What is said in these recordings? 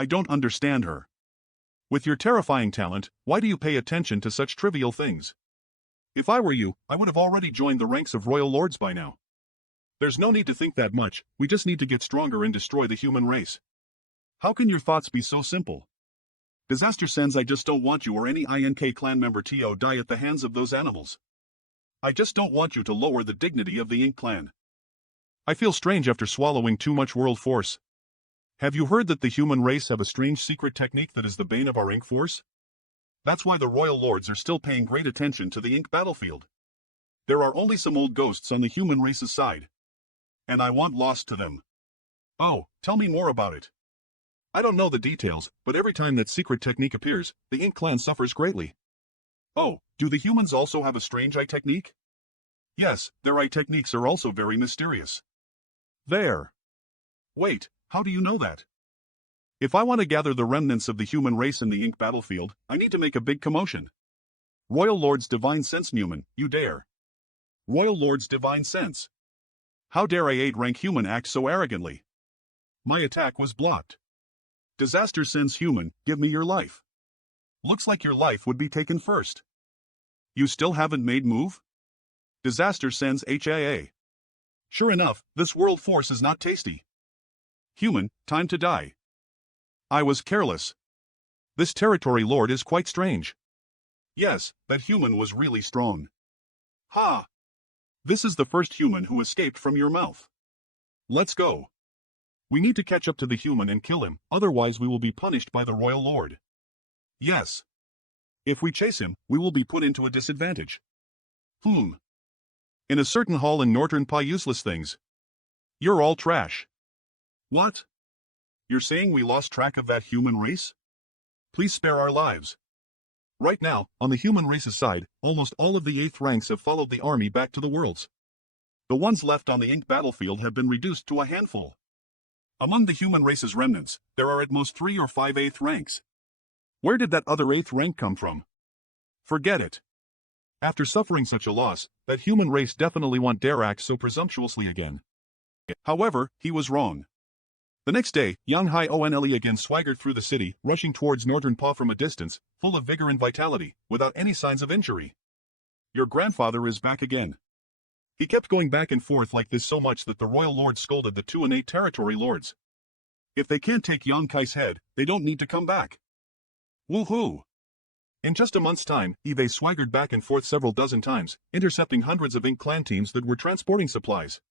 I don't understand her. With your terrifying talent, why do you pay attention to such trivial things? If I were you, I would have already joined the ranks of royal lords by now. There's no need to think that much, we just need to get stronger and destroy the human race. How can your thoughts be so simple? Disaster sends I just don't want you or any INK clan member to die at the hands of those animals. I just don't want you to lower the dignity of the Ink clan. I feel strange after swallowing too much world force. Have you heard that the human race have a strange secret technique that is the bane of our Ink force? That's why the royal lords are still paying great attention to the Ink battlefield. There are only some old ghosts on the human race's side. And I want lost to them. Oh, tell me more about it. I don't know the details, but every time that secret technique appears, the Ink clan suffers greatly. Oh, do the humans also have a strange eye technique? Yes, their eye techniques are also very mysterious. There. Wait, how do you know that? If I want to gather the remnants of the human race in the Ink battlefield, I need to make a big commotion. Royal Lord's Divine Sense Newman, you dare. Royal Lord's Divine Sense. How dare a 8-rank human act so arrogantly? My attack was blocked. Disaster sends human, give me your life. Looks like your life would be taken first. You still haven't made move? Disaster sends HIA. Sure enough, this world force is not tasty. Human, time to die. I was careless. This territory lord is quite strange. Yes, that human was really strong. Ha! This is the first human who escaped from your mouth. Let's go. We need to catch up to the human and kill him, otherwise we will be punished by the royal lord. Yes. If we chase him, we will be put into a disadvantage. In a certain hall in Northern Pa useless things. You're all trash. What? You're saying we lost track of that human race? Please spare our lives. Right now, on the human race's side, almost all of the 8th ranks have followed the army back to the worlds. The ones left on the Ink battlefield have been reduced to a handful. Among the human race's remnants, there are at most 3 or 5 8th ranks. Where did that other 8th rank come from? Forget it. After suffering such a loss, that human race definitely won't dare act so presumptuously again. However, he was wrong. The next day, young Hai Onle again swaggered through the city, rushing towards Northern Pa from a distance, full of vigor and vitality, without any signs of injury. Your grandfather is back again. He kept going back and forth like this so much that the royal lord scolded the 2 and 8 territory lords. If they can't take Yang Kai's head, they don't need to come back. Woohoo! In just a month's time, Eve swaggered back and forth several dozen times, intercepting hundreds of Ink clan teams that were transporting supplies.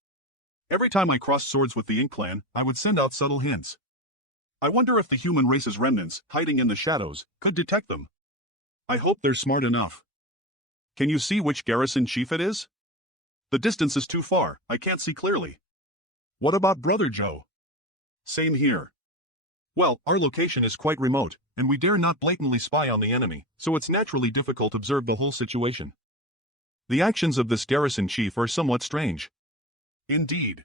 Every time I crossed swords with the Ink clan, I would send out subtle hints. I wonder if the human race's remnants, hiding in the shadows, could detect them. I hope they're smart enough. Can you see which garrison chief it is? The distance is too far, I can't see clearly. What about Brother Joe? Same here. Well, our location is quite remote, and we dare not blatantly spy on the enemy, so it's naturally difficult to observe the whole situation. The actions of this garrison chief are somewhat strange. Indeed.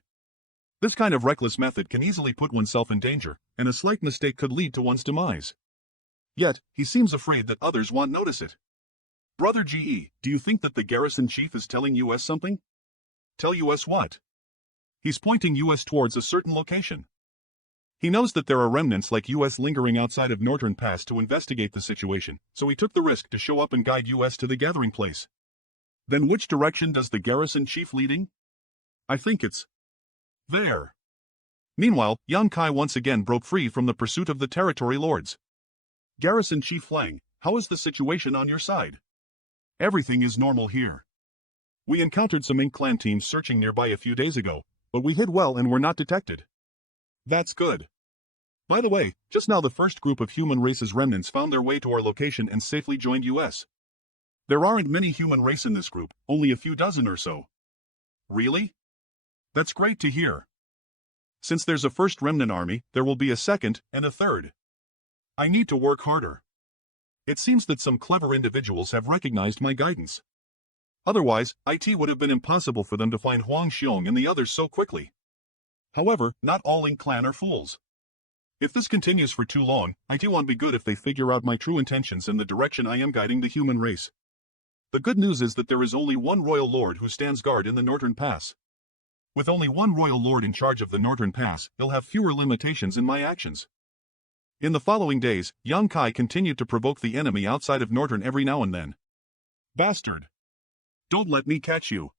This kind of reckless method can easily put oneself in danger, and a slight mistake could lead to one's demise. Yet, he seems afraid that others won't notice it. Brother GE, do you think that the garrison chief is telling us something? Tell us what? He's pointing us towards a certain location. He knows that there are remnants like us lingering outside of Northern Pass to investigate the situation, so he took the risk to show up and guide us to the gathering place. Then which direction does the garrison chief leading? I think it's there. Meanwhile, Yang Kai once again broke free from the pursuit of the territory lords. Garrison Chief Lang, how is the situation on your side? Everything is normal here. We encountered some Ink clan teams searching nearby a few days ago, but we hid well and were not detected. That's good. By the way, just now the first group of human race's remnants found their way to our location and safely joined us. There aren't many human race in this group, only a few dozen or so. Really? That's great to hear. Since there's a first remnant army, there will be a second and a third. I need to work harder. It seems that some clever individuals have recognized my guidance. Otherwise, it would have been impossible for them to find Huang Xiong and the others so quickly. However, not all Ink clan are fools. If this continues for too long, it won't be good if they figure out my true intentions and the direction I am guiding the human race. The good news is that there is only one royal lord who stands guard in the Northern Pass. With only one royal lord in charge of the Northern Pass, he'll have fewer limitations in my actions. In the following days, young Kai continued to provoke the enemy outside of Northern every now and then. Bastard! Don't let me catch you!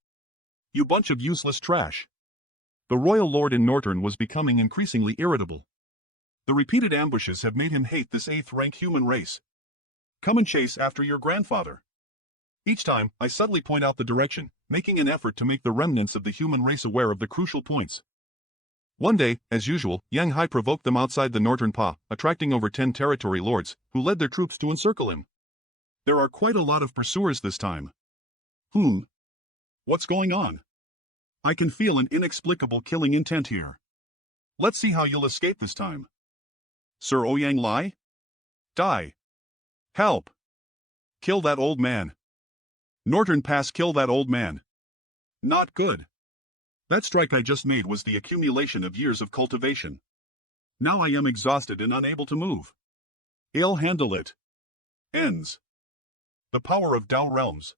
You bunch of useless trash! The royal lord in Northern was becoming increasingly irritable. The repeated ambushes have made him hate this 8th-rank human race. Come and chase after your grandfather. Each time, I subtly point out the direction, making an effort to make the remnants of the human race aware of the crucial points. One day, as usual, Yang Hai provoked them outside the Northern Pa, attracting over 10 territory lords, who led their troops to encircle him. There are quite a lot of pursuers this time. What's going on? I can feel an inexplicable killing intent here. Let's see how you'll escape this time. Sir Ouyang Lai? Die. Help! Kill that old man. Northern Pass, kill that old man. Not good. That strike I just made was the accumulation of years of cultivation. Now I am exhausted and unable to move. I'll handle it. Ends. The power of Dao realms.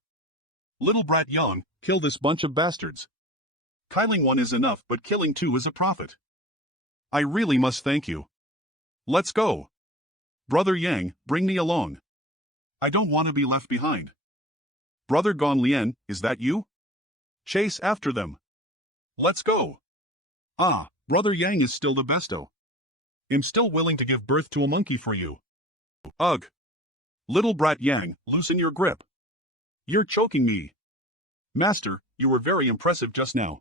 Little brat Yang, kill this bunch of bastards. Killing one is enough, but killing two is a profit. I really must thank you. Let's go. Brother Yang, bring me along. I don't want to be left behind. Brother Gong Lien, is that you? Chase after them. Let's go. Ah, Brother Yang is still the besto. I'm still willing to give birth to a monkey for you. Ugh. Little brat Yang, loosen your grip. You're choking me. Master, you were very impressive just now.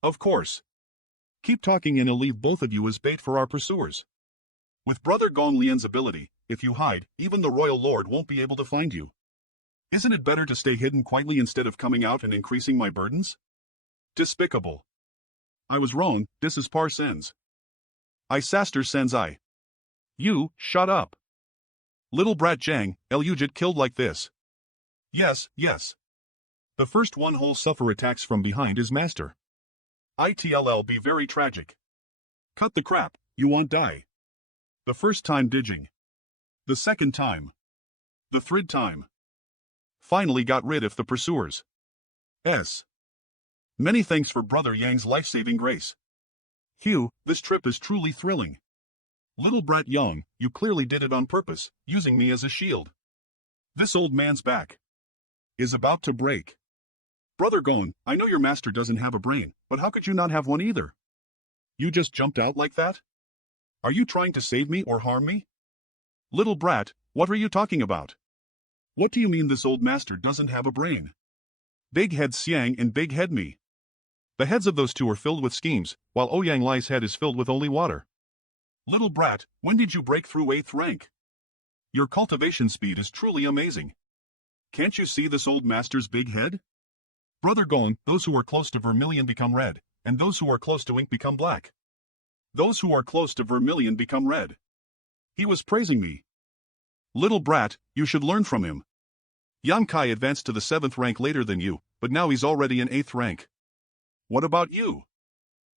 Of course. Keep talking and I'll leave both of you as bait for our pursuers. With Brother Gong Lian's ability, if you hide, even the royal lord won't be able to find you. Isn't it better to stay hidden quietly instead of coming out and increasing my burdens? Despicable. I was wrong, this is Par Sens. I Saster Sensei. You, shut up. Little brat Jang, you get killed like this. Yes. The first one whole suffer attacks from behind is master. It'll be very tragic. Cut the crap, you won't die. The first time digging. The second time. The third time. Finally got rid of the pursuers. Many thanks for Brother Yang's life-saving grace. Hugh, this trip is truly thrilling. Little brat Yang, you clearly did it on purpose, using me as a shield. This old man's back is about to break. Brother Gong, I know your master doesn't have a brain, but how could you not have one either? You just jumped out like that? Are you trying to save me or harm me? Little brat, what are you talking about? What do you mean this old master doesn't have a brain? Big head Xiang and big head me. The heads of those two are filled with schemes, while Ouyang Lai's head is filled with only water. Little brat, when did you break through 8th rank? Your cultivation speed is truly amazing. Can't you see this old master's big head? Brother Gong, those who are close to vermilion become red, and those who are close to ink become black. Those who are close to vermilion become red. He was praising me. Little brat, you should learn from him. Yang Kai advanced to the 7th rank later than you, but now he's already in 8th rank. What about you?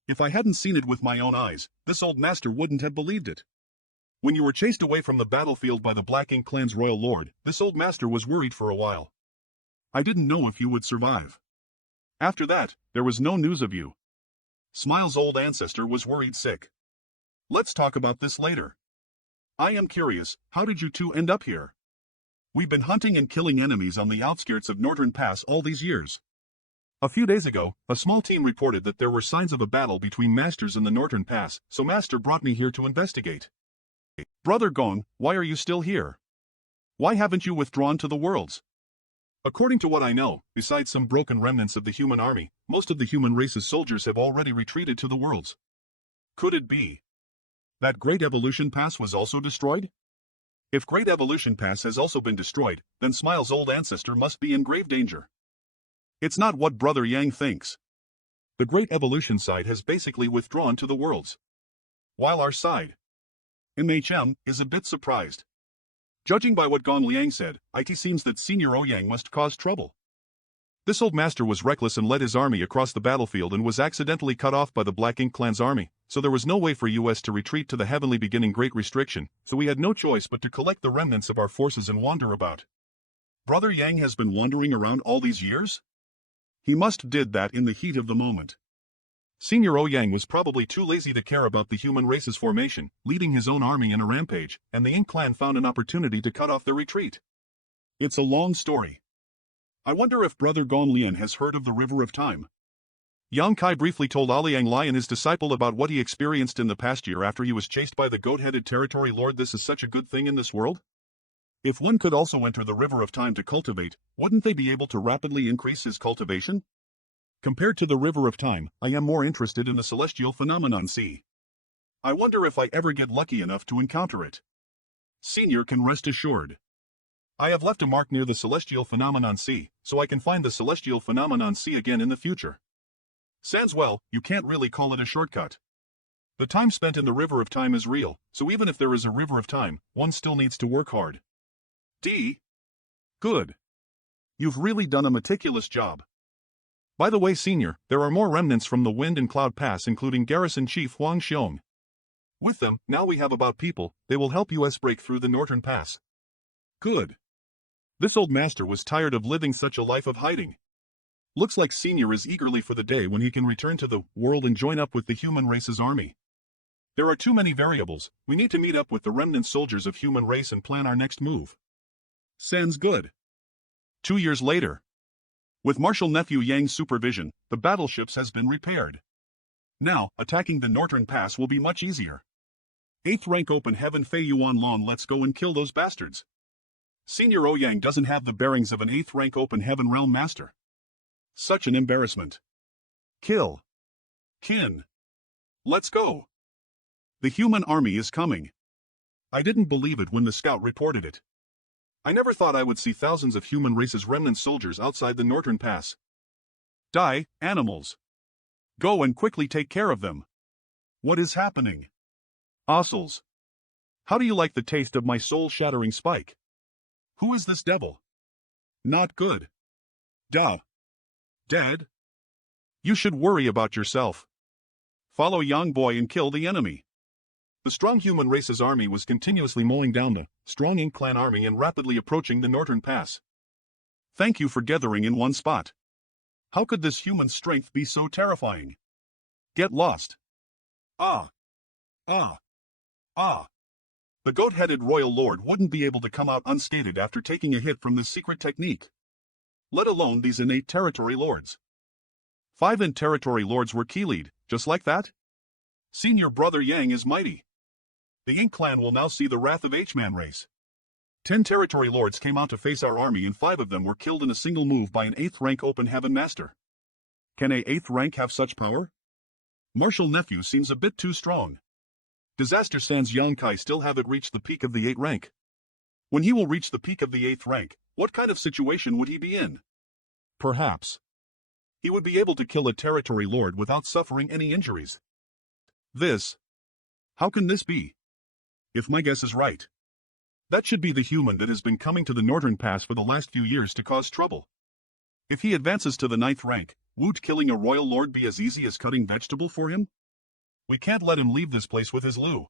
If I hadn't seen it with my own eyes, this old master wouldn't have believed it. When you were chased away from the battlefield by the Black Ink clan's royal lord, this old master was worried for a while. I didn't know if you would survive. After that, there was no news of you. Smile's old ancestor was worried sick. Let's talk about this later. I am curious, how did you two end up here? We've been hunting and killing enemies on the outskirts of Northern Pass all these years. A few days ago, a small team reported that there were signs of a battle between masters in the Northern Pass, so Master brought me here to investigate. Brother Gong, why are you still here? Why haven't you withdrawn to the worlds? According to what I know, besides some broken remnants of the human army, most of the human race's soldiers have already retreated to the worlds. Could it be that Great Evolution Pass was also destroyed? If Great Evolution Pass has also been destroyed, then Smile's old ancestor must be in grave danger. It's not what Brother Yang thinks. The Great Evolution side has basically withdrawn to the worlds, while our side, MHM, is a bit surprised. Judging by what Gong Liang said, it seems that Senior Ouyang must cause trouble. This old master was reckless and led his army across the battlefield and was accidentally cut off by the Black Ink clan's army, so there was no way for us to retreat to the heavenly beginning Great Restriction, so we had no choice but to collect the remnants of our forces and wander about. Brother Yang has been wandering around all these years? He must did that in the heat of the moment. Senior Ouyang was probably too lazy to care about the human race's formation, leading his own army in a rampage, and the Ink clan found an opportunity to cut off their retreat. It's a long story. I wonder if Brother Gonglian has heard of the River of Time. Yang Kai briefly told Aliang Lai and his disciple about what he experienced in the past year after he was chased by the goat-headed territory lord. This is such a good thing in this world. If one could also enter the River of Time to cultivate, wouldn't they be able to rapidly increase his cultivation? Compared to the River of Time, I am more interested in the celestial phenomenon sea. I wonder if I ever get lucky enough to encounter it. Senior can rest assured. I have left a mark near the celestial phenomenon sea, so I can find the celestial phenomenon sea again in the future. Sans well, you can't really call it a shortcut. The time spent in the River of Time is real, so even if there is a River of Time, one still needs to work hard. Good. You've really done a meticulous job. By the way, Senior, there are more remnants from the Wind and Cloud Pass, including Garrison Chief Huang Xiong. With them, now we have about people, they will help us break through the Northern Pass. Good. This old master was tired of living such a life of hiding. Looks like Senior is eagerly for the day when he can return to the world and join up with the human race's army. There are too many variables, we need to meet up with the remnant soldiers of human race and plan our next move. Sans good. 2 years later. With Marshal Nephew Yang's supervision, the battleships has been repaired. Now, attacking the Northern Pass will be much easier. 8th rank open heaven Fei Yuan Lon, let's go and kill those bastards. Senior Ouyang doesn't have the bearings of an 8th rank open heaven realm master. Such an embarrassment. Kill. Kin. Let's go. The human army is coming. I didn't believe it when the scout reported it. I never thought I would see thousands of human race's remnant soldiers outside the Northern Pass. Die, animals. Go and quickly take care of them. What is happening? Ossels. How do you like the taste of my soul-shattering spike? Who is this devil? Not good. Duh. Dead? You should worry about yourself. Follow Yang Boy and kill the enemy. The strong human race's army was continuously mowing down the strong Ink clan army and rapidly approaching the Northern Pass. Thank you for gathering in one spot. How could this human strength be so terrifying? Get lost. Ah. Ah. Ah. The goat-headed royal lord wouldn't be able to come out unscathed after taking a hit from this secret technique. Let alone these innate territory lords. 5 in territory lords were keylead, just like that? Senior Brother Yang is mighty. The Ink clan will now see the wrath of H-Man race. 10 territory lords came out to face our army and 5 of them were killed in a single move by an 8th rank open heaven master. Can a 8th rank have such power? Marshal Nephew seems a bit too strong. Disaster Sans Yang Kai still haven't reached the peak of the 8th rank. When he will reach the peak of the 8th rank, what kind of situation would he be in? Perhaps he would be able to kill a territory lord without suffering any injuries. How can this be? If my guess is right, that should be the human that has been coming to the Northern Pass for the last few years to cause trouble. If he advances to the 9th rank, would killing a royal lord be as easy as cutting vegetable for him? We can't let him leave this place with his Lu.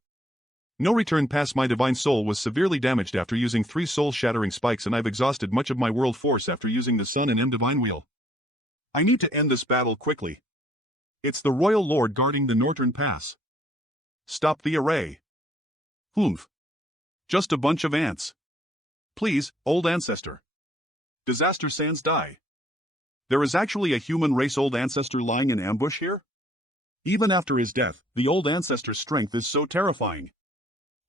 No return past my divine soul was severely damaged after using 3 soul-shattering spikes and I've exhausted much of my world force after using the Sun and M Divine Wheel. I need to end this battle quickly. It's the royal lord guarding the Northern Pass. Stop the array. Humph. Just a bunch of ants. Please, old ancestor. Disaster Sans die. There is actually a human race old ancestor lying in ambush here? Even after his death, the old ancestor's strength is so terrifying.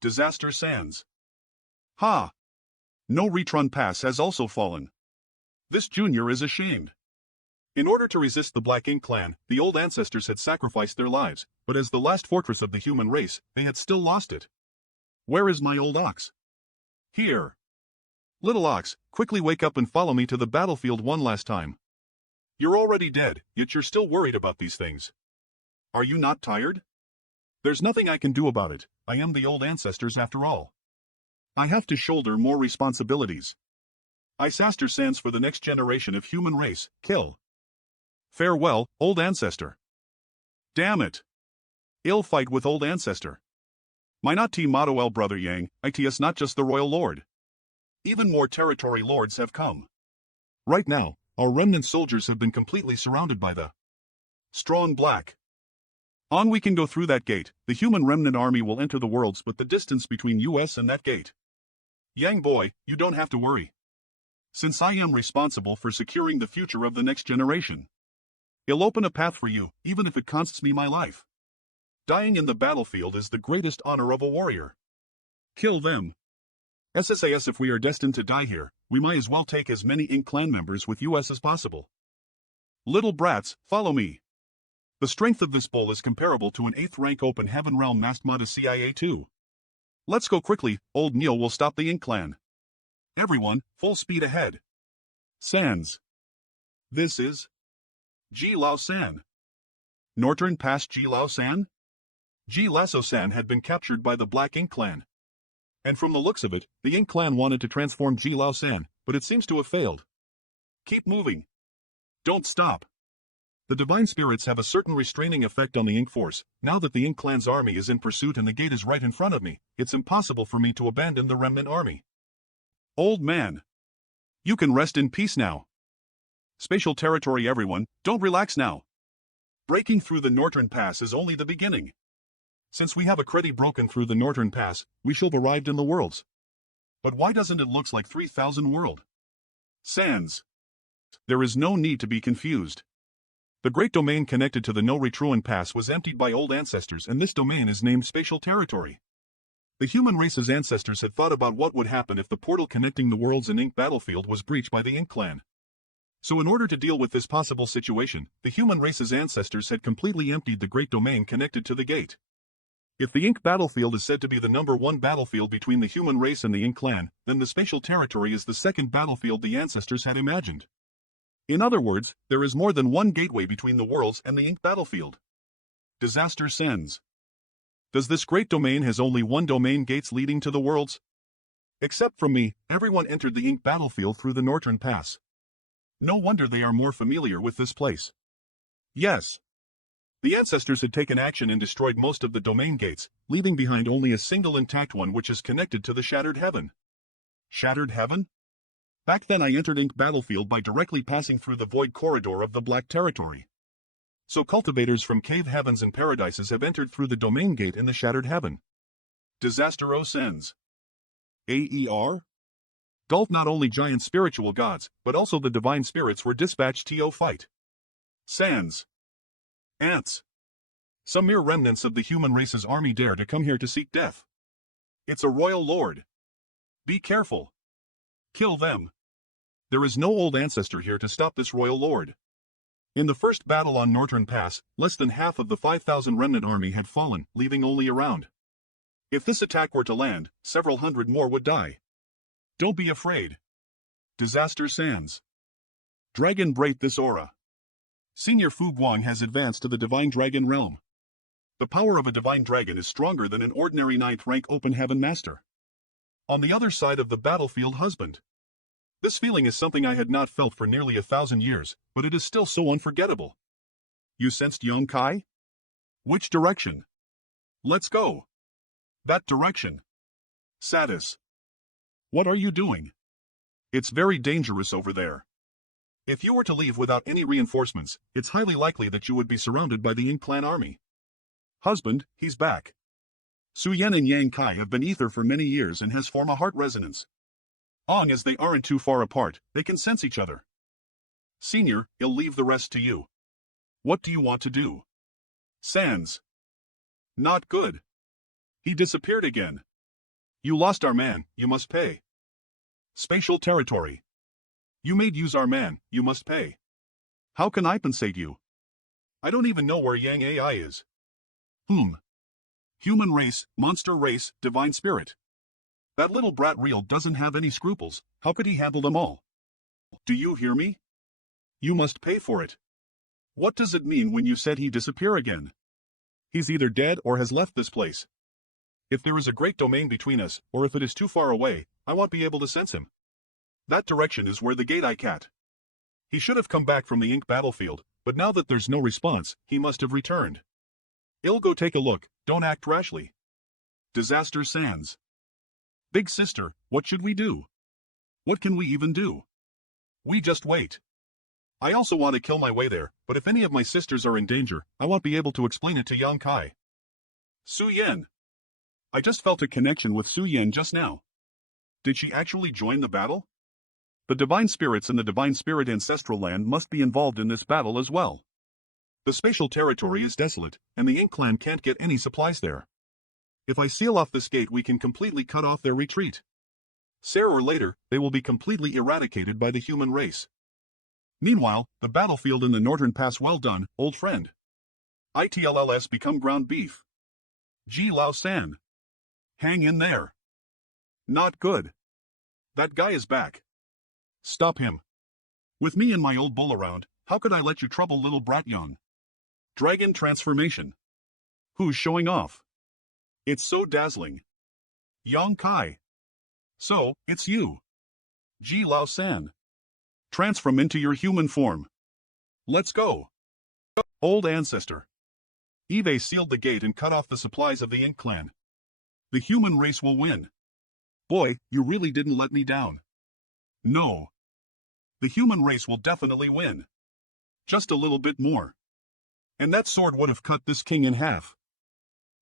Disaster Sans. Ha! No Retron Pass has also fallen. This junior is ashamed. In order to resist the Black Ink clan, the old ancestors had sacrificed their lives, but as the last fortress of the human race, they had still lost it. Where is my old ox? Here. Little ox, quickly wake up and follow me to the battlefield one last time. You're already dead, yet you're still worried about these things. Are you not tired? There's nothing I can do about it, I am the old ancestors after all. I have to shoulder more responsibilities. I Saster Sans for the next generation of human race, kill. Farewell, old ancestor. Damn it. Ill fight with old ancestor. My not motto el brother Yang, its not just the royal lord. Even more territory lords have come. Right now, our remnant soldiers have been completely surrounded by the strong black On we can go through that gate. The human remnant army will enter the worlds, but the distance between us and that gate. Yang boy, you don't have to worry. Since I am responsible for securing the future of the next generation, I'll open a path for you, even if it costs me my life. Dying in the battlefield is the greatest honor of a warrior. Kill them. SSAS, if we are destined to die here, we might as well take as many Ink clan members with us as possible. Little brats, follow me. The strength of this bull is comparable to an 8th rank open heaven realm masked mod CIA2. Let's go quickly, old Neil will stop the Ink clan. Everyone, full speed ahead. Sans. This is Ji Lao San. Northern Pass Ji Lao San? Ji Lasso San had been captured by the Black Ink clan. And from the looks of it, the Ink clan wanted to transform Ji Lao San, but it seems to have failed. Keep moving. Don't stop. The divine spirits have a certain restraining effect on the Ink force. Now that the Ink clan's army is in pursuit and the gate is right in front of me, it's impossible for me to abandon the remnant army. Old man. You can rest in peace now. Spatial territory, everyone, don't relax now. Breaking through the Northern Pass is only the beginning. Since we have already broken through the Northern Pass, we shall have arrived in the worlds. But why doesn't it look like 3000 world? Sans. There is no need to be confused. The great domain connected to the No Retruan Pass was emptied by old ancestors, and this domain is named Spatial Territory. The human race's ancestors had thought about what would happen if the portal connecting the worlds in Ink Battlefield was breached by the Ink clan. So in order to deal with this possible situation, the human race's ancestors had completely emptied the great domain connected to the gate. If the Ink Battlefield is said to be the #1 battlefield between the human race and the Ink clan, then the Spatial Territory is the second battlefield the ancestors had imagined. In other words, there is more than one gateway between the worlds and the Ink Battlefield. Disaster sends. Does this great domain has only one domain gates leading to the worlds? Except from me, everyone entered the Ink Battlefield through the Northern Pass. No wonder they are more familiar with this place. Yes. The ancestors had taken action and destroyed most of the domain gates, leaving behind only a single intact one which is connected to the Shattered Heaven. Shattered Heaven? Back then I entered Ink Battlefield by directly passing through the void corridor of the Black Territory. So cultivators from cave heavens and paradises have entered through the domain gate in the Shattered Heaven. Disaster sends. AER? Gulf not only giant spiritual gods, but also the divine spirits were dispatched to fight. Sans. Ants. Some mere remnants of the human race's army dare to come here to seek death. It's a royal lord. Be careful. Kill them. There is no old ancestor here to stop this royal lord. In the first battle on Northern Pass, less than half of the 5,000 remnant army had fallen, leaving only around. If this attack were to land, several hundred more would die. Don't be afraid. Disaster sans. Dragon break this aura. Senior Fu Guang has advanced to the Divine Dragon realm. The power of a Divine Dragon is stronger than an ordinary 9th rank Open Heaven Master. On the other side of the battlefield, husband. This feeling is something I had not felt for nearly 1,000 years, but it is still so unforgettable. You sensed Yong Kai? Which direction? Let's go. That direction. Satis. What are you doing? It's very dangerous over there. If you were to leave without any reinforcements, it's highly likely that you would be surrounded by the Ink clan army. Husband, he's back. Su Yan and Yang Kai have been ether for many years and has formed a heart resonance. Long as they aren't too far apart, they can sense each other. Senior, I'll leave the rest to you. What do you want to do? Sans. Not good. He disappeared again. You lost our man, you must pay. Spatial territory. You made use our man, you must pay. How can I compensate you? I don't even know where Yang AI is. Human race, monster race, divine spirit. That little brat real doesn't have any scruples, how could he handle them all? Do you hear me? You must pay for it. What does it mean when you said he disappear again? He's either dead or has left this place. If there is a great domain between us, or if it is too far away, I won't be able to sense him. That direction is where the gate I cat. He should have come back from the Ink Battlefield, but now that there's no response, he must have returned. I'll go take a look, don't act rashly. Disaster sans. Big sister, what should we do? What can we even do? We just wait. I also want to kill my way there, but if any of my sisters are in danger, I won't be able to explain it to Yang Kai. Su Yan. I just felt a connection with Su Yan just now. Did she actually join the battle? The divine spirits in the divine spirit ancestral land must be involved in this battle as well. The spatial territory is desolate, and the Ink clan can't get any supplies there. If I seal off this gate, we can completely cut off their retreat. Sooner or later, they will be completely eradicated by the human race. Meanwhile, the battlefield in the northern pass. Well done, old friend. ITLLS become ground beef. Ji Lao San. Hang in there. Not good. That guy is back. Stop him. With me and my old bull around, how could I let you trouble little brat Young? Dragon transformation. Who's showing off? It's so dazzling. Yang Kai. So, it's you. Ji Lao San. Transform into your human form. Let's go. Old ancestor. Eve sealed the gate and cut off the supplies of the Ink clan. The human race will win. Boy, you really didn't let me down. No. The human race will definitely win. Just a little bit more. And that sword would have cut this king in half.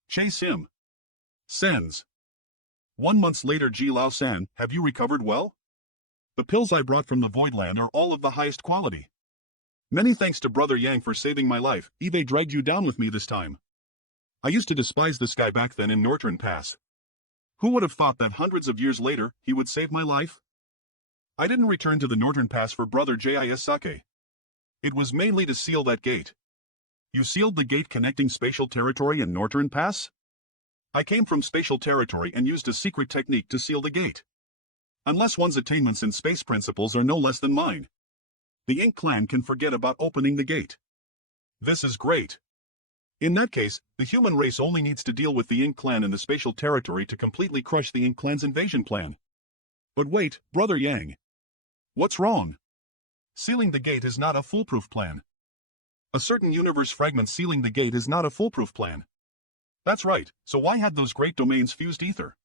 Chase him. Sends. 1 month later. Ji Lao San, have you recovered well? The pills I brought from the Voidland are all of the highest quality. Many thanks to Brother Yang for saving my life. Eve dragged you down with me this time. I used to despise this guy back then in Northern Pass. Who would have thought that hundreds of years later, he would save my life? I didn't return to the Northern Pass for Brother Jisake. It was mainly to seal that gate. You sealed the gate connecting spatial territory and Northern Pass? I came from spatial territory and used a secret technique to seal the gate. Unless one's attainments in space principles are no less than mine, the Ink clan can forget about opening the gate. This is great. In that case, the human race only needs to deal with the Ink clan in the spatial territory to completely crush the Ink clan's invasion plan. But wait, Brother Yang. What's wrong? Sealing the gate is not a foolproof plan. A certain universe fragment sealing the gate is not a foolproof plan. That's right, so why had those great domains fused ether?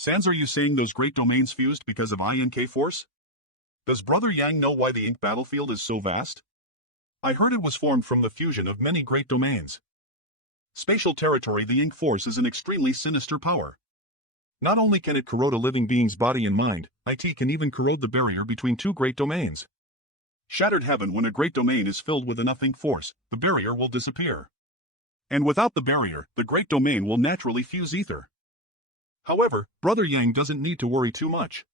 Sans, are you saying those great domains fused because of INK force? Does Brother Yang know why the Ink battlefield is so vast? I heard it was formed from the fusion of many great domains. Spatial territory. The Ink force is an extremely sinister power. Not only can it corrode a living being's body and mind, it can even corrode the barrier between two great domains. Shattered heaven. When a great domain is filled with enough Ink force, the barrier will disappear. And without the barrier, the great domain will naturally fuse ether. However, Brother Yang doesn't need to worry too much.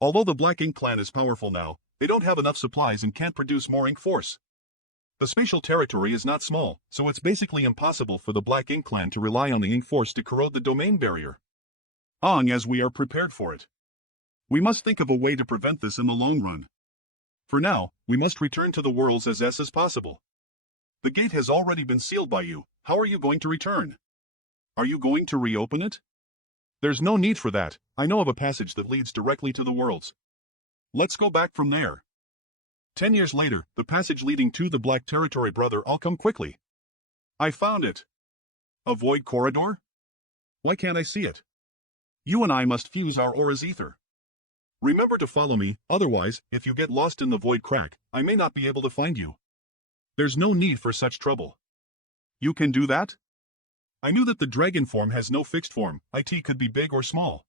Although the Black Ink clan is powerful now, they don't have enough supplies and can't produce more Ink force. The spatial territory is not small, so it's basically impossible for the Black Ink clan to rely on the Ink force to corrode the domain barrier. As we are prepared for it. We must think of a way to prevent this in the long run. For now, we must return to the worlds as possible. The gate has already been sealed by you. How are you going to return? Are you going to reopen it? There's no need for that. I know of a passage that leads directly to the worlds. Let's go back from there. 10 years later, the passage leading to the Black Territory. Brother, I'll come quickly. I found it. A void corridor? Why can't I see it? You and I must fuse our auras ether. Remember to follow me, otherwise, if you get lost in the void crack, I may not be able to find you. There's no need for such trouble. You can do that? I knew that the dragon form has no fixed form. It could be big or small.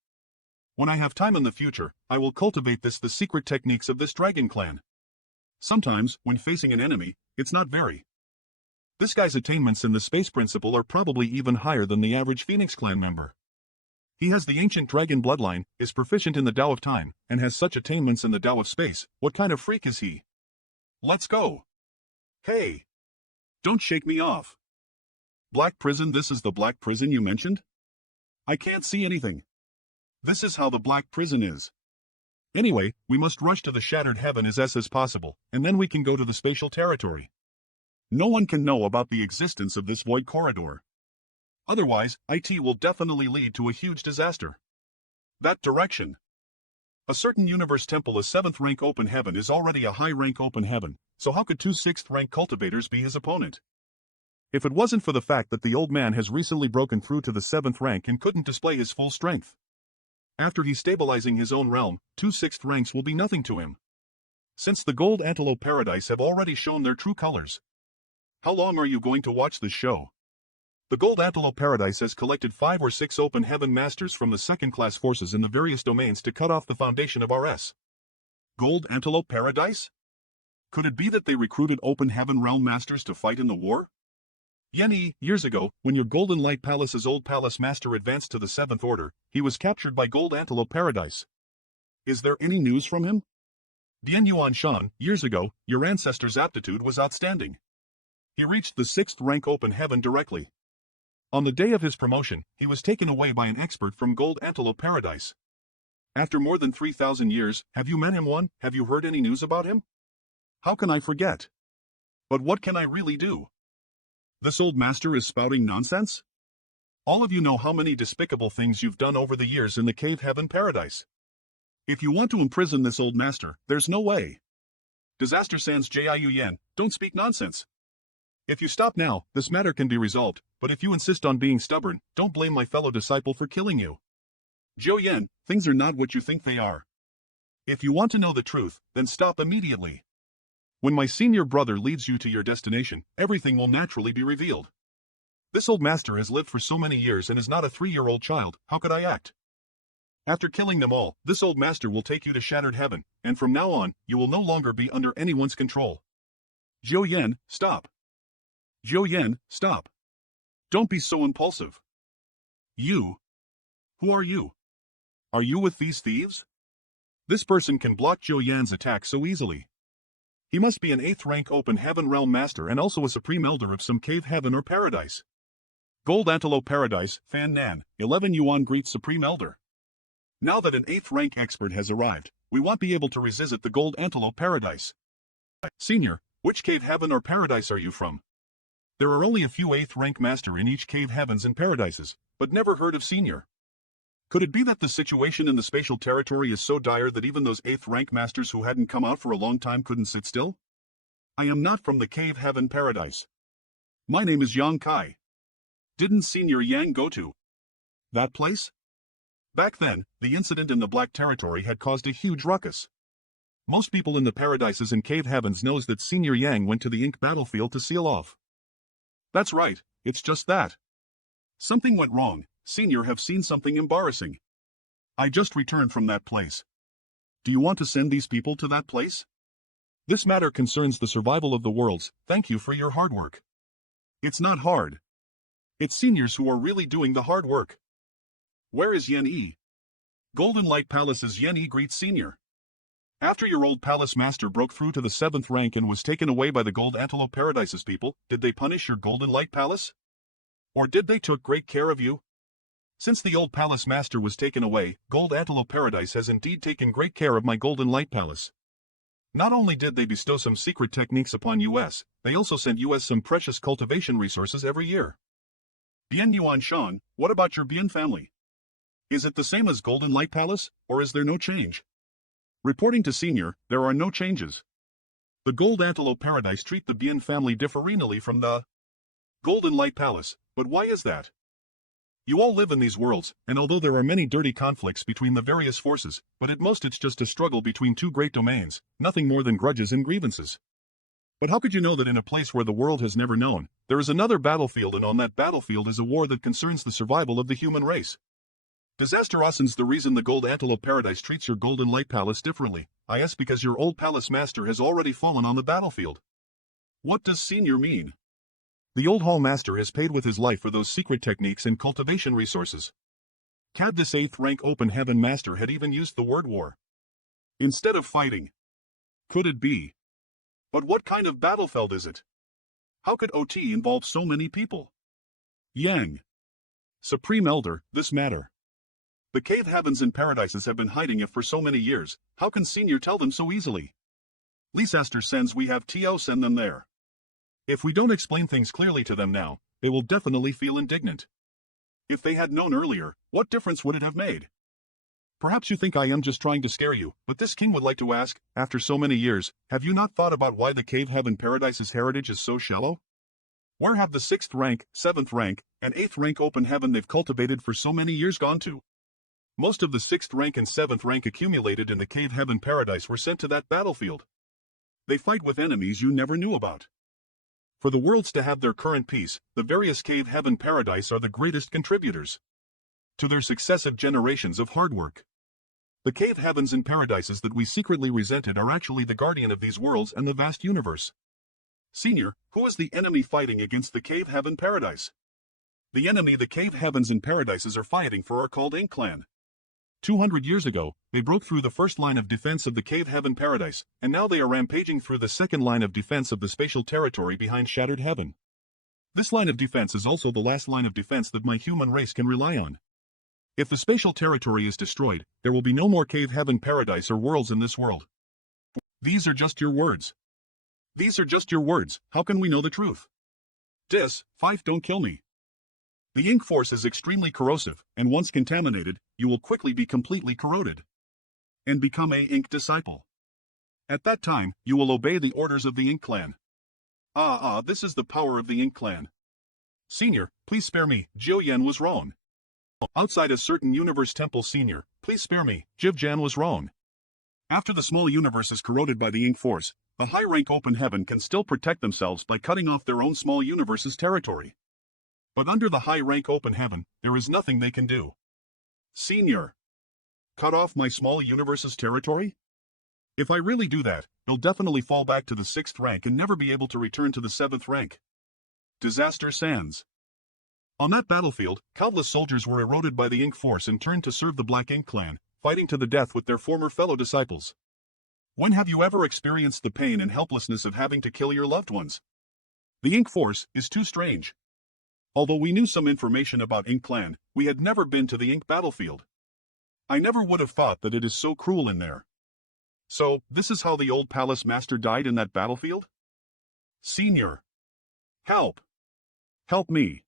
When I have time in the future, I will cultivate the secret techniques of this dragon clan. Sometimes, when facing an enemy, it's not very. This guy's attainments in the space principle are probably even higher than the average Phoenix clan member. He has the ancient dragon bloodline, is proficient in the Tao of time, and has such attainments in the Tao of space. What kind of freak is he? Let's go. Hey! Don't shake me off. Black prison. This is the black prison you mentioned? I can't see anything. This is how the black prison is. Anyway, we must rush to the shattered heaven as possible, and then we can go to the spatial territory. No one can know about the existence of this void corridor. Otherwise, it will definitely lead to a huge disaster. That direction. A certain universe temple. A 7th rank open heaven is already a high rank open heaven, so how could 2 6th rank cultivators be his opponent? If it wasn't for the fact that the old man has recently broken through to the 7th rank and couldn't display his full strength. After he's stabilizing his own realm, 2 6th ranks will be nothing to him. since the Gold Antelope Paradise have already shown their true colors. How long are you going to watch this show? The Gold Antelope Paradise has collected 5 or 6 open heaven masters from the second-class forces in the various domains to cut off the foundation of RS. Gold Antelope Paradise? Could it be that they recruited open heaven realm masters to fight in the war? Yen-Yi, years ago, when your Golden Light Palace's old palace master advanced to the 7th Order, he was captured by Gold Antelope Paradise. Is there any news from him? Dian Yuan Shan, years ago, your ancestor's aptitude was outstanding. He reached the 6th rank open heaven directly. On the day of his promotion, he was taken away by an expert from Gold Antelope Paradise. After more than 3,000 years, have you met him one? Have you heard any news about him? How can I forget? But what can I really do? This old master is spouting nonsense? All of you know how many despicable things you've done over the years in the Cave Heaven Paradise. If you want to imprison this old master, there's no way. Disaster Sans Jiu Yan, don't speak nonsense. If you stop now, this matter can be resolved, but if you insist on being stubborn, don't blame my fellow disciple for killing you. Zhou Yan, things are not what you think they are. If you want to know the truth, then stop immediately. When my senior brother leads you to your destination, everything will naturally be revealed. This old master has lived for so many years and is not a 3-year-old child, how could I act? After killing them all, this old master will take you to Shattered Heaven, and from now on, you will no longer be under anyone's control. Zhou Yan, stop. Zhou Yan, stop. Don't be so impulsive. You? Who are you? Are you with these thieves? This person can block Zhou Yan's attack so easily. He must be an 8th rank open heaven realm master and also a supreme elder of some cave heaven or paradise. Gold Antelope Paradise, Fan Nan, 11 Yuan greets supreme elder. Now that an 8th rank expert has arrived, we won't be able to revisit the Gold Antelope Paradise. Senior, which cave heaven or paradise are you from? There are only a few 8th rank master in each cave heavens and paradises, but never heard of senior. Could it be that the situation in the spatial territory is so dire that even those 8th rank masters who hadn't come out for a long time couldn't sit still? I am not from the cave heaven paradise. My name is Yang Kai. Didn't Senior Yang go to that place? Back then, the incident in the Black Territory had caused a huge ruckus. Most people in the paradises and cave heavens knows that Senior Yang went to the Ink battlefield to seal off. That's right, it's just that. Something went wrong. Senior have seen something embarrassing. I just returned from that place. Do you want to send these people to that place? This matter concerns the survival of the worlds. Thank you for your hard work. It's not hard. It's seniors who are really doing the hard work. Where is Yen-Yi? Golden Light Palace's Yen-Yi greets Senior. After your old palace master broke through to the 7th rank and was taken away by the Gold Antelope Paradise's people, did they punish your Golden Light Palace? Or did they took great care of you? Since the old palace master was taken away, Gold Antelope Paradise has indeed taken great care of my Golden Light Palace. Not only did they bestow some secret techniques upon US, they also sent US some precious cultivation resources every year. Bien Yuan Shan, what about your Bien family? Is it the same as Golden Light Palace, or is there no change? Reporting to Senior, there are no changes. The Gold Antelope Paradise treat the Bien family differently from the Golden Light Palace, but why is that? You all live in these worlds, and although there are many dirty conflicts between the various forces, but at most it's just a struggle between two great domains, nothing more than grudges and grievances. But how could you know that in a place where the world has never known, there is another battlefield and on that battlefield is a war that concerns the survival of the human race? Disaster Asen's the reason the Gold Antelope Paradise treats your Golden Light Palace differently. I ask because your old palace master has already fallen on the battlefield. What does Senior mean? The old hall master has paid with his life for those secret techniques and cultivation resources. Cad this 8th rank open heaven master had even used the word war instead of fighting. Could it be? But what kind of battlefield is it? How could OT involve so many people? Yang. Supreme Elder, this matter. The cave heavens and paradises have been hiding it for so many years, how can Senior tell them so easily? Leicester sends we have TO send them there. If we don't explain things clearly to them now, they will definitely feel indignant. If they had known earlier, what difference would it have made? Perhaps you think I am just trying to scare you, but this king would like to ask, after so many years, have you not thought about why the cave heaven paradise's heritage is so shallow? Where have the 6th rank, 7th rank, and 8th rank open heaven they've cultivated for so many years gone to? Most of the 6th rank and 7th rank accumulated in the cave heaven paradise were sent to that battlefield. They fight with enemies you never knew about. For the worlds to have their current peace, the various cave heaven paradise are the greatest contributors to their successive generations of hard work. The cave heavens and paradises that we secretly resented are actually the guardian of these worlds and the vast universe. Senior, who is the enemy fighting against the cave heaven paradise? The enemy the cave heavens and paradises are fighting for are called Ink Clan. 200 years ago, they broke through the first line of defense of the cave heaven paradise, and now they are rampaging through the second line of defense of the spatial territory behind Shattered Heaven. This line of defense is also the last line of defense that my human race can rely on. If the spatial territory is destroyed, there will be no more cave heaven paradise or worlds in this world. These are just your words. These are just your words, how can we know the truth? Fife, don't kill me. The ink force is extremely corrosive, and once contaminated, you will quickly be completely corroded and become a ink disciple. At that time, you will obey the orders of the Ink Clan. This is the power of the Ink Clan. Senior, please spare me, Jiuyan was wrong. Outside a certain universe temple Senior, please spare me, Jivjan was wrong. After the small universe is corroded by the ink force, the high-rank open heaven can still protect themselves by cutting off their own small universe's territory. But under the high-rank open heaven, there is nothing they can do. Senior. Cut off my small universe's territory? If I really do that, they'll definitely fall back to the 6th rank and never be able to return to the 7th rank. Disaster Sands. On that battlefield, countless soldiers were eroded by the ink force and turned to serve the Black Ink Clan, fighting to the death with their former fellow disciples. When have you ever experienced the pain and helplessness of having to kill your loved ones? The ink force is too strange. Although we knew some information about Ink Clan, we had never been to the ink battlefield. I never would have thought that it is so cruel in there. So, this is how the old palace master died in that battlefield? Senior. Help. Help me.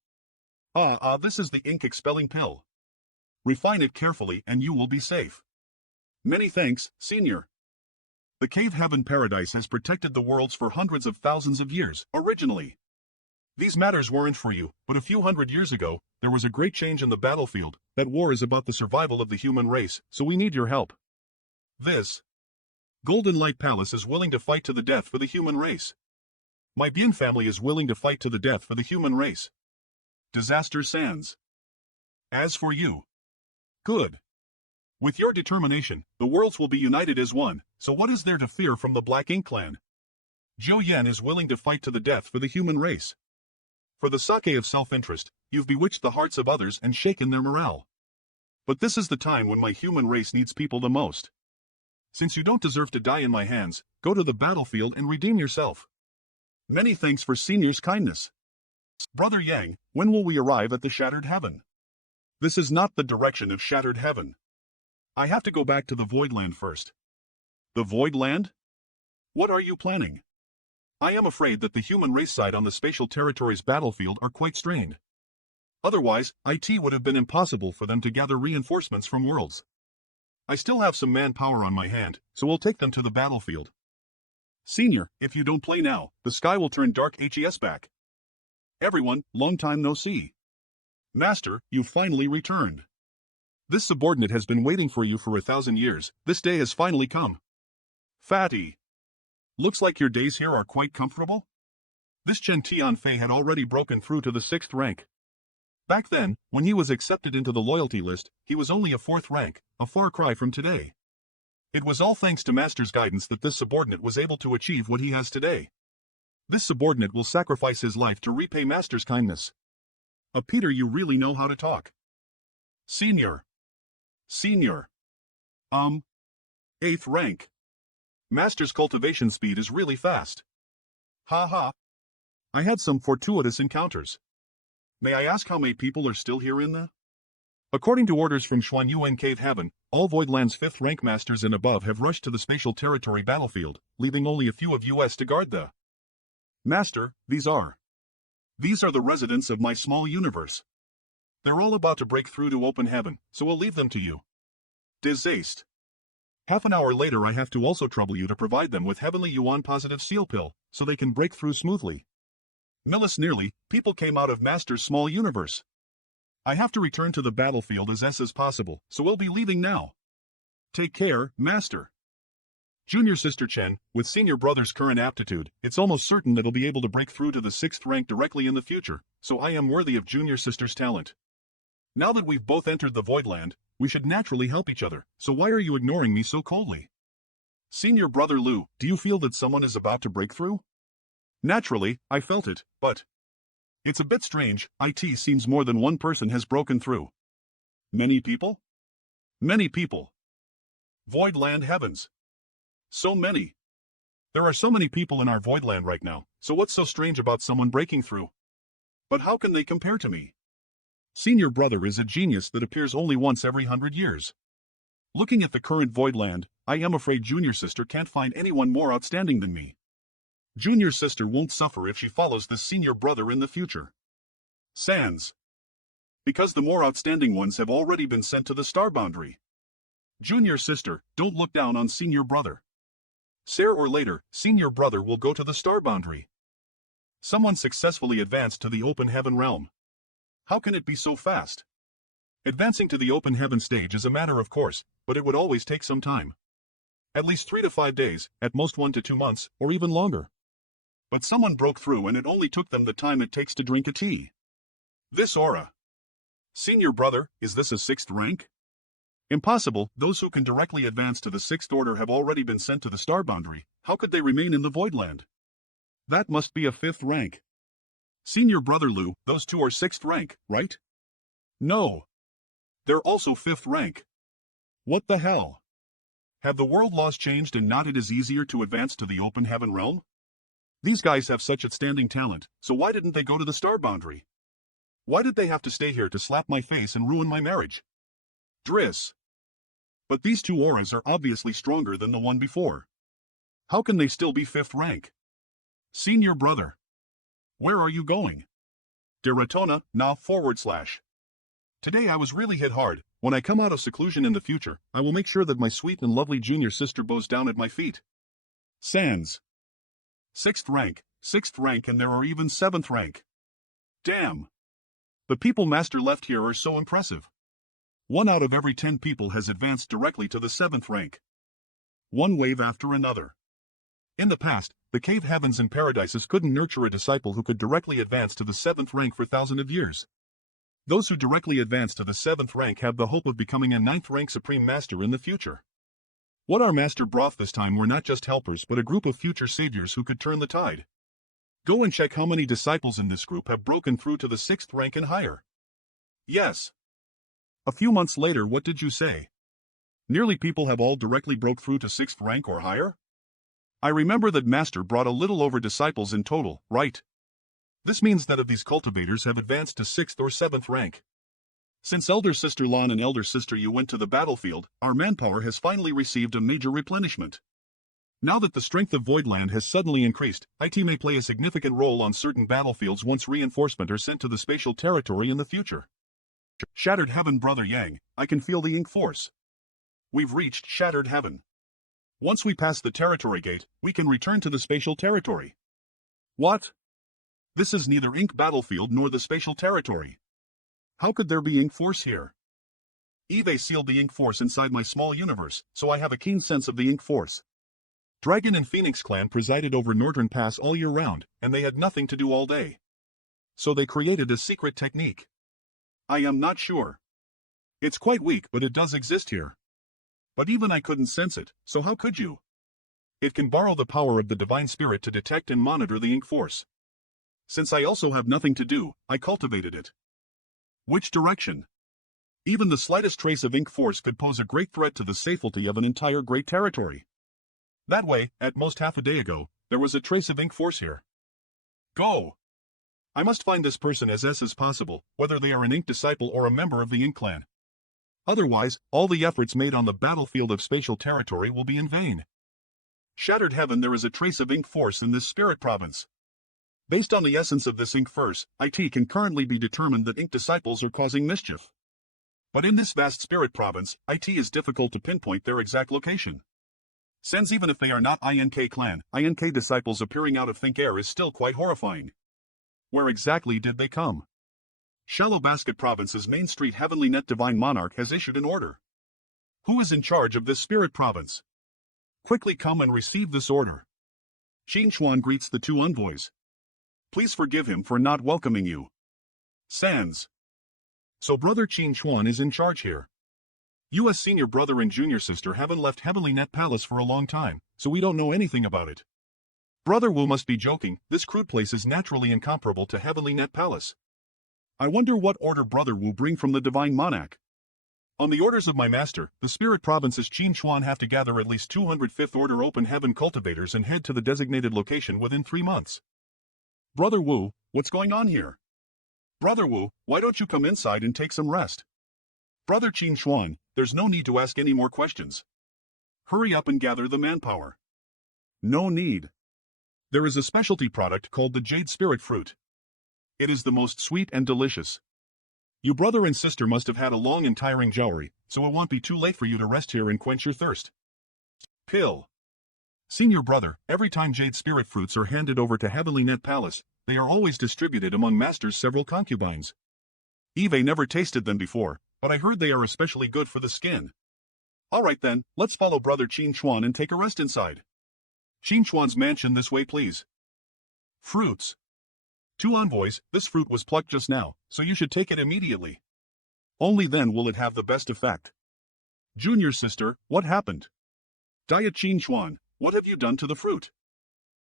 This is the ink expelling pill. Refine it carefully and you will be safe. Many thanks, Senior. The cave heaven paradise has protected the worlds for hundreds of thousands of years, originally. These matters weren't for you, but a few hundred years ago, there was a great change in the battlefield. That war is about the survival of the human race, so we need your help. This Golden Light Palace is willing to fight to the death for the human race. My Bien family is willing to fight to the death for the human race. Disaster Sands. As for you. Good. With your determination, the worlds will be united as one, so what is there to fear from the Black Ink Clan? Zhou Yan is willing to fight to the death for the human race. For the sake of self-interest, you've bewitched the hearts of others and shaken their morale. But this is the time when my human race needs people the most. Since you don't deserve to die in my hands, go to the battlefield and redeem yourself. Many thanks for Senior's kindness. Brother Yang, when will we arrive at the Shattered Heaven? This is not the direction of Shattered Heaven. I have to go back to the Voidland first. The Voidland? What are you planning? I am afraid that the human race side on the spatial territory's battlefield are quite strained. Otherwise, it would have been impossible for them to gather reinforcements from worlds. I still have some manpower on my hand, so we'll take them to the battlefield. Senior, if you don't play now, the sky will turn dark HES back. Everyone, long time no see. Master, you've finally returned. This subordinate has been waiting for you for 1,000 years, this day has finally come. Fatty. Looks like your days here are quite comfortable? This Chen Tianfei had already broken through to the 6th rank. Back then, when he was accepted into the loyalty list, he was only a 4th rank, a far cry from today. It was all thanks to Master's guidance that this subordinate was able to achieve what he has today. This subordinate will sacrifice his life to repay Master's kindness. Peter, you really know how to talk. Senior. Senior. 8th rank. Master's cultivation speed is really fast. Ha. I had some fortuitous encounters. May I ask how many people are still here in the... According to orders from Xuanyuan Cave Heaven, all Voidland's 5th rank masters and above have rushed to the spatial territory battlefield, leaving only a few of us to guard the... Master, these are the residents of my small universe. They're all about to break through to open heaven, so we'll leave them to you. Disaste. Half an hour later I have to also trouble you to provide them with Heavenly Yuan Positive Seal Pill, so they can break through smoothly. Millis nearly, people came out of Master's small universe. I have to return to the battlefield as possible, so we'll be leaving now. Take care, Master. Junior Sister Chen, with Senior Brother's current aptitude, it's almost certain that he'll be able to break through to the 6th rank directly in the future, so I am worthy of Junior Sister's talent. Now that we've both entered the Voidland, we should naturally help each other, so why are you ignoring me so coldly? Senior Brother Lu, do you feel that someone is about to break through? Naturally, I felt it, but it's a bit strange. It seems more than one person has broken through. Many people? Many people. Voidland heavens. So many. There are so many people in our Voidland right now, so what's so strange about someone breaking through? But how can they compare to me? Senior Brother is a genius that appears only once every 100 years. Looking at the current Voidland, I am afraid Junior Sister can't find anyone more outstanding than me. Junior Sister won't suffer if she follows this Senior Brother in the future. Sans. Because the more outstanding ones have already been sent to the star boundary. Junior Sister, don't look down on Senior Brother. Sooner or later, Senior Brother will go to the star boundary. Someone successfully advanced to the open heaven realm. How can it be so fast? Advancing to the open heaven stage is a matter of course, but it would always take some time. At least 3 to 5 days, at most 1 to 2 months, or even longer. But someone broke through and it only took them the time it takes to drink a tea. This aura. Senior Brother, is this a 6th rank? Impossible, those who can directly advance to the 6th order have already been sent to the star boundary. How could they remain in the Voidland? That must be a 5th rank. Senior Brother Lu, those two are 6th rank, right? No. They're also 5th rank. What the hell? Have the world laws changed and not it is easier to advance to the open heaven realm? These guys have such outstanding talent, so why didn't they go to the star boundary? Why did they have to stay here to slap my face and ruin my marriage? Driss. But these two auras are obviously stronger than the one before. How can they still be 5th rank? Senior Brother. Where are you going? Deratona, na /. Today I was really hit hard. When I come out of seclusion in the future, I will make sure that my sweet and lovely Junior Sister bows down at my feet. Sans. 6th rank and there are even 7th rank. Damn. The people Master left here are so impressive. 1 out of every 10 people has advanced directly to the 7th rank. One wave after another. In the past, the cave heavens and paradises couldn't nurture a disciple who could directly advance to the 7th rank for thousands of years. Those who directly advance to the 7th rank have the hope of becoming a 9th rank Supreme Master in the future. What our Master brought this time were not just helpers but a group of future saviors who could turn the tide. Go and check how many disciples in this group have broken through to the 6th rank and higher. Yes. A few months later, what did you say? Nearly people have all directly broke through to 6th rank or higher? I remember that Master brought a little over disciples in total, right? This means that of these cultivators have advanced to 6th or 7th rank. Since Elder Sister Lan and Elder Sister Yu went to the battlefield, our manpower has finally received a major replenishment. Now that the strength of Voidland has suddenly increased, IT may play a significant role on certain battlefields once reinforcements are sent to the spatial territory in the future. Shattered Heaven Brother Yang, I can feel the ink force. We've reached Shattered Heaven. Once we pass the territory gate, we can return to the spatial territory. What? This is neither ink battlefield nor the spatial territory. How could there be ink force here? Eve sealed the ink force inside my small universe, so I have a keen sense of the ink force. Dragon and Phoenix clan presided over Northern Pass all year round, and they had nothing to do all day. So they created a secret technique. I am not sure. It's quite weak, but it does exist here. But even I couldn't sense it, so how could you? It can borrow the power of the Divine Spirit to detect and monitor the ink force. Since I also have nothing to do, I cultivated it. Which direction? Even the slightest trace of ink force could pose a great threat to the safety of an entire great territory. That way, at most half a day ago, there was a trace of ink force here. Go! I must find this person as possible, whether they are an ink disciple or a member of the ink clan. Otherwise, all the efforts made on the battlefield of spatial territory will be in vain. Shattered Heaven, there is a trace of ink force in this spirit province. Based on the essence of this ink force, it can currently be determined that ink disciples are causing mischief. But in this vast spirit province, it is difficult to pinpoint their exact location. Since even if they are not INK clan, INK disciples appearing out of thin air is still quite horrifying. Where exactly did they come? Shallow Basket Province's Main Street Heavenly Net Divine Monarch has issued an order. Who is in charge of this spirit province? Quickly come and receive this order. Qin Chuan greets the two envoys. Please forgive him for not welcoming you. Sans. So brother Qin Chuan is in charge here. You as senior brother and junior sister haven't left Heavenly Net Palace for a long time, so we don't know anything about it. Brother Wu must be joking, this crude place is naturally incomparable to Heavenly Net Palace. I wonder what order Brother Wu bring from the Divine Monarch. On the orders of my master, the spirit provinces Qin Chuan have to gather at least 205th Order Open Heaven cultivators and head to the designated location within 3 months. Brother Wu, what's going on here? Brother Wu, why don't you come inside and take some rest? Brother Qin Chuan, there's no need to ask any more questions. Hurry up and gather the manpower. No need. There is a specialty product called the Jade Spirit Fruit. It is the most sweet and delicious. You brother and sister must have had a long and tiring journey, so it won't be too late for you to rest here and quench your thirst. Pill. Senior brother, every time Jade Spirit Fruits are handed over to Heavenly Net Palace, they are always distributed among master's several concubines. Eve never tasted them before, but I heard they are especially good for the skin. Alright then, let's follow brother Qin Chuan and take a rest inside. Qin Chuan's mansion this way please. Fruits. Two envoys, this fruit was plucked just now, so you should take it immediately. Only then will it have the best effect. Junior sister, what happened? Dia Qin Chuan, what have you done to the fruit?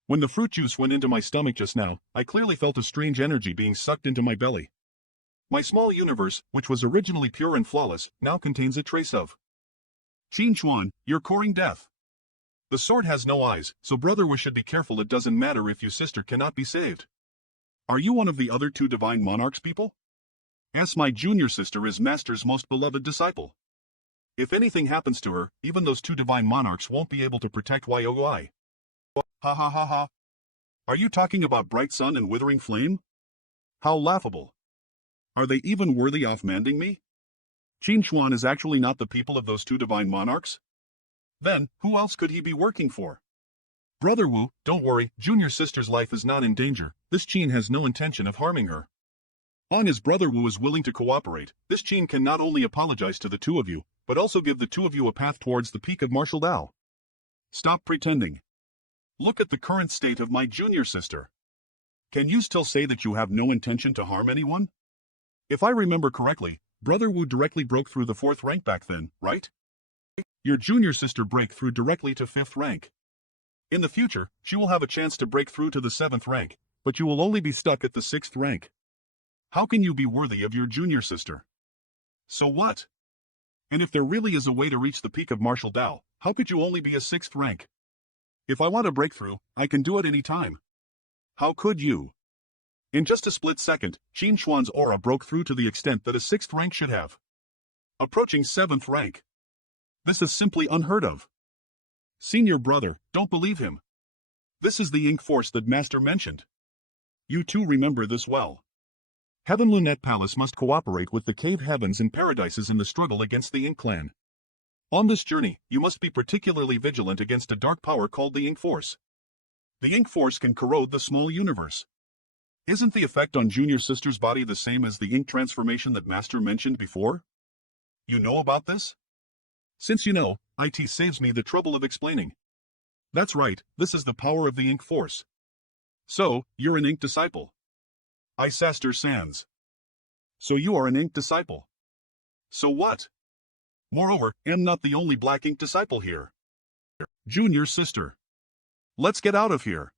When the fruit juice went into my stomach just now, I clearly felt a strange energy being sucked into my belly. My small universe, which was originally pure and flawless, now contains a trace of. Qin Chuan, you're courting death. The sword has no eyes, so brother we should be careful. It doesn't matter if your sister cannot be saved. Are you one of the other two divine monarchs people? As my junior sister is master's most beloved disciple. If anything happens to her, even those two divine monarchs won't be able to protect YOI. Ha ha ha ha. Are you talking about Bright Sun and Withering Flame? How laughable. Are they even worthy of manding me? Qin Chuan is actually not the people of those two divine monarchs? Then, who else could he be working for? Brother Wu, don't worry, junior sister's life is not in danger, this Qin has no intention of harming her. On as Brother Wu is willing to cooperate, this Qin can not only apologize to the two of you, but also give the two of you a path towards the peak of martial Dao. Stop pretending. Look at the current state of my junior sister. Can you still say that you have no intention to harm anyone? If I remember correctly, Brother Wu directly broke through the 4th rank back then, right? Your junior sister break through directly to 5th rank. In the future, she will have a chance to break through to the 7th rank, but you will only be stuck at the 6th rank. How can you be worthy of your junior sister? So what? And if there really is a way to reach the peak of martial Dao, how could you only be a 6th rank? If I want a breakthrough, I can do it any time. How could you? In just a split second, Qin Chuan's aura broke through to the extent that a 6th rank should have. Approaching 7th rank. This is simply unheard of. Senior brother, don't believe him. This is the ink force that Master mentioned. You too remember this well. Heavenly Net Palace must cooperate with the cave heavens and paradises in the struggle against the Ink Clan. On this journey, you must be particularly vigilant against a dark power called the Ink Force. The Ink Force can corrode the small universe. Isn't the effect on junior sister's body the same as the ink transformation that Master mentioned before? You know about this? Since you know, it saves me the trouble of explaining. That's right, this is the power of the Ink Force. So, you're an Ink disciple. Isaster Sans. So you are an Ink disciple. So what? Moreover, I'm not the only black ink disciple here. Junior sister. Let's get out of here.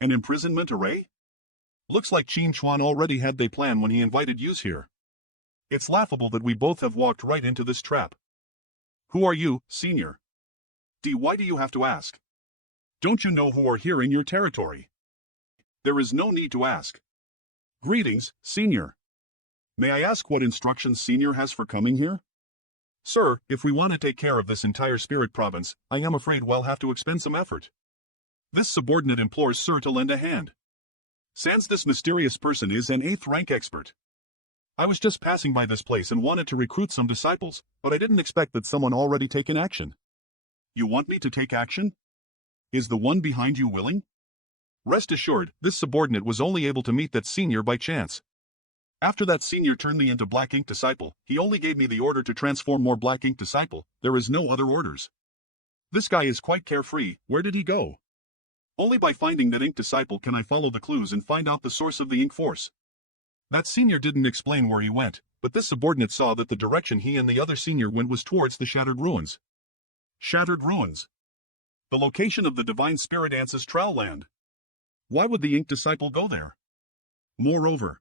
An imprisonment array? Looks like Qin Chuan already had the plan when he invited yous here. It's laughable that we both have walked right into this trap. Who are you, senior? Why do you have to ask? Don't you know who are here in your territory? There is no need to ask. Greetings, senior. May I ask what instructions senior has for coming here? Sir, if we want to take care of this entire spirit province, I am afraid we'll have to expend some effort. This subordinate implores sir to lend a hand. Sans this mysterious person is an 8th rank expert. I was just passing by this place and wanted to recruit some disciples, but I didn't expect that someone already taken action. You want me to take action? Is the one behind you willing? Rest assured, this subordinate was only able to meet that senior by chance. After that senior turned me into Black Ink Disciple, he only gave me the order to transform more Black Ink Disciple, there is no other orders. This guy is quite carefree. Where did he go? Only by finding that ink disciple can I follow the clues and find out the source of the ink force. That senior didn't explain where he went, but this subordinate saw that the direction he and the other senior went was towards the Shattered Ruins. Shattered Ruins. The location of the Divine Spirit Ancestral Land. Why would the ink disciple go there? Moreover,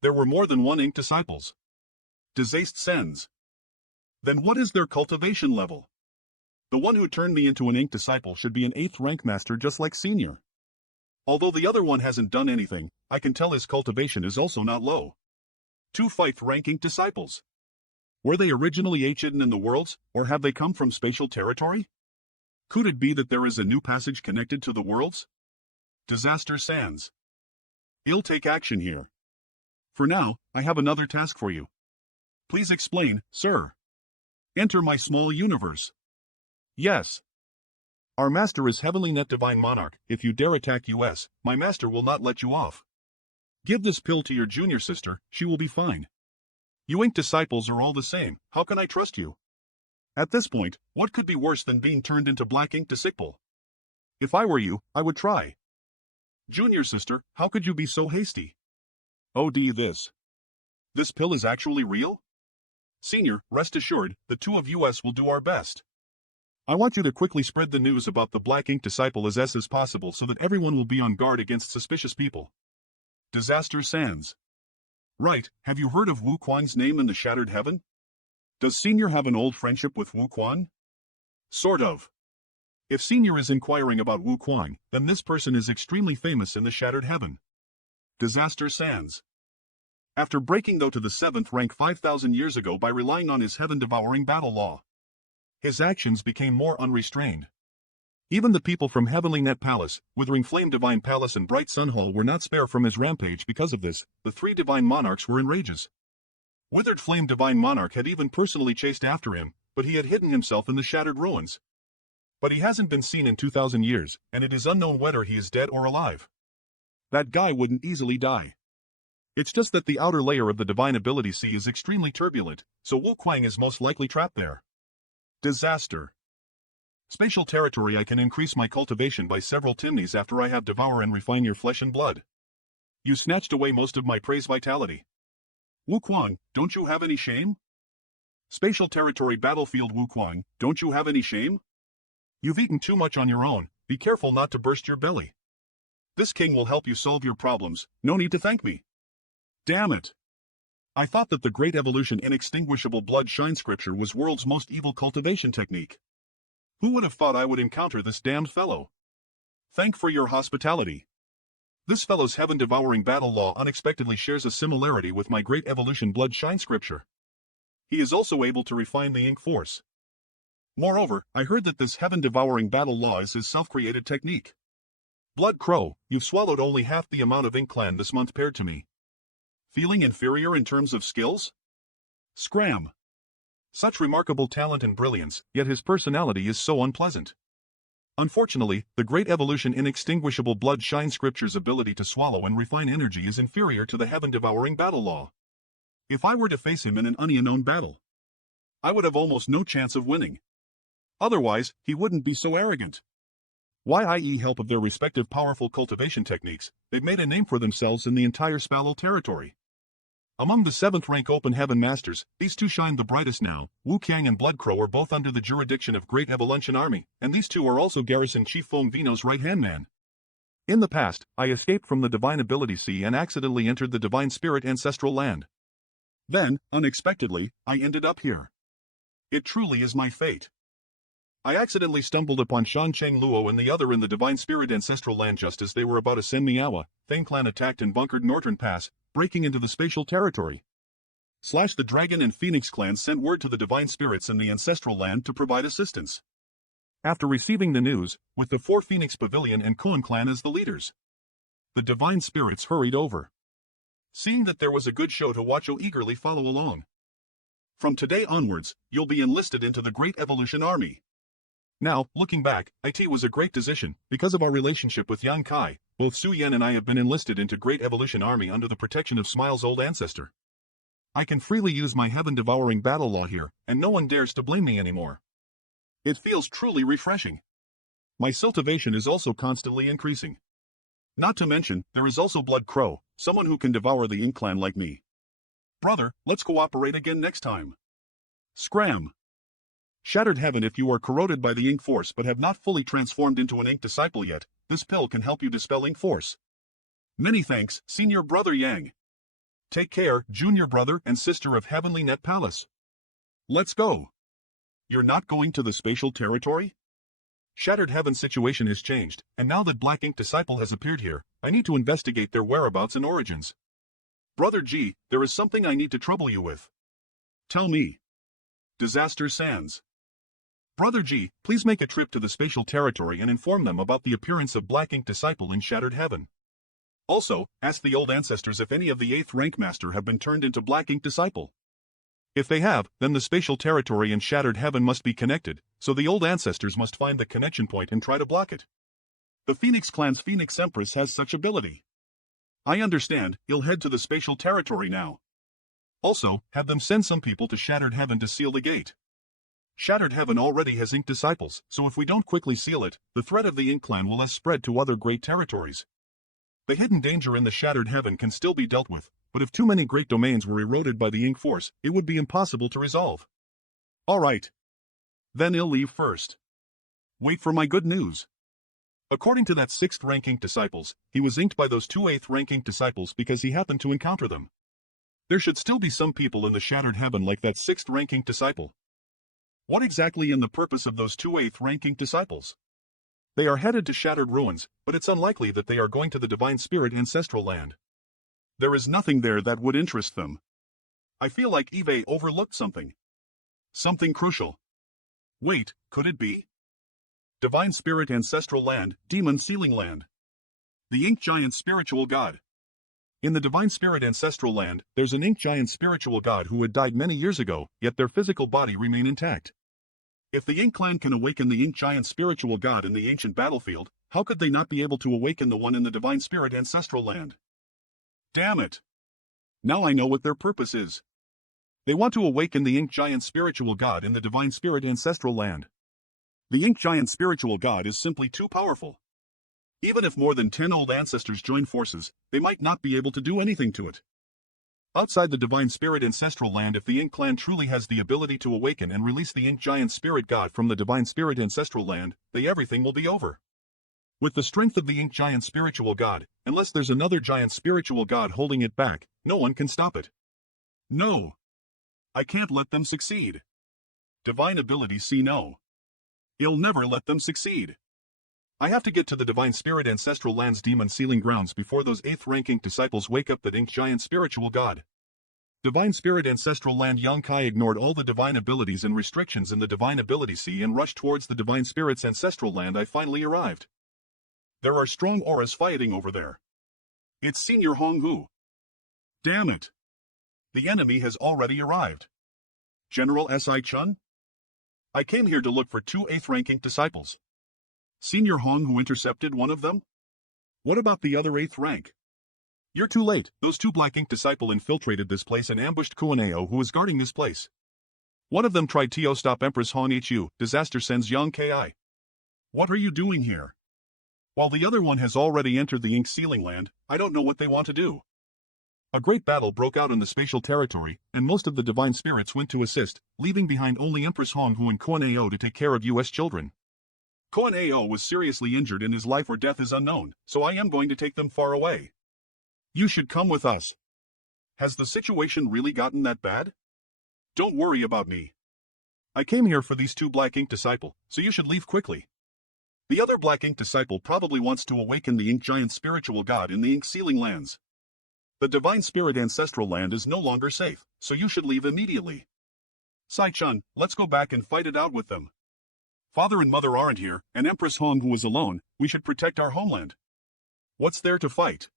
there were more than one ink disciples. Disaste sends. Then what is their cultivation level? The one who turned me into an ink disciple should be an 8th rank master just like senior. Although the other one hasn't done anything, I can tell his cultivation is also not low. 2 5th rank ink disciples. Were they originally hidden in the worlds, or have they come from spatial territory? Could it be that there is a new passage connected to the worlds? Disaster Sands. I'll take action here. For now, I have another task for you. Please explain, sir. Enter my small universe. Yes. Our master is Heavenly Net Divine Monarch. If you dare attack us, my master will not let you off. Give this pill to your junior sister, she will be fine. You ink disciples are all the same, how can I trust you? At this point, what could be worse than being turned into black ink disciple? If I were you, I would try. Junior sister, how could you be so hasty? Oh this. This pill is actually real? Senior, rest assured, the 2 of us will do our best. I want you to quickly spread the news about the black ink disciple as possible so that everyone will be on guard against suspicious people. Disaster Sands. Right, have you heard of Wu Quan's name in the Shattered Heaven? Does Senior have an old friendship with Wu Quan? Sort of. If Senior is inquiring about Wu Quan, then this person is extremely famous in the Shattered Heaven. Disaster Sands. After breaking though to the 7th rank 5,000 years ago by relying on his heaven-devouring battle law, his actions became more unrestrained. Even the people from Heavenly Net Palace, Withering Flame Divine Palace and Bright Sun Hall were not spared from his rampage. Because of this, the 3 divine monarchs were in rages. Withered Flame Divine Monarch had even personally chased after him, but he had hidden himself in the Shattered Ruins. But he hasn't been seen in 2,000 years, and it is unknown whether he is dead or alive. That guy wouldn't easily die. It's just that the outer layer of the Divine Ability Sea is extremely turbulent, so Wu Quang is most likely trapped there. Disaster. Spatial territory. I can increase my cultivation by several timneys after I have devour and refine your flesh and blood. You snatched away most of my praise vitality. Wu Quang, don't you have any shame? Spatial territory battlefield. Wu Quang, don't you have any shame? You've eaten too much on your own, be careful not to burst your belly. This king will help you solve your problems, no need to thank me. Damn it. I thought that the Great Evolution Inextinguishable Blood Shine Scripture was world's most evil cultivation technique. Who would have thought I would encounter this damned fellow? Thank for your hospitality. This fellow's heaven-devouring battle law unexpectedly shares a similarity with my Great Evolution Blood Shine Scripture. He is also able to refine the ink force. Moreover, I heard that this heaven-devouring battle law is his self-created technique. Blood Crow, you've swallowed only half the amount of ink clan this month paired to me. Feeling inferior in terms of skills? Scram. Such remarkable talent and brilliance, yet his personality is so unpleasant. Unfortunately, the Great Evolution Inextinguishable Blood Shine Scripture's ability to swallow and refine energy is inferior to the heaven-devouring battle law. If I were to face him in an unknown battle, I would have almost no chance of winning. Otherwise, he wouldn't be so arrogant. With help of their respective powerful cultivation techniques, they've made a name for themselves in the entire Spallow territory. Among the 7th rank Open Heaven Masters, these 2 shine the brightest now. Wu Qiang and Blood Crow are both under the jurisdiction of Great Evolution Army, and these 2 are also Garrison Chief Foam Vino's right-hand man. In the past, I escaped from the Divine Ability Sea and accidentally entered the Divine Spirit Ancestral Land. Then, unexpectedly, I ended up here. It truly is my fate. I accidentally stumbled upon Shan Cheng Luo and the other in the Divine Spirit Ancestral Land just as they were about to send me Awa. Thane clan attacked and bunkered Northern Pass, breaking into the spatial territory. The Dragon and Phoenix clans sent word to the Divine Spirits in the Ancestral Land to provide assistance. After receiving the news, with the 4 Phoenix Pavilion and Koan clan as the leaders, the Divine Spirits hurried over. Seeing that there was a good show to watch, you'll eagerly follow along. From today onwards, you'll be enlisted into the Great Evolution Army. Now, looking back, IT was a great decision. Because of our relationship with Yang Kai, both Su Yan and I have been enlisted into Great Evolution Army under the protection of Smile's old ancestor. I can freely use my heaven-devouring battle law here, and no one dares to blame me anymore. It feels truly refreshing. My cultivation is also constantly increasing. Not to mention, there is also Blood Crow, someone who can devour the Ink clan like me. Brother, let's cooperate again next time. Scram. Shattered Heaven. If you are corroded by the Ink Force but have not fully transformed into an Ink Disciple yet, this pill can help you dispel Ink Force. Many thanks, Senior Brother Yang. Take care, Junior Brother and Sister of Heavenly Net Palace. Let's go. You're not going to the spatial territory? Shattered Heaven's situation has changed, and now that Black Ink Disciple has appeared here, I need to investigate their whereabouts and origins. Brother G, there is something I need to trouble you with. Tell me. Disaster Sands. Brother G, please make a trip to the spatial territory and inform them about the appearance of Black Ink Disciple in Shattered Heaven. Also, ask the old ancestors if any of the 8th rank master have been turned into Black Ink Disciple. If they have, then the spatial territory and Shattered Heaven must be connected, so the old ancestors must find the connection point and try to block it. The Phoenix clan's Phoenix Empress has such ability. I understand, you'll head to the spatial territory now. Also, have them send some people to Shattered Heaven to seal the gate. Shattered Heaven already has Ink Disciples, so if we don't quickly seal it, the threat of the Ink clan will spread to other great territories. The hidden danger in the Shattered Heaven can still be dealt with, but if too many great domains were eroded by the Ink Force, it would be impossible to resolve. Alright. Then I'll leave first. Wait for my good news. According to that 6th rank Ink Disciples, he was inked by those 2 8th rank Ink Disciples because he happened to encounter them. There should still be some people in the Shattered Heaven like that 6th rank Ink Disciple. What exactly is the purpose of those 2 8th rank Ink Disciples? They are headed to Shattered Ruins, but it's unlikely that they are going to the Divine Spirit Ancestral Land. There is nothing there that would interest them. I feel like Eve overlooked something. Something crucial. Wait, could it be? Divine Spirit Ancestral Land, Demon Sealing Land. The Ink Giant Spiritual God. In the Divine Spirit Ancestral Land, there's an Ink Giant Spiritual God who had died many years ago, yet their physical body remain intact. If the Ink clan can awaken the Ink Giant Spiritual God in the ancient battlefield, how could they not be able to awaken the one in the Divine Spirit Ancestral Land? Damn it! Now I know what their purpose is. They want to awaken the Ink Giant Spiritual God in the Divine Spirit Ancestral Land. The Ink Giant Spiritual God is simply too powerful. Even if more than 10 old ancestors join forces, they might not be able to do anything to it. Outside the Divine Spirit Ancestral Land, if the Ink clan truly has the ability to awaken and release the Ink Giant Spirit God from the Divine Spirit Ancestral Land, then everything will be over. With the strength of the Ink Giant Spiritual God, unless there's another Giant Spiritual God holding it back, no one can stop it. No. I can't let them succeed. Divine ability see no. I'll never let them succeed. I have to get to the Divine Spirit Ancestral Land's Demon Sealing Grounds before those 8th rank Ink Disciples wake up that Ink Giant Spiritual God. Divine Spirit Ancestral Land. Young Kai ignored all the divine abilities and restrictions in the Divine Ability Sea and rushed towards the Divine Spirit's Ancestral Land. I finally arrived. There are strong auras fighting over there. It's Senior Hong Hu. Damn it. The enemy has already arrived. General S.I. Chun? I came here to look for 2 8th rank Ink Disciples. Senior Hong Hu intercepted one of them? What about the other 8th rank? You're too late. Those 2 Black Ink Disciple infiltrated this place and ambushed Kuaneo, who is guarding this place. One of them tried to stop Empress Han Hu. Disaster sends Yang Ki. What are you doing here? While the other one has already entered the Ink Sealing Land, I don't know what they want to do. A great battle broke out in the spatial territory, and most of the divine spirits went to assist, leaving behind only Empress Hong Hu and Kuaneo to take care of U.S. children. Kuaneo was seriously injured and his life or death is unknown, so I am going to take them far away. You should come with us. Has the situation really gotten that bad? Don't worry about me. I came here for these 2 Black Ink Disciple, so you should leave quickly. The other Black Ink Disciple probably wants to awaken the Ink Giant Spiritual God in the Ink Sealing Lands. The Divine Spirit Ancestral Land is no longer safe, so you should leave immediately. Sai-chun, let's go back and fight it out with them. Father and Mother aren't here, and Empress Hong Hu is alone. We should protect our homeland. What's there to fight?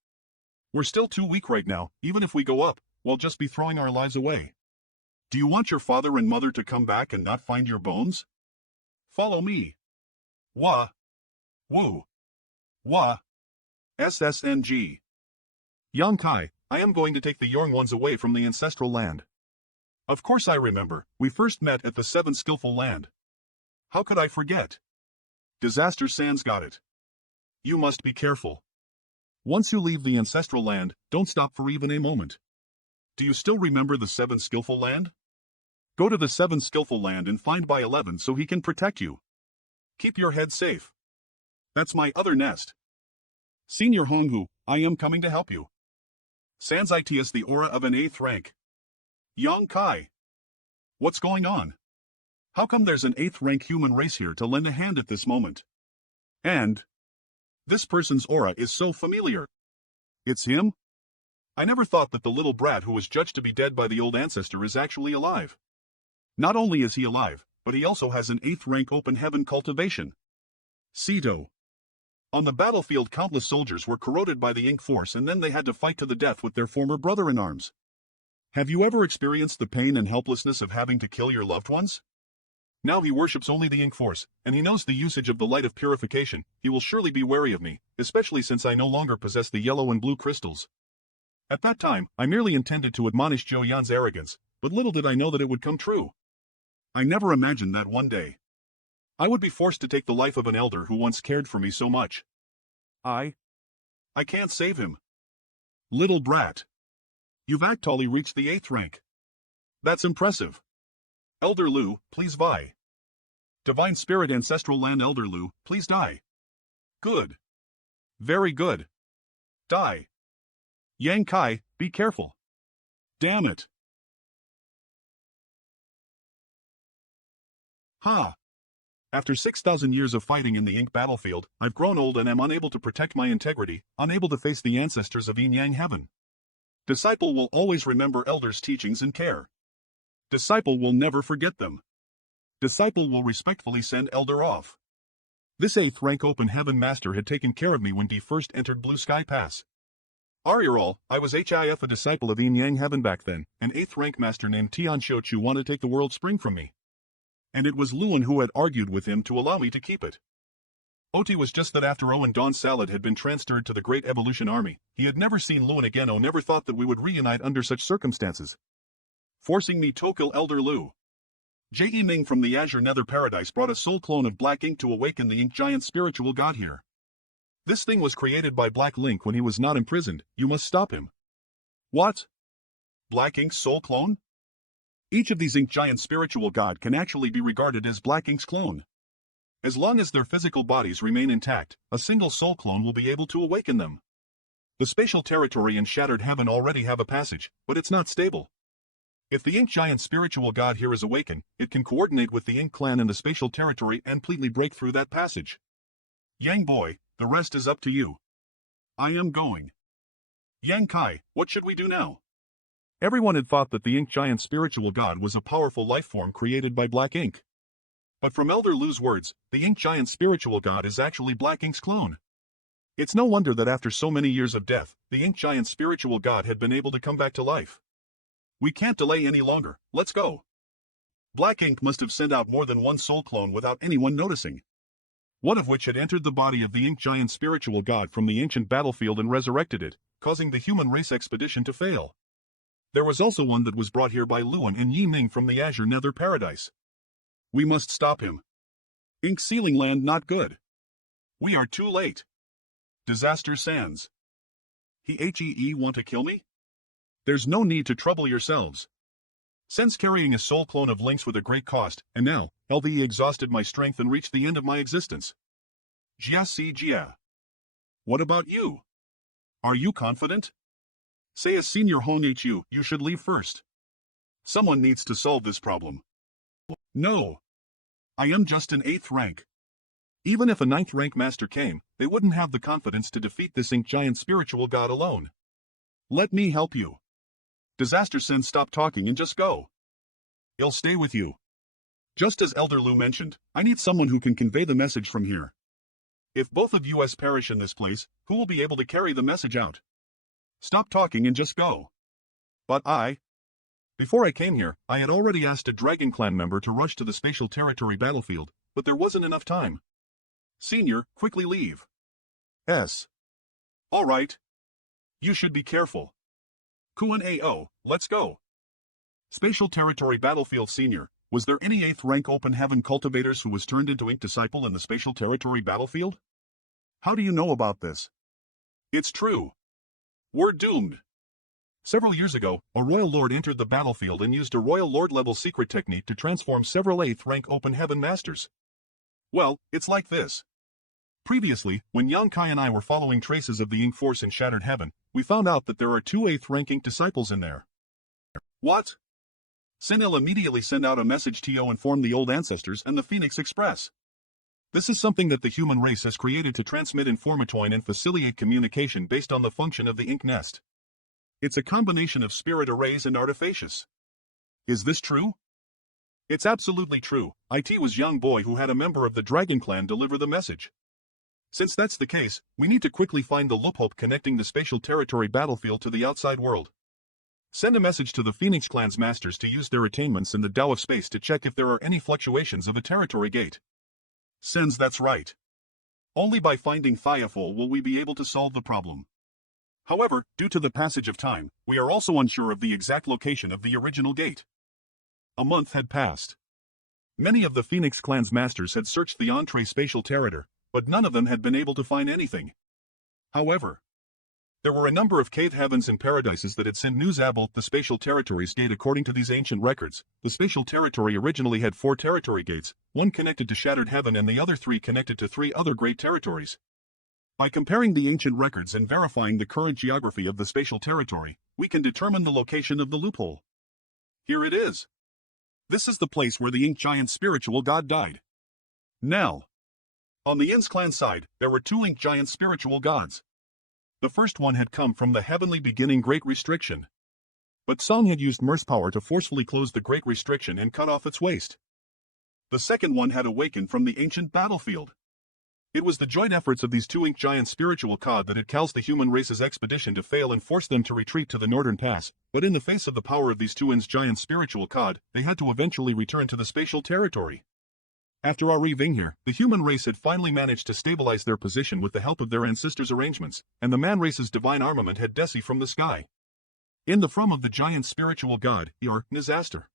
We're still too weak right now. Even if we go up, we'll just be throwing our lives away. Do you want your father and mother to come back and not find your bones? Follow me. Wah. Woo. Wah. SSNG. Yang Kai, I am going to take the young ones away from the ancestral land. Of course I remember, we first met at the 7 Skillful Land. How could I forget? Disaster Sans got it. You must be careful. Once you leave the ancestral land, don't stop for even a moment. Do you still remember the 7 skillful land? Go to the 7 skillful land and find by 11 so he can protect you. Keep your head safe. That's my other nest. Senior Honghu, I am coming to help you. Sans it is the aura of an 8th rank. Yang Kai. What's going on? How come there's an 8th rank human race here to lend a hand at this moment? And this person's aura is so familiar. It's him? I never thought that the little brat who was judged to be dead by the old ancestor is actually alive. Not only is he alive, but he also has an 8th rank open heaven cultivation. Sito. On the battlefield, countless soldiers were corroded by the ink force and then they had to fight to the death with their former brother-in-arms. Have you ever experienced the pain and helplessness of having to kill your loved ones? Now he worships only the ink force, and he knows the usage of the light of purification. He will surely be wary of me, especially since I no longer possess the yellow and blue crystals. At that time, I merely intended to admonish Zhou Yan's arrogance, but little did I know that it would come true. I never imagined that one day I would be forced to take the life of an elder who once cared for me so much. I can't save him. Little brat. You've actually reached the 8th rank. That's impressive. Elder Lu, please vie. Divine Spirit Ancestral Land Elder Lu, please die. Good. Very good. Die. Yang Kai, be careful. Damn it. Ha! After 6,000 years of fighting in the ink battlefield, I've grown old and am unable to protect my integrity, unable to face the ancestors of Yin Yang Heaven. Disciple will always remember Elder's teachings and care. Disciple will never forget them. Disciple will respectfully send Elder off. This 8th rank open heaven master had taken care of me when D first entered Blue Sky Pass. Ariel, I was HIF a disciple of Yin Yang Heaven back then, an 8th rank master named Tian Xiuqiu wanted to take the world spring from me. And it was Luan who had argued with him to allow me to keep it. Oti was just that after O and Don Salad had been transferred to the Great Evolution Army, he had never seen Luan again. O never thought that we would reunite under such circumstances. Forcing me to kill Elder Lu. J.E. Ming from the Azure Nether Paradise brought a soul clone of Black Ink to awaken the ink giant spiritual god here. This thing was created by Black Link when he was not imprisoned. You must stop him. What? Black Ink's soul clone? Each of these ink giant spiritual god can actually be regarded as Black Ink's clone. As long as their physical bodies remain intact, a single soul clone will be able to awaken them. The spatial territory and Shattered Heaven already have a passage, but it's not stable. If the ink giant spiritual god here is awakened, it can coordinate with the ink clan in the spatial territory and completely break through that passage. Yang boy, the rest is up to you. I am going. Yang Kai, what should we do now? Everyone had thought that the ink giant spiritual god was a powerful life form created by Black Ink. But from Elder Lu's words, the ink giant spiritual god is actually Black Ink's clone. It's no wonder that after so many years of death, the ink giant spiritual god had been able to come back to life. We can't delay any longer, let's go. Black Ink must have sent out more than one soul clone without anyone noticing. One of which had entered the body of the ink giant spiritual god from the ancient battlefield and resurrected it, causing the human race expedition to fail. There was also one that was brought here by Luan and Yi Ming from the Azure Nether Paradise. We must stop him. Ink Sealing Land not good. We are too late. Disaster Sans. He want to kill me? There's no need to trouble yourselves. Since carrying a soul clone of Lynx with a great cost, and now, LVE exhausted my strength and reached the end of my existence. Jia. What about you? Are you confident? Say as Senior Hong Hu, you should leave first. Someone needs to solve this problem. No. I am just an 8th rank. Even if a 9th rank master came, they wouldn't have the confidence to defeat this ink giant spiritual god alone. Let me help you. Disaster Sense, stop talking and just go. I'll stay with you. Just as Elder Lu mentioned, I need someone who can convey the message from here. If both of us perish in this place, who will be able to carry the message out? Stop talking and just go. But before I came here, I had already asked a Dragon Clan member to rush to the spatial territory battlefield, but there wasn't enough time. Senior, quickly leave. All right. You should be careful. Kuan AO, let's go. Spatial territory battlefield. Senior, Was there any 8th rank open heaven cultivators who was turned into ink disciple in the spatial territory battlefield? How do you know about this? It's true. We're doomed. Several years ago, a royal lord entered the battlefield and used a royal lord level secret technique to transform several 8th rank open heaven masters. Well, it's like this. Previously, when Yang Kai and I were following traces of the ink force in Shattered Heaven, we found out that there are 2 8th rank ink disciples in there. What? Senil immediately sent out a message to inform the old ancestors and the Phoenix Express. This is something that the human race has created to transmit informatoin and facilitate communication based on the function of the ink nest. It's a combination of spirit arrays and artificius. Is this true? It's absolutely true. It was young boy who had a member of the Dragon Clan deliver the message. Since that's the case, we need to quickly find the loophole connecting the spatial territory battlefield to the outside world. Send a message to the Phoenix Clan's masters to use their attainments in the Tao of Space to check if there are any fluctuations of a territory gate. Sens, that's right. Only by finding Thiafol will we be able to solve the problem. However, due to the passage of time, we are also unsure of the exact location of the original gate. A month had passed. Many of the Phoenix Clan's masters had searched the entree spatial territory, but none of them had been able to find anything. However, there were a number of cave heavens and paradises that had sent news about the spatial territory's gate. According to these ancient records, the spatial territory originally had 4 territory gates, one connected to Shattered Heaven and the other 3 connected to 3 other great territories. By comparing the ancient records and verifying the current geography of the spatial territory, we can determine the location of the loophole. Here it is. This is the place where the ink giant spiritual god died. Now, on the Yin's clan side, there were 2 ink giant spiritual gods. The first one had come from the heavenly beginning Great Restriction. But Song had used Merce power to forcefully close the Great Restriction and cut off its waist. The second one had awakened from the ancient battlefield. It was the joint efforts of these 2 ink giant spiritual god that had caused the human race's expedition to fail and forced them to retreat to the northern pass, but in the face of the power of these 2 ink giant spiritual god, they had to eventually return to the spatial territory. After arriving here, the human race had finally managed to stabilize their position with the help of their ancestors' arrangements, and the man race's divine armament had Desi from the sky. In the from of the giant spiritual god, Nizaster.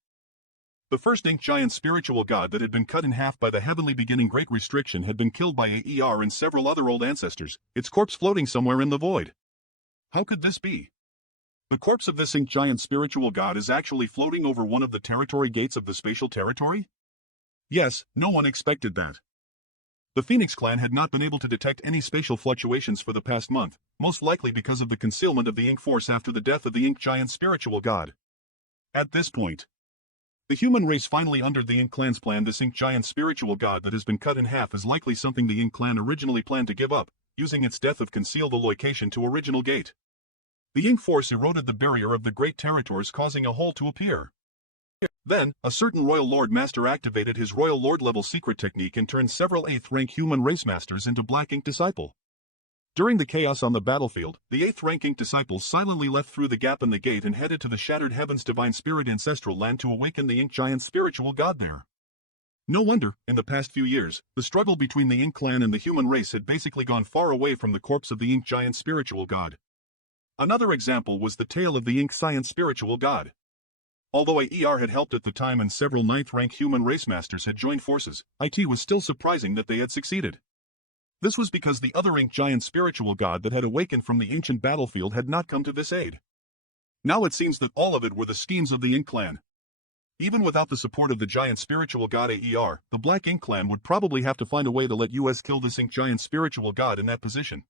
The first ink giant spiritual god that had been cut in half by the heavenly beginning Great Restriction had been killed by Aer and several other old ancestors, its corpse floating somewhere in the void. How could this be? The corpse of this ink giant spiritual god is actually floating over one of the territory gates of the spatial territory? Yes, no one expected that. The Phoenix Clan had not been able to detect any spatial fluctuations for the past month, most likely because of the concealment of the ink force after the death of the ink giant spiritual god. At this point, the human race finally under the Ink Clan's plan. This ink giant spiritual god that has been cut in half is likely something the Ink Clan originally planned to give up, using its death of conceal the location to original gate. The ink force eroded the barrier of the great territories, causing a hole to appear. Then, a certain royal lord master activated his royal lord level secret technique and turned several 8th rank human race masters into black ink disciple. During the chaos on the battlefield, the 8th rank ink disciples silently left through the gap in the gate and headed to the Shattered Heaven's divine spirit ancestral land to awaken the ink giant spiritual god there. No wonder, in the past few years, the struggle between the Ink Clan and the human race had basically gone far away from the corpse of the ink giant spiritual god. Another example was the tale of the ink science spiritual god. Although Aer had helped at the time and several 9th rank human race masters had joined forces, it was still surprising that they had succeeded. This was because the other ink giant spiritual god that had awakened from the ancient battlefield had not come to this aid. Now it seems that all of it were the schemes of the Ink Clan. Even without the support of the giant spiritual god Aer, the Black Ink Clan would probably have to find a way to let us kill this ink giant spiritual god in that position.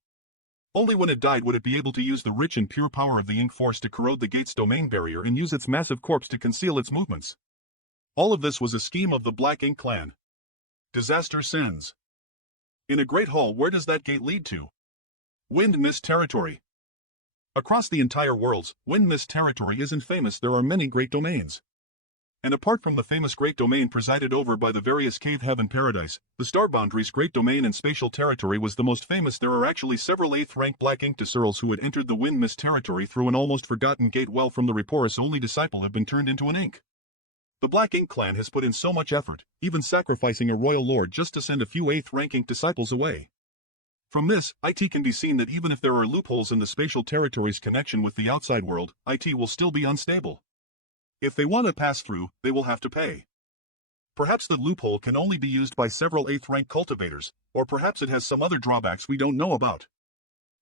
Only when it died would it be able to use the rich and pure power of the ink force to corrode the gate's domain barrier and use its massive corpse to conceal its movements. All of this was a scheme of the Black Ink Clan. Disaster sends. In a great hall, where does that gate lead to? Wind Mist Territory. Across the entire world's Wind Mist Territory isn't famous. There are many great domains. And apart from the famous Great Domain presided over by the various Cave Heaven Paradise, the Star Boundaries Great Domain and Spatial Territory was the most famous. There are actually several 8th rank Black Ink Disciples who had entered the Wind Mist Territory through an almost forgotten gate. Well, from the Reporus only disciple have been turned into an ink. The Black Ink Clan has put in so much effort, even sacrificing a royal lord just to send a few 8th rank ink disciples away. From this, it can be seen that even if there are loopholes in the spatial territory's connection with the outside world, it will still be unstable. If they want to pass through, they will have to pay. Perhaps the loophole can only be used by several 8th rank cultivators, or perhaps it has some other drawbacks we don't know about.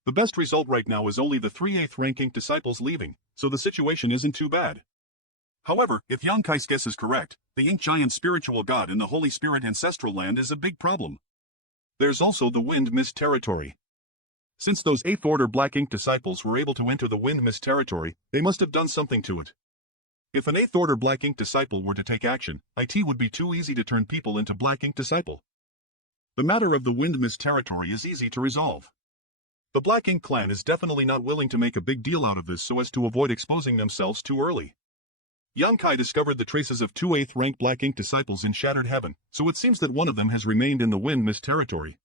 The best result right now is only the 3 8th ranking disciples leaving, so the situation isn't too bad. However, if Yonkai's guess is correct, the Ink Giant spiritual god in the Holy Spirit ancestral land is a big problem. There's also the Wind Mist territory. Since those 8th order Black Ink disciples were able to enter the Wind Mist territory, they must have done something to it. If an 8th order Black Ink disciple were to take action, it would be too easy to turn people into Black Ink disciple. The matter of the Wind Mist territory is easy to resolve. The Black Ink clan is definitely not willing to make a big deal out of this so as to avoid exposing themselves too early. Yonkai discovered the traces of 2 8th rank Black Ink disciples in Shattered Heaven, so it seems that one of them has remained in the Wind Mist territory.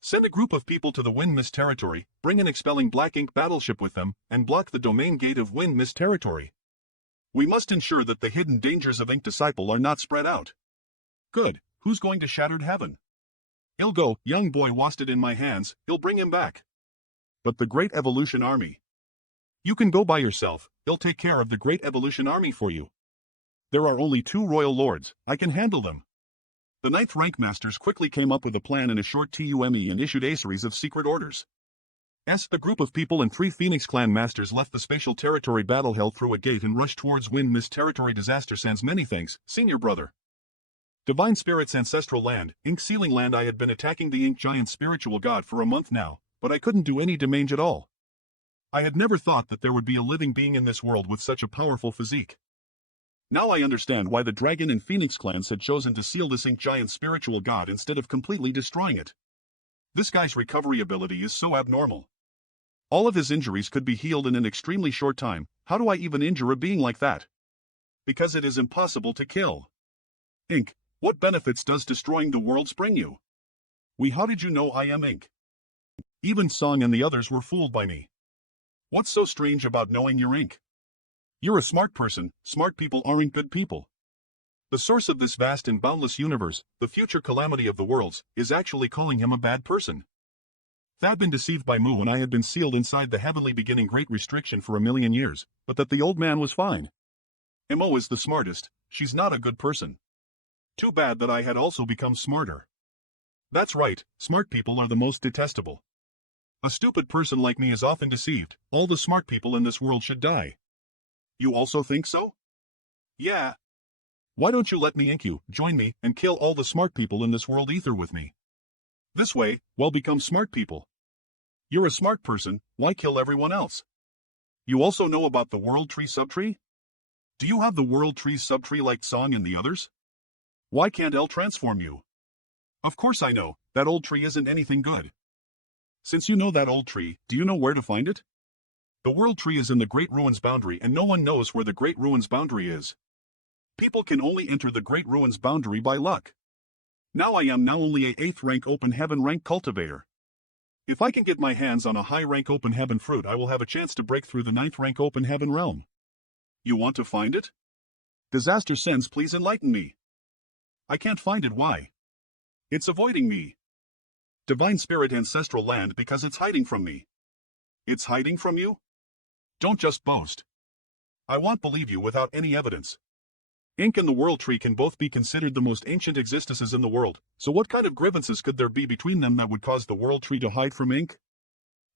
Send a group of people to the Wind Mist territory, bring an expelling Black Ink battleship with them, and block the domain gate of Wind Mist territory. We must ensure that the hidden dangers of Ink Disciple are not spread out. Good, who's going to Shattered Heaven? I'll go, young boy wasted in my hands, he'll bring him back. But the Great Evolution Army? You can go by yourself, he'll take care of the Great Evolution Army for you. There are only 2 royal lords, I can handle them. The 9th rank masters quickly came up with a plan in a short time and issued a series of secret orders. A group of people and 3 Phoenix clan masters left the spatial territory battle held through a gate and rushed towards Wind Mist territory. Disaster sends many thanks, senior brother. Divine Spirit's ancestral land, Ink Sealing land. I had been attacking the Ink Giant spiritual god for a month now, but I couldn't do any damage at all. I had never thought that there would be a living being in this world with such a powerful physique. Now I understand why the Dragon and Phoenix clans had chosen to seal this Ink Giant spiritual god instead of completely destroying it. This guy's recovery ability is so abnormal. All of his injuries could be healed in an extremely short time. How do I even injure a being like that? Because it is impossible to kill. Ink, what benefits does destroying the worlds bring you? How did you know I am Ink? Even Song and the others were fooled by me. What's so strange about knowing you're Ink? You're a smart person, smart people aren't good people. The source of this vast and boundless universe, the future calamity of the worlds, is actually calling him a bad person. Thad been deceived by Mu when I had been sealed inside the heavenly beginning great restriction for 1,000,000 years, but that the old man was fine. Mo is the smartest, she's not a good person. Too bad that I had also become smarter. That's right, smart people are the most detestable. A stupid person like me is often deceived, all the smart people in this world should die. You also think so? Yeah. Why don't you let me ink you, join me, and kill all the smart people in this world ether with me? This way, we'll become smart people. You're a smart person, why kill everyone else? You also know about the World Tree subtree? Do you have the World Tree subtree like Song and the others? Why can't L transform you? Of course I know, that old tree isn't anything good. Since you know that old tree, do you know where to find it? The World Tree is in the Great Ruins boundary and no one knows where the Great Ruins boundary is. People can only enter the Great Ruins boundary by luck. Now I am only a 8th rank open heaven rank cultivator. If I can get my hands on a high rank open heaven fruit I will have a chance to break through the 9th rank open heaven realm. You want to find it? Disaster Sense, please enlighten me. I can't find it, why? It's avoiding me. Divine Spirit ancestral land because it's hiding from me. It's hiding from you? Don't just boast. I won't believe you without any evidence. Ink and the World Tree can both be considered the most ancient existences in the world, so what kind of grievances could there be between them that would cause the World Tree to hide from Ink?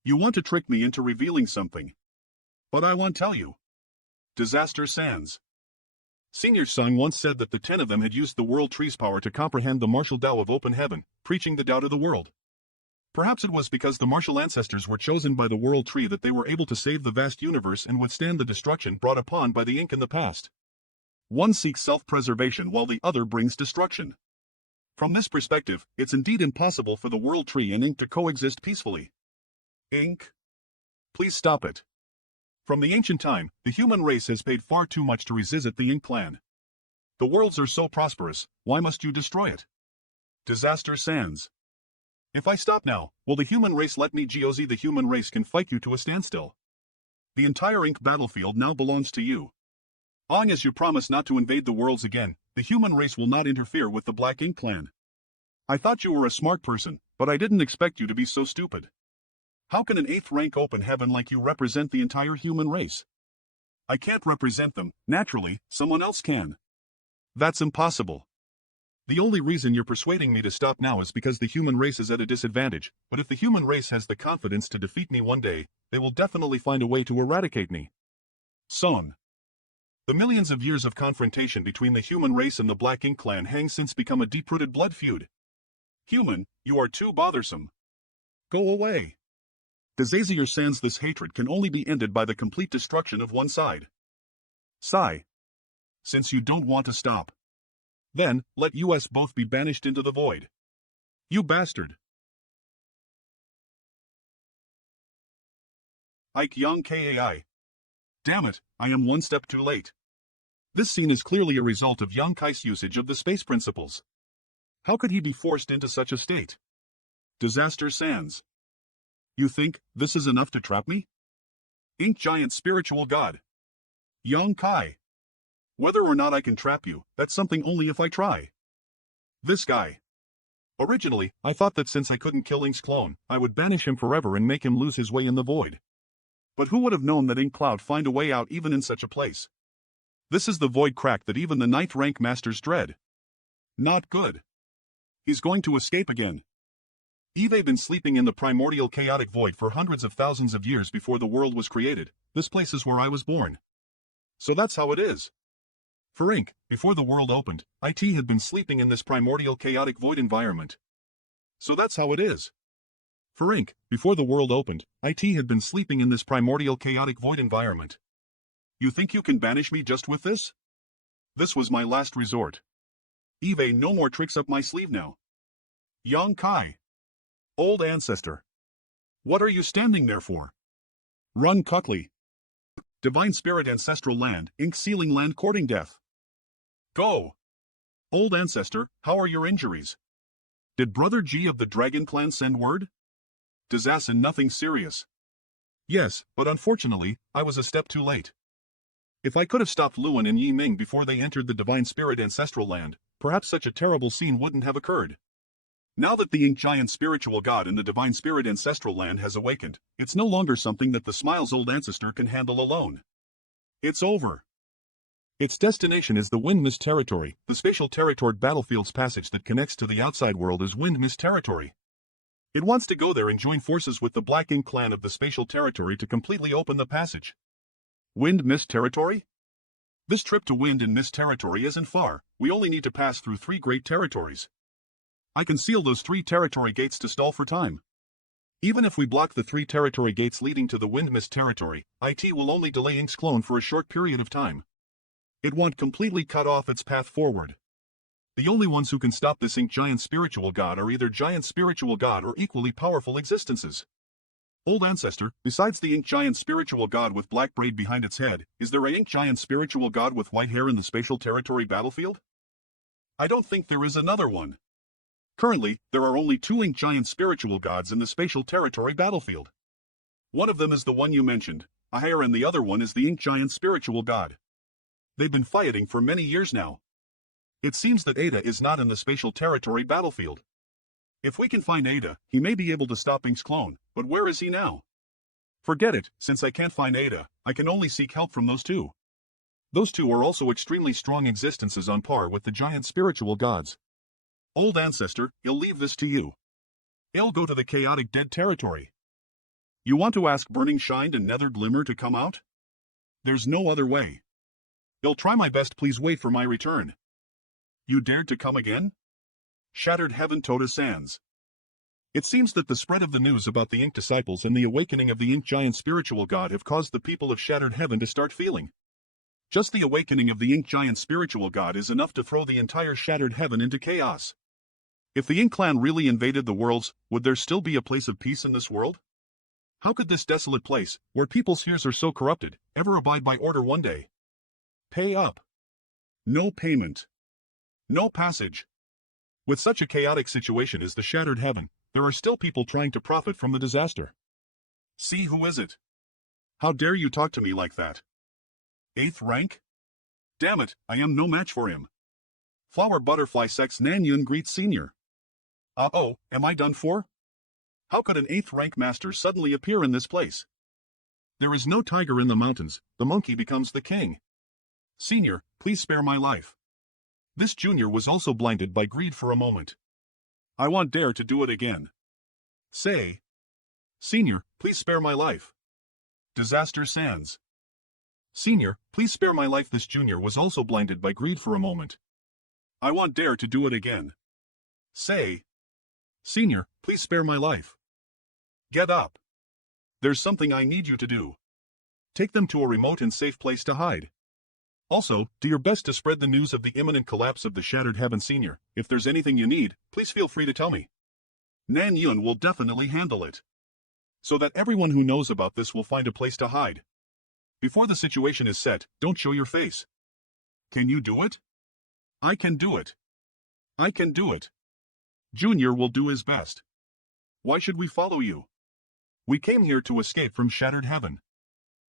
You want to trick me into revealing something. But I won't tell you. Disaster Sans. Senior Sung once said that the 10 of them had used the World Tree's power to comprehend the martial Tao of open heaven, preaching the Tao to the world. Perhaps it was because the martial ancestors were chosen by the World Tree that they were able to save the vast universe and withstand the destruction brought upon by the Ink in the past. One seeks self-preservation while the other brings destruction. From this perspective, it's indeed impossible for the World Tree and Ink to coexist peacefully. Ink? Please stop it. From the ancient time, the human race has paid far too much to revisit the Ink clan. The worlds are so prosperous, why must you destroy it? Disaster Sans. If I stop now, will the human race let me GOZ? The human race can fight you to a standstill. The entire Ink battlefield now belongs to you. Long as you promise not to invade the worlds again, the human race will not interfere with the Black Ink clan. I thought you were a smart person, but I didn't expect you to be so stupid. How can an 8th rank open heaven like you represent the entire human race? I can't represent them, naturally, someone else can. That's impossible. The only reason you're persuading me to stop now is because the human race is at a disadvantage, but if the human race has the confidence to defeat me one day, they will definitely find a way to eradicate me. Son. The millions of years of confrontation between the human race and the Black Ink clan hang since become a deep-rooted blood feud. Human, you are too bothersome. Go away. Disazier Sans, this hatred can only be ended by the complete destruction of one side. Sigh. Since you don't want to stop, then, let us both be banished into the void. You bastard. Ike Young Kai. Damn it, I am one step too late. This scene is clearly a result of Young Kai's usage of the space principles. How could he be forced into such a state? Disaster Sans. You think this is enough to trap me? Ink Giant Spiritual God. Young Kai. Whether or not I can trap you, that's something only if I try. This guy. Originally, I thought that since I couldn't kill Ink's clone, I would banish him forever and make him lose his way in the void. But who would have known that Ink Cloud find a way out even in such a place? This is the void crack that even the 9th rank masters dread. Not good. He's going to escape again. Eve been sleeping in the primordial chaotic void for hundreds of thousands of years before the world was created. This place is where I was born. So that's how it is. For Ink, before the world opened, IT had been sleeping in this primordial chaotic void environment. So that's how it is. For Ink, before the world opened, IT had been sleeping in this primordial chaotic void environment. You think you can banish me just with this? This was my last resort. Eve, no more tricks up my sleeve now. Yang Kai. Old ancestor. What are you standing there for? Run, Cuckley. Divine Spirit Ancestral Land, Ink Sealing Land Courting Death. Go! Old ancestor, how are your injuries? Did Brother G of the Dragon Clan send word? Disaster, nothing serious. Yes, but unfortunately, I was a step too late. If I could have stopped Luan and Yi Ming before they entered the Divine Spirit Ancestral Land, perhaps such a terrible scene wouldn't have occurred. Now that the Ink Giant Spiritual God in the Divine Spirit Ancestral Land has awakened, it's no longer something that the Smiles old ancestor can handle alone. It's over. Its destination is the Wind Mist Territory. The spatial territory battlefield's passage that connects to the outside world is Wind Mist Territory. It wants to go there and join forces with the Black Ink clan of the spatial territory to completely open the passage. Wind Mist Territory? This trip to Wind and Mist Territory isn't far. We only need to pass through 3 great territories. I can seal those 3 territory gates to stall for time. Even if we block the 3 territory gates leading to the Wind Mist Territory, IT will only delay Ink's clone for a short period of time. It won't completely cut off its path forward. The only ones who can stop this Ink Giant Spiritual God are either Giant Spiritual God or equally powerful existences. Old ancestor, besides the Ink Giant Spiritual God with black braid behind its head, is there a Ink Giant Spiritual God with white hair in the spatial territory battlefield? I don't think there is another one. Currently, there are only 2 Ink Giant Spiritual Gods in the spatial territory battlefield. One of them is the one you mentioned, a hair, and the other one is the Ink Giant Spiritual God. They've been fighting for many years now. It seems that Ada is not in the spatial territory battlefield. If we can find Ada, he may be able to stop Ink's clone, but where is he now? Forget it, since I can't find Ada, I can only seek help from those 2. Those 2 are also extremely strong existences on par with the giant spiritual gods. Old ancestor, I'll leave this to you. I'll go to the chaotic dead territory. You want to ask Burning Shine and Nether Glimmer to come out? There's no other way. I'll try my best, please wait for my return. You dared to come again? Shattered Heaven Tota Sans. It seems that the spread of the news about the Ink Disciples and the awakening of the Ink Giant Spiritual God have caused the people of Shattered Heaven to start feeling. Just the awakening of the Ink Giant Spiritual God is enough to throw the entire Shattered Heaven into chaos. If the Ink clan really invaded the worlds, would there still be a place of peace in this world? How could this desolate place, where people's fears are so corrupted, ever abide by order one day? Pay up. No payment. No passage. With such a chaotic situation as the Shattered Heaven, there are still people trying to profit from the disaster. See, who is it? How dare you talk to me like that? 8th rank? Damn it, I am no match for him. Flower Butterfly Sex Nanyun greets Senior. Oh, am I done for? How could an 8th rank master suddenly appear in this place? There is no tiger in the mountains, the monkey becomes the king. Senior, please spare my life. This junior was also blinded by greed for a moment. I won't dare to do it again. Say. Senior, please spare my life. Disaster Sans. Senior, please spare my life. This junior was also blinded by greed for a moment. I won't dare to do it again. Say. Senior, please spare my life. Get up. There's something I need you to do. Take them to a remote and safe place to hide. Also, do your best to spread the news of the imminent collapse of the Shattered Heaven. Senior. If there's anything you need, please feel free to tell me. Nan Yun will definitely handle it. So that everyone who knows about this will find a place to hide. Before the situation is set, don't show your face. Can you do it? I can do it. I can do it. Junior will do his best. Why should we follow you? We came here to escape from Shattered Heaven.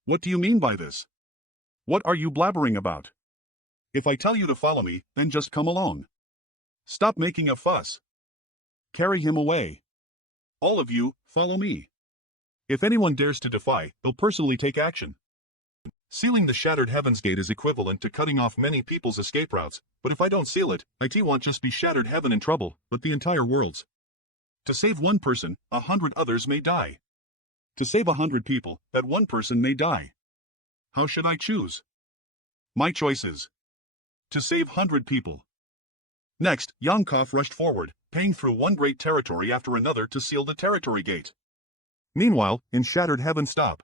What do you mean by this? What are you blabbering about? If I tell you to follow me, then just come along. Stop making a fuss. Carry him away. All of you, follow me. If anyone dares to defy, they'll personally take action. Sealing the Shattered Heavens Gate is equivalent to cutting off many people's escape routes, but if I don't seal it, it won't just be Shattered Heaven in trouble, but the entire world's. To save one person, 100 others may die. To save 100 people, that one person may die. How should I choose? My choices. To save 100 people. Next, Yankov rushed forward, paying through one great territory after another to seal the territory gate. Meanwhile, in Shattered Heaven stop.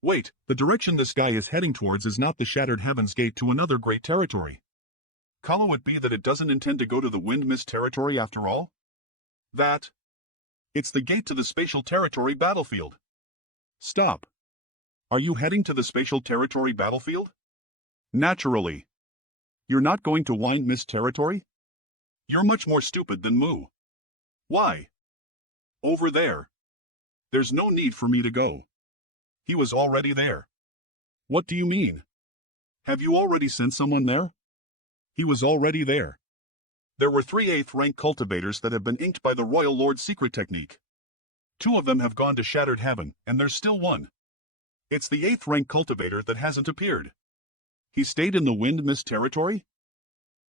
Wait, the direction this guy is heading towards is not the Shattered Heavens Gate to another great territory. Call it be that it doesn't intend to go to the Wind Mist territory after all? It's the gate to the Spatial Territory battlefield. Stop. Are you heading to the Spatial Territory battlefield? Naturally. You're not going to Wind Mist territory? You're much more stupid than Moo. Why? Over there. There's no need for me to go. He was already there. What do you mean? Have you already sent someone there? He was already there. There were 3 8th-rank cultivators that have been inked by the Royal Lord's secret technique. 2 of them have gone to Shattered Heaven, and there's still one. It's the 8th-rank cultivator that hasn't appeared. He stayed in the Wind Mist territory?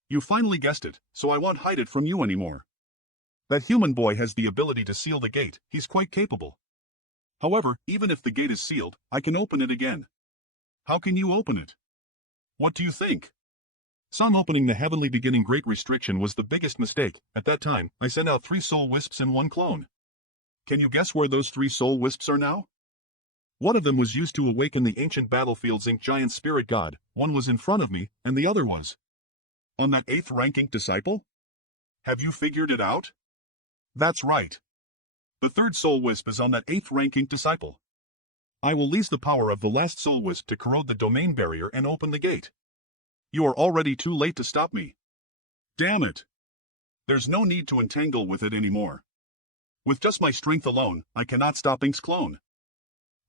You finally guessed it, so I won't hide it from you anymore. That human boy has the ability to seal the gate. He's quite capable. However, even if the gate is sealed, I can open it again. How can you open it? What do you think? Some opening the Heavenly Beginning Great Restriction was the biggest mistake. At that time, I sent out 3 soul wisps and 1 clone. Can you guess where those 3 soul wisps are now? One of them was used to awaken the ancient battlefield's Ink Giant Spirit God, one was in front of me, and the other was on that 8th-rank Ink Disciple? Have you figured it out? That's right. The 3rd soul wisp is on that 8th-rank Ink Disciple. I will lease the power of the last soul wisp to corrode the domain barrier and open the gate. You are already too late to stop me. Damn it. There's no need to entangle with it anymore. With just my strength alone, I cannot stop Ink's clone.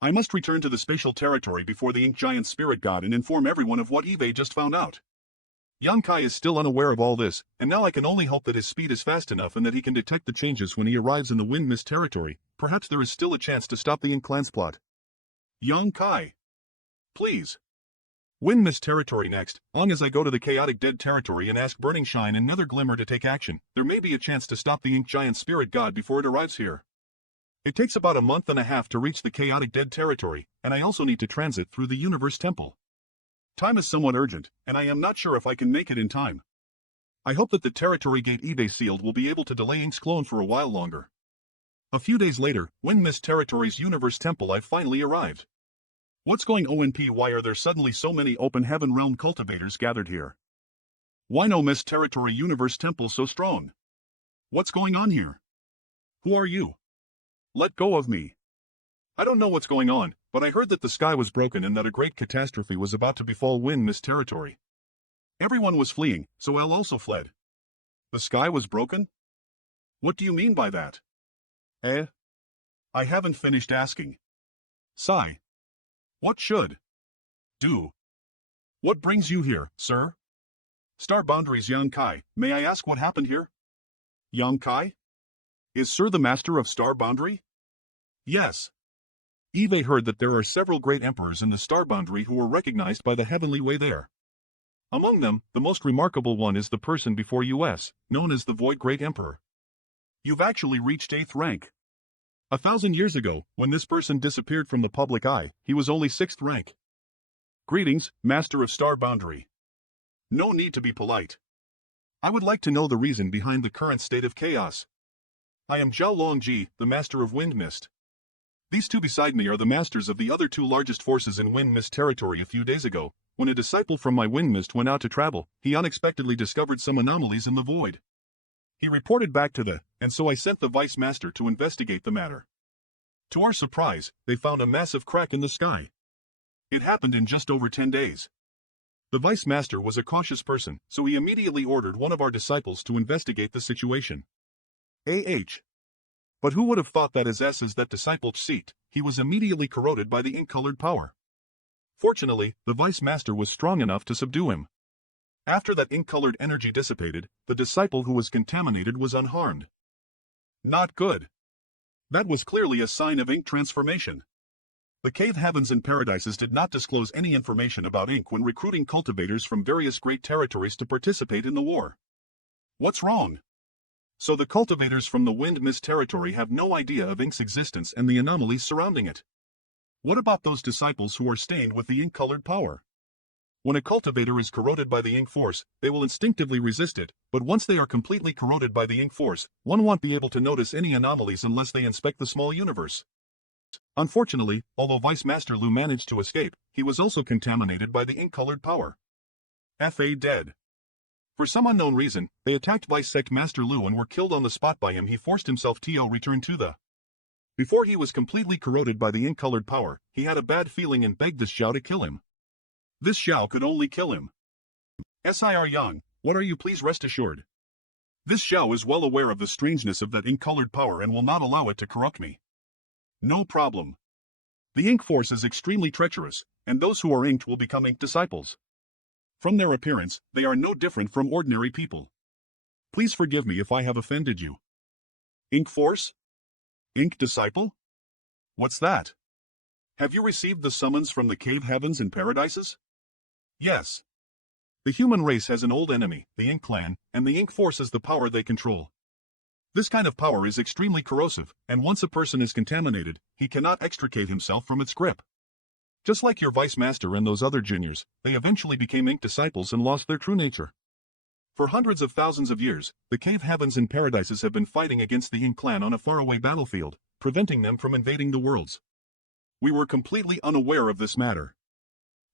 I must return to the spatial territory before the Ink Giant Spirit God and inform everyone of what Eve just found out. Yankai is still unaware of all this, and now I can only hope that his speed is fast enough and that he can detect the changes when he arrives in the Wind Mist territory. Perhaps there is still a chance to stop the Ink Clan's plot. Yankai. Please. Wind Mist territory next. Long as I go to the Chaotic Dead territory and ask Burning Shine and Nether Glimmer to take action, there may be a chance to stop the Ink Giant Spirit God before it arrives here. It takes about a month and a half to reach the Chaotic Dead territory, and I also need to transit through the Universe Temple. Time is somewhat urgent, and I am not sure if I can make it in time. I hope that the territory gate eBay sealed will be able to delay Ink's clone for a while longer. A few days later, Wind Mist Territory's Universe Temple, I finally arrived. What's going on? Why are there suddenly so many Open Heaven Realm cultivators gathered here? Why no Mist Territory Universe Temple so strong? What's going on here? Who are you? Let go of me. I don't know what's going on, but I heard that the sky was broken and that a great catastrophe was about to befall Wind Mist territory. Everyone was fleeing, so I also fled. The sky was broken? What do you mean by that? I haven't finished asking. Sigh. What should do? What brings you here, sir? Star Boundaries Yankai, may I ask what happened here? Yankai? Is Sir the master of Star Boundary? Yes. Eve heard that there are several great emperors in the Star Boundary who were recognized by the Heavenly Way there. Among them, the most remarkable one is the person before us, known as the Void Great Emperor. You've actually reached 8th rank. 1,000 years ago, when this person disappeared from the public eye, he was only 6th rank. Greetings, Master of Star Boundary. No need to be polite. I would like to know the reason behind the current state of chaos. I am Zhao Longji, the Master of Wind Mist. These two beside me are the masters of the other two largest forces in Wind Mist territory. A few days ago, when a disciple from my Wind Mist went out to travel, he unexpectedly discovered some anomalies in the void. He reported back to and so I sent the Vice Master to investigate the matter. To our surprise, they found a massive crack in the sky. It happened in just over 10 days. The Vice Master was a cautious person, so he immediately ordered one of our disciples to investigate the situation. But who would have thought that as that disciple seeked, he was immediately corroded by the ink-colored power. Fortunately, the Vice Master was strong enough to subdue him. After that ink-colored energy dissipated, the disciple who was contaminated was unharmed. Not good. That was clearly a sign of ink transformation. The Cave Heavens and Paradises did not disclose any information about ink when recruiting cultivators from various great territories to participate in the war. What's wrong? So the cultivators from the Wind Mist territory have no idea of ink's existence and the anomalies surrounding it. What about those disciples who are stained with the ink-colored power? When a cultivator is corroded by the ink force, they will instinctively resist it, but once they are completely corroded by the ink force, one won't be able to notice any anomalies unless they inspect the small universe. Unfortunately, although Vice Master Lu managed to escape, he was also contaminated by the ink-colored power. Dead. For some unknown reason, they attacked Vice Sec Master Lu and were killed on the spot by him. He forced himself to return to the... Before he was completely corroded by the ink-colored power, he had a bad feeling and begged this Xiao to kill him. This Xiao could only kill him. Sir Yang, what are you? Please rest assured. This Xiao is well aware of the strangeness of that ink-colored power and will not allow it to corrupt me. No problem. The ink force is extremely treacherous, and those who are inked will become ink disciples. From their appearance, they are no different from ordinary people. Please forgive me if I have offended you. Ink force? Ink disciple? What's that? Have you received the summons from the Cave Heavens and Paradises? Yes. The human race has an old enemy, the Ink Clan, and the Ink Force is the power they control. This kind of power is extremely corrosive, and once a person is contaminated, he cannot extricate himself from its grip. Just like your Vice Master and those other juniors, they eventually became Ink disciples and lost their true nature. For hundreds of thousands of years, the Cave Heavens and Paradises have been fighting against the Ink Clan on a faraway battlefield, preventing them from invading the worlds. We were completely unaware of this matter.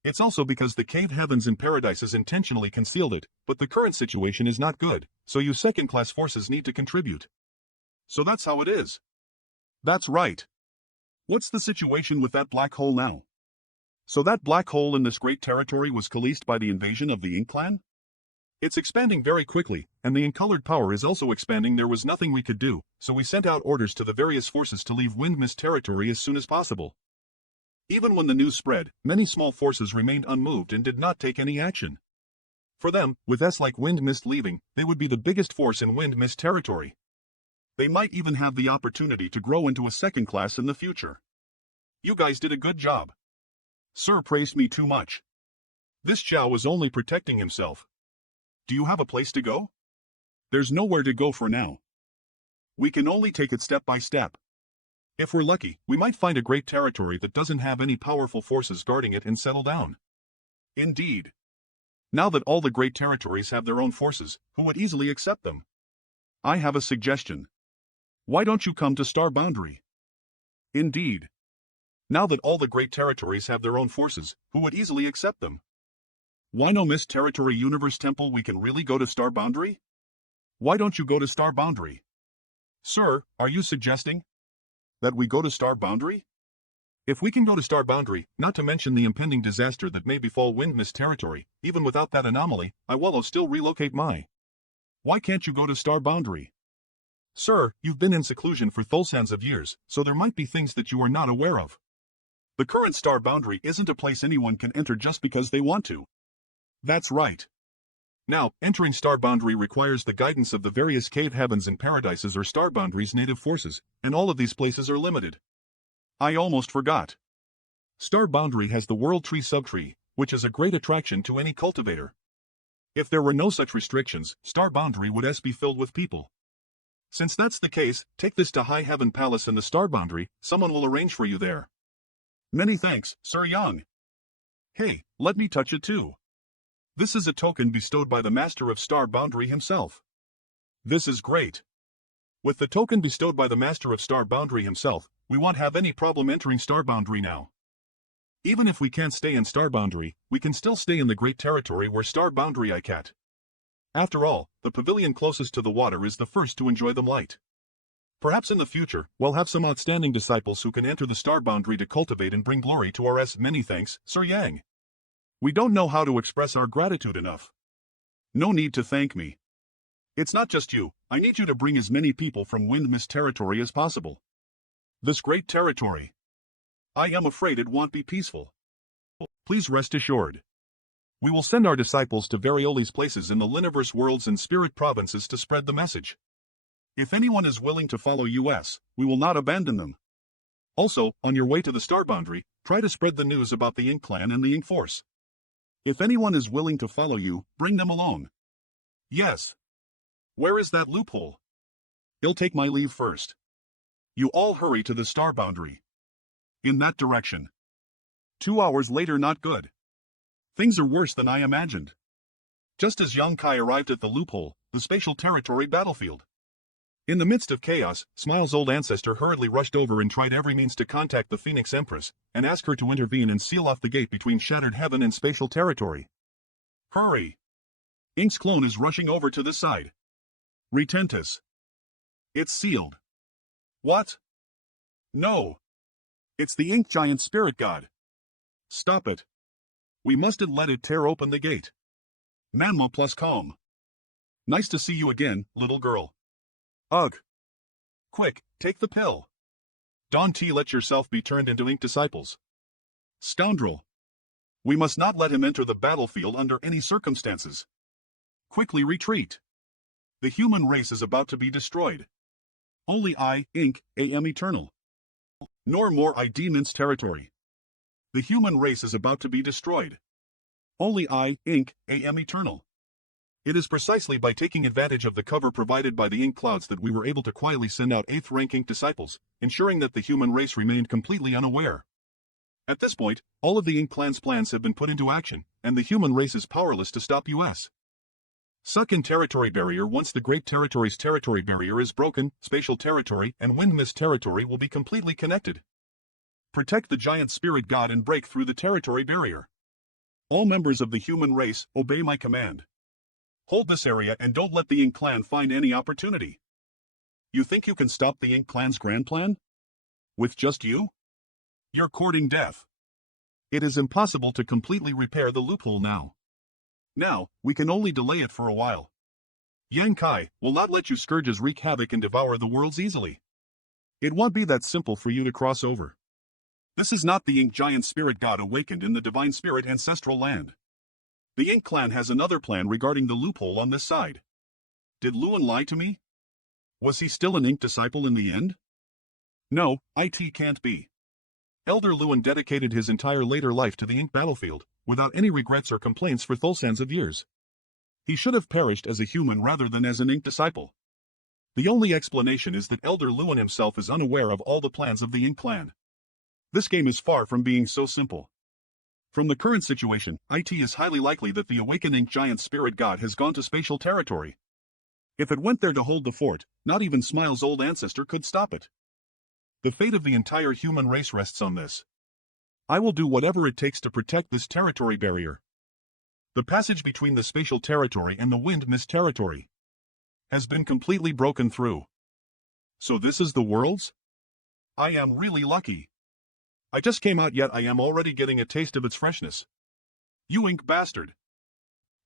It's also because the Cave Heavens and Paradises intentionally concealed it, but the current situation is not good, so you second-class forces need to contribute. So that's how it is. That's right. What's the situation with that black hole now? So that black hole in this great territory was released by the invasion of the Ink Clan? It's expanding very quickly, and the ink-colored power is also expanding. There was nothing we could do, so we sent out orders to the various forces to leave Wind Mist territory as soon as possible. Even when the news spread, many small forces remained unmoved and did not take any action. For them, with like Wind Mist leaving, they would be the biggest force in Wind Mist territory. They might even have the opportunity to grow into a second class in the future. You guys did a good job. Sir praised me too much. This Zhao was only protecting himself. Do you have a place to go? There's nowhere to go for now. We can only take it step by step. If we're lucky, we might find a great territory that doesn't have any powerful forces guarding it and settle down. Indeed. Now that all the great territories have their own forces, who would easily accept them? I have a suggestion. Why don't you come to Star Boundary? Indeed. Now that all the great territories have their own forces, who would easily accept them? Why no Mist Territory Universe Temple? We can really go to Star Boundary? Why don't you go to Star Boundary? Sir, are you suggesting that we go to Star Boundary? If we can go to Star Boundary, not to mention the impending disaster that may befall Wind Mist territory, even without that anomaly, I will still relocate my... Why can't you go to Star Boundary? Sir, you've been in seclusion for thousands of years, so there might be things that you are not aware of. The current Star Boundary isn't a place anyone can enter just because they want to. That's right. Now, entering Star Boundary requires the guidance of the various Cave Heavens and Paradises or Star Boundary's native forces, and all of these places are limited. I almost forgot. Star Boundary has the World Tree Subtree, which is a great attraction to any cultivator. If there were no such restrictions, Star Boundary would be filled with people. Since that's the case, take this to High Heaven Palace in the Star Boundary, someone will arrange for you there. Many thanks, Sir Yang. Hey, let me touch it too. This is a token bestowed by the Master of Star Boundary himself. This is great. With the token bestowed by the Master of Star Boundary himself, we won't have any problem entering Star Boundary now. Even if we can't stay in Star Boundary, we can still stay in the Great Territory where Star Boundary I cat. After all, the pavilion closest to the water is the first to enjoy the light. Perhaps in the future, we'll have some outstanding disciples who can enter the Star Boundary to cultivate and bring glory to our many thanks, Sir Yang. We don't know how to express our gratitude enough. No need to thank me. It's not just you, I need you to bring as many people from Wind Mist Territory as possible. This great territory. I am afraid it won't be peaceful. Please rest assured. We will send our disciples to Varioli's places in the Liniverse worlds and spirit provinces to spread the message. If anyone is willing to follow us, we will not abandon them. Also, on your way to the Star Boundary, try to spread the news about the Ink Clan and the Ink Force. If anyone is willing to follow you, bring them along. Yes. Where is that loophole? I'll take my leave first. You all hurry to the Star Boundary. In that direction. 2 hours later, not good. Things are worse than I imagined. Just as Yang Kai arrived at the loophole, the spatial territory battlefield. In the midst of chaos, Smile's old ancestor hurriedly rushed over and tried every means to contact the Phoenix Empress, and ask her to intervene and seal off the gate between Shattered Heaven and spatial territory. Hurry! Ink's clone is rushing over to this side. Retentus. It's sealed. What? No. It's the Ink Giant Spirit God. Stop it. We mustn't let it tear open the gate. Manhwa plus calm. Nice to see you again, little girl. Ugh. Quick, take the pill. Don't let yourself be turned into Ink disciples. Scoundrel. We must not let him enter the battlefield under any circumstances. Quickly retreat. The human race is about to be destroyed. Only I, Ink, am eternal. Nor more I demons territory. The human race is about to be destroyed. Only I, Ink, am eternal. It is precisely by taking advantage of the cover provided by the Ink Clouds that we were able to quietly send out 8th rank Ink disciples, ensuring that the human race remained completely unaware. At this point, all of the Ink Clan's plans have been put into action, and the human race is powerless to stop us. Suck-in territory barrier. Once the Great Territory's territory barrier is broken, spatial territory and Wind Mist territory will be completely connected. Protect the giant spirit god and break through the territory barrier. All members of the human race, obey my command. Hold this area and don't let the Ink Clan find any opportunity. You think you can stop the Ink Clan's grand plan? With just you? You're courting death. It is impossible to completely repair the loophole now. Now, we can only delay it for a while. Yang Kai will not let you scourges wreak havoc and devour the worlds easily. It won't be that simple for you to cross over. This is not the Ink Giant Spirit God awakened in the Divine Spirit ancestral land. The Ink Clan has another plan regarding the loophole on this side. Did Luan lie to me? Was he still an Ink disciple in the end? No, it can't be. Elder Luan dedicated his entire later life to the Ink battlefield, without any regrets or complaints for thousands of years. He should have perished as a human rather than as an Ink disciple. The only explanation is that Elder Luan himself is unaware of all the plans of the Ink Clan. This game is far from being so simple. From the current situation, it is highly likely that the awakening giant spirit god has gone to spatial territory. If it went there to hold the fort, not even Smile's old ancestor could stop it. The fate of the entire human race rests on this. I will do whatever it takes to protect this territory barrier. The passage between the spatial territory and the Wind Mist territory has been completely broken through. So this is the world's? I am really lucky. I just came out yet I am already getting a taste of its freshness. You Ink bastard.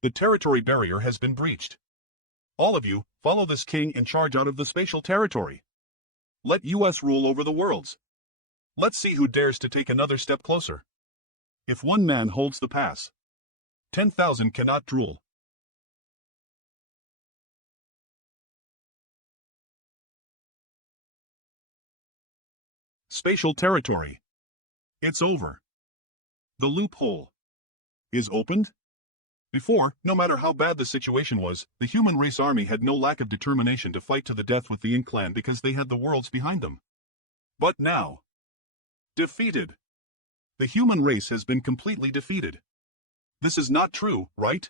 The territory barrier has been breached. All of you, follow this king in charge out of the spatial territory. Let us rule over the worlds. Let's see who dares to take another step closer. If one man holds the pass, 10,000 cannot drool. Spatial territory. It's over. The loophole is opened. Before, no matter how bad the situation was, the human race army had no lack of determination to fight to the death with the Ink clan because they had the worlds behind them. But now, defeated. The human race has been completely defeated. This is not true, right?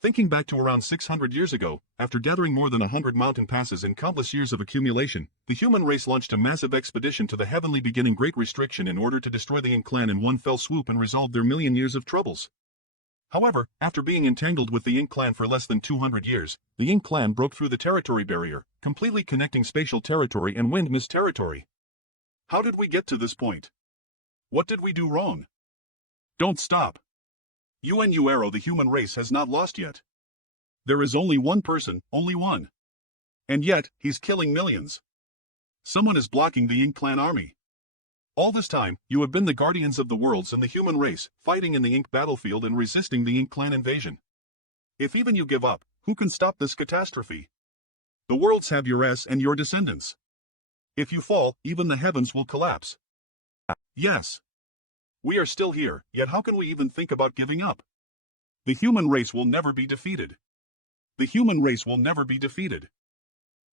Thinking back to around 600 years ago, after gathering more than 100 mountain passes and countless years of accumulation, the human race launched a massive expedition to the heavenly beginning Great Restriction in order to destroy the Ink clan in one fell swoop and resolve their million years of troubles. However, after being entangled with the Ink clan for less than 200 years, the Ink clan broke through the territory barrier, completely connecting spatial territory and wind mist territory. How did we get to this point? What did we do wrong? Don't stop. Arrow, the human race has not lost yet. There is only one person, only one. And yet, he's killing millions. Someone is blocking the Ink clan army. All this time, you have been the guardians of the worlds and the human race, fighting in the Ink battlefield and resisting the Ink clan invasion. If even you give up, who can stop this catastrophe? The worlds have your S and your descendants. If you fall, even the heavens will collapse. Yes. We are still here, yet how can we even think about giving up? The human race will never be defeated. The human race will never be defeated.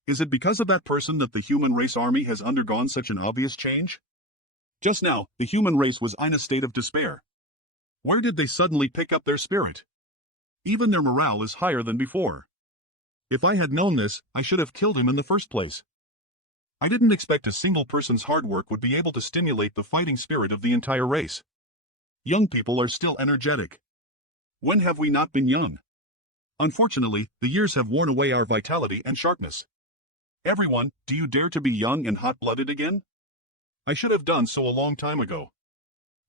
Is it because of that person that the human race army has undergone such an obvious change? Just now, the human race was in a state of despair. Where did they suddenly pick up their spirit? Even their morale is higher than before. If I had known this, I should have killed him in the first place. I didn't expect a single person's hard work would be able to stimulate the fighting spirit of the entire race. Young people are still energetic. When have we not been young? Unfortunately, the years have worn away our vitality and sharpness. Everyone, do you dare to be young and hot-blooded again? I should have done so a long time ago.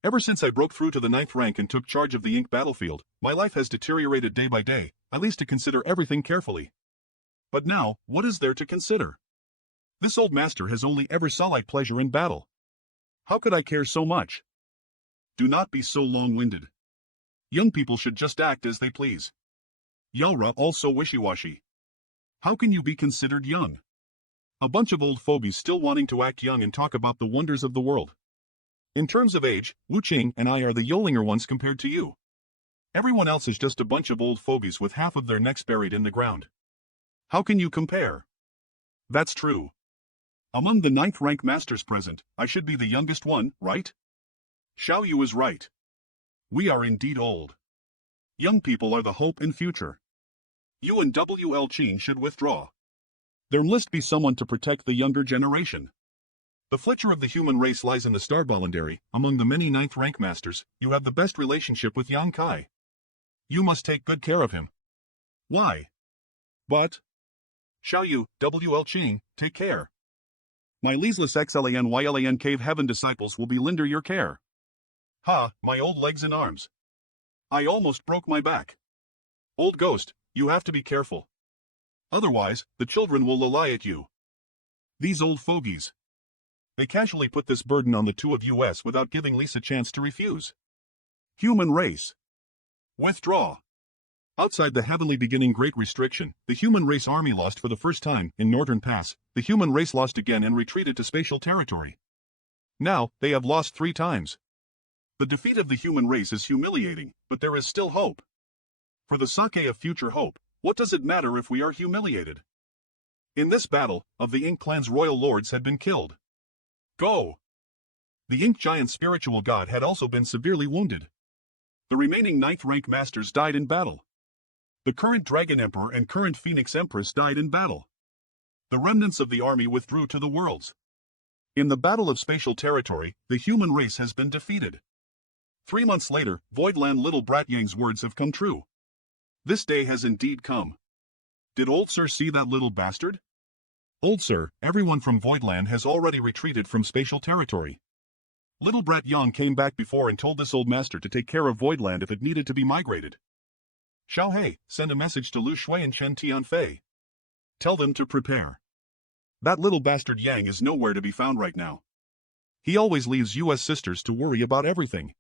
Ever since I broke through to the 9th rank and took charge of the Ink battlefield, my life has deteriorated day by day, at least to consider everything carefully. But now, what is there to consider? This old master has only ever sought pleasure in battle. How could I care so much? Do not be so long-winded. Young people should just act as they please. Yalra also wishy-washy. How can you be considered young? A bunch of old fogies still wanting to act young and talk about the wonders of the world. In terms of age, Wu Qing and I are the Yolinger ones compared to you. Everyone else is just a bunch of old fogies with half of their necks buried in the ground. How can you compare? That's true. Among the 9th rank masters present, I should be the youngest one, right? Xiao Yu is right. We are indeed old. Young people are the hope and future. You and W.L. Qin should withdraw. There must be someone to protect the younger generation. The future of the human race lies in the Star Bolandary. Among the many 9th rank masters, you have the best relationship with Yang Kai. You must take good care of him. Why? But Xiao Yu, W.L. Qin, take care. My Leaseless XLANYLAN Cave Heaven disciples will be lender your care. Ha, my old legs and arms. I almost broke my back. Old ghost, you have to be careful. Otherwise, the children will lie at you. These old fogies. They casually put this burden on the two of us without giving Lisa a chance to refuse. Human race. Withdraw. Outside the heavenly beginning Great Restriction, the human race army lost for the first time in Northern Pass. The human race lost again and retreated to spatial territory. Now, they have lost 3 times. The defeat of the human race is humiliating, but there is still hope. For the sake of future hope, what does it matter if we are humiliated? In this battle, of the Ink clan's royal lords had been killed. Go! The Ink giant spiritual god had also been severely wounded. The remaining 9th rank masters died in battle. The current Dragon Emperor and current Phoenix Empress died in battle. The remnants of the army withdrew to the worlds. In the battle of spatial territory, the human race has been defeated. 3 months later, Voidland Little Brat Yang's words have come true. This day has indeed come. Did old sir see that little bastard? Old sir, everyone from Voidland has already retreated from spatial territory. Little Brat Yang came back before and told this old master to take care of Voidland if it needed to be migrated. Xiao Hei, send a message to Lu Shui and Chen Tianfei. Tell them to prepare. That little bastard Yang is nowhere to be found right now. He always leaves US sisters to worry about everything.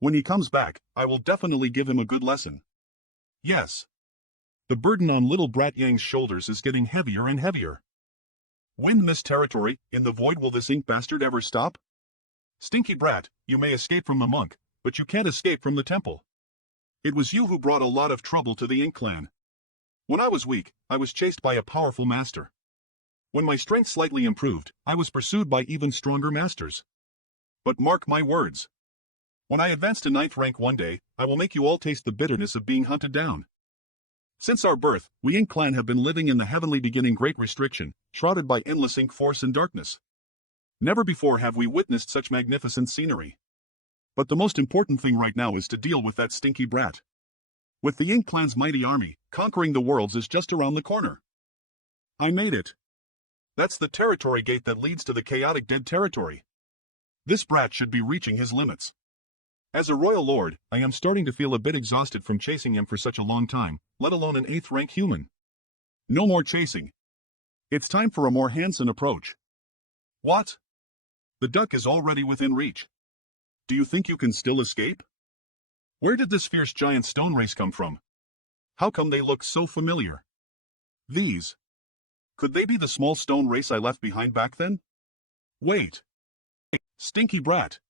When he comes back, I will definitely give him a good lesson. Yes. The burden on little Brat Yang's shoulders is getting heavier and heavier. Wind mist territory, in the void will this ink bastard ever stop? Stinky brat, you may escape from the monk, but you can't escape from the temple. It was you who brought a lot of trouble to the Ink Clan. When I was weak, I was chased by a powerful master. When my strength slightly improved, I was pursued by even stronger masters. But mark my words. When I advance to 9th rank one day, I will make you all taste the bitterness of being hunted down. Since our birth, we Ink Clan have been living in the heavenly beginning great restriction, shrouded by endless ink force and darkness. Never before have we witnessed such magnificent scenery. But the most important thing right now is to deal with that stinky brat. With the Ink Clan's mighty army, conquering the worlds is just around the corner. I made it. That's the territory gate that leads to the chaotic dead territory. This brat should be reaching his limits. As a royal lord, I am starting to feel a bit exhausted from chasing him for such a long time, let alone an 8th rank human. No more chasing. It's time for a more hands-on approach. What? The duck is already within reach. Do you think you can still escape? Where did this fierce giant stone race come from? How come they look so familiar? These. Could they be the small stone race I left behind back then? Wait. Stinky brat.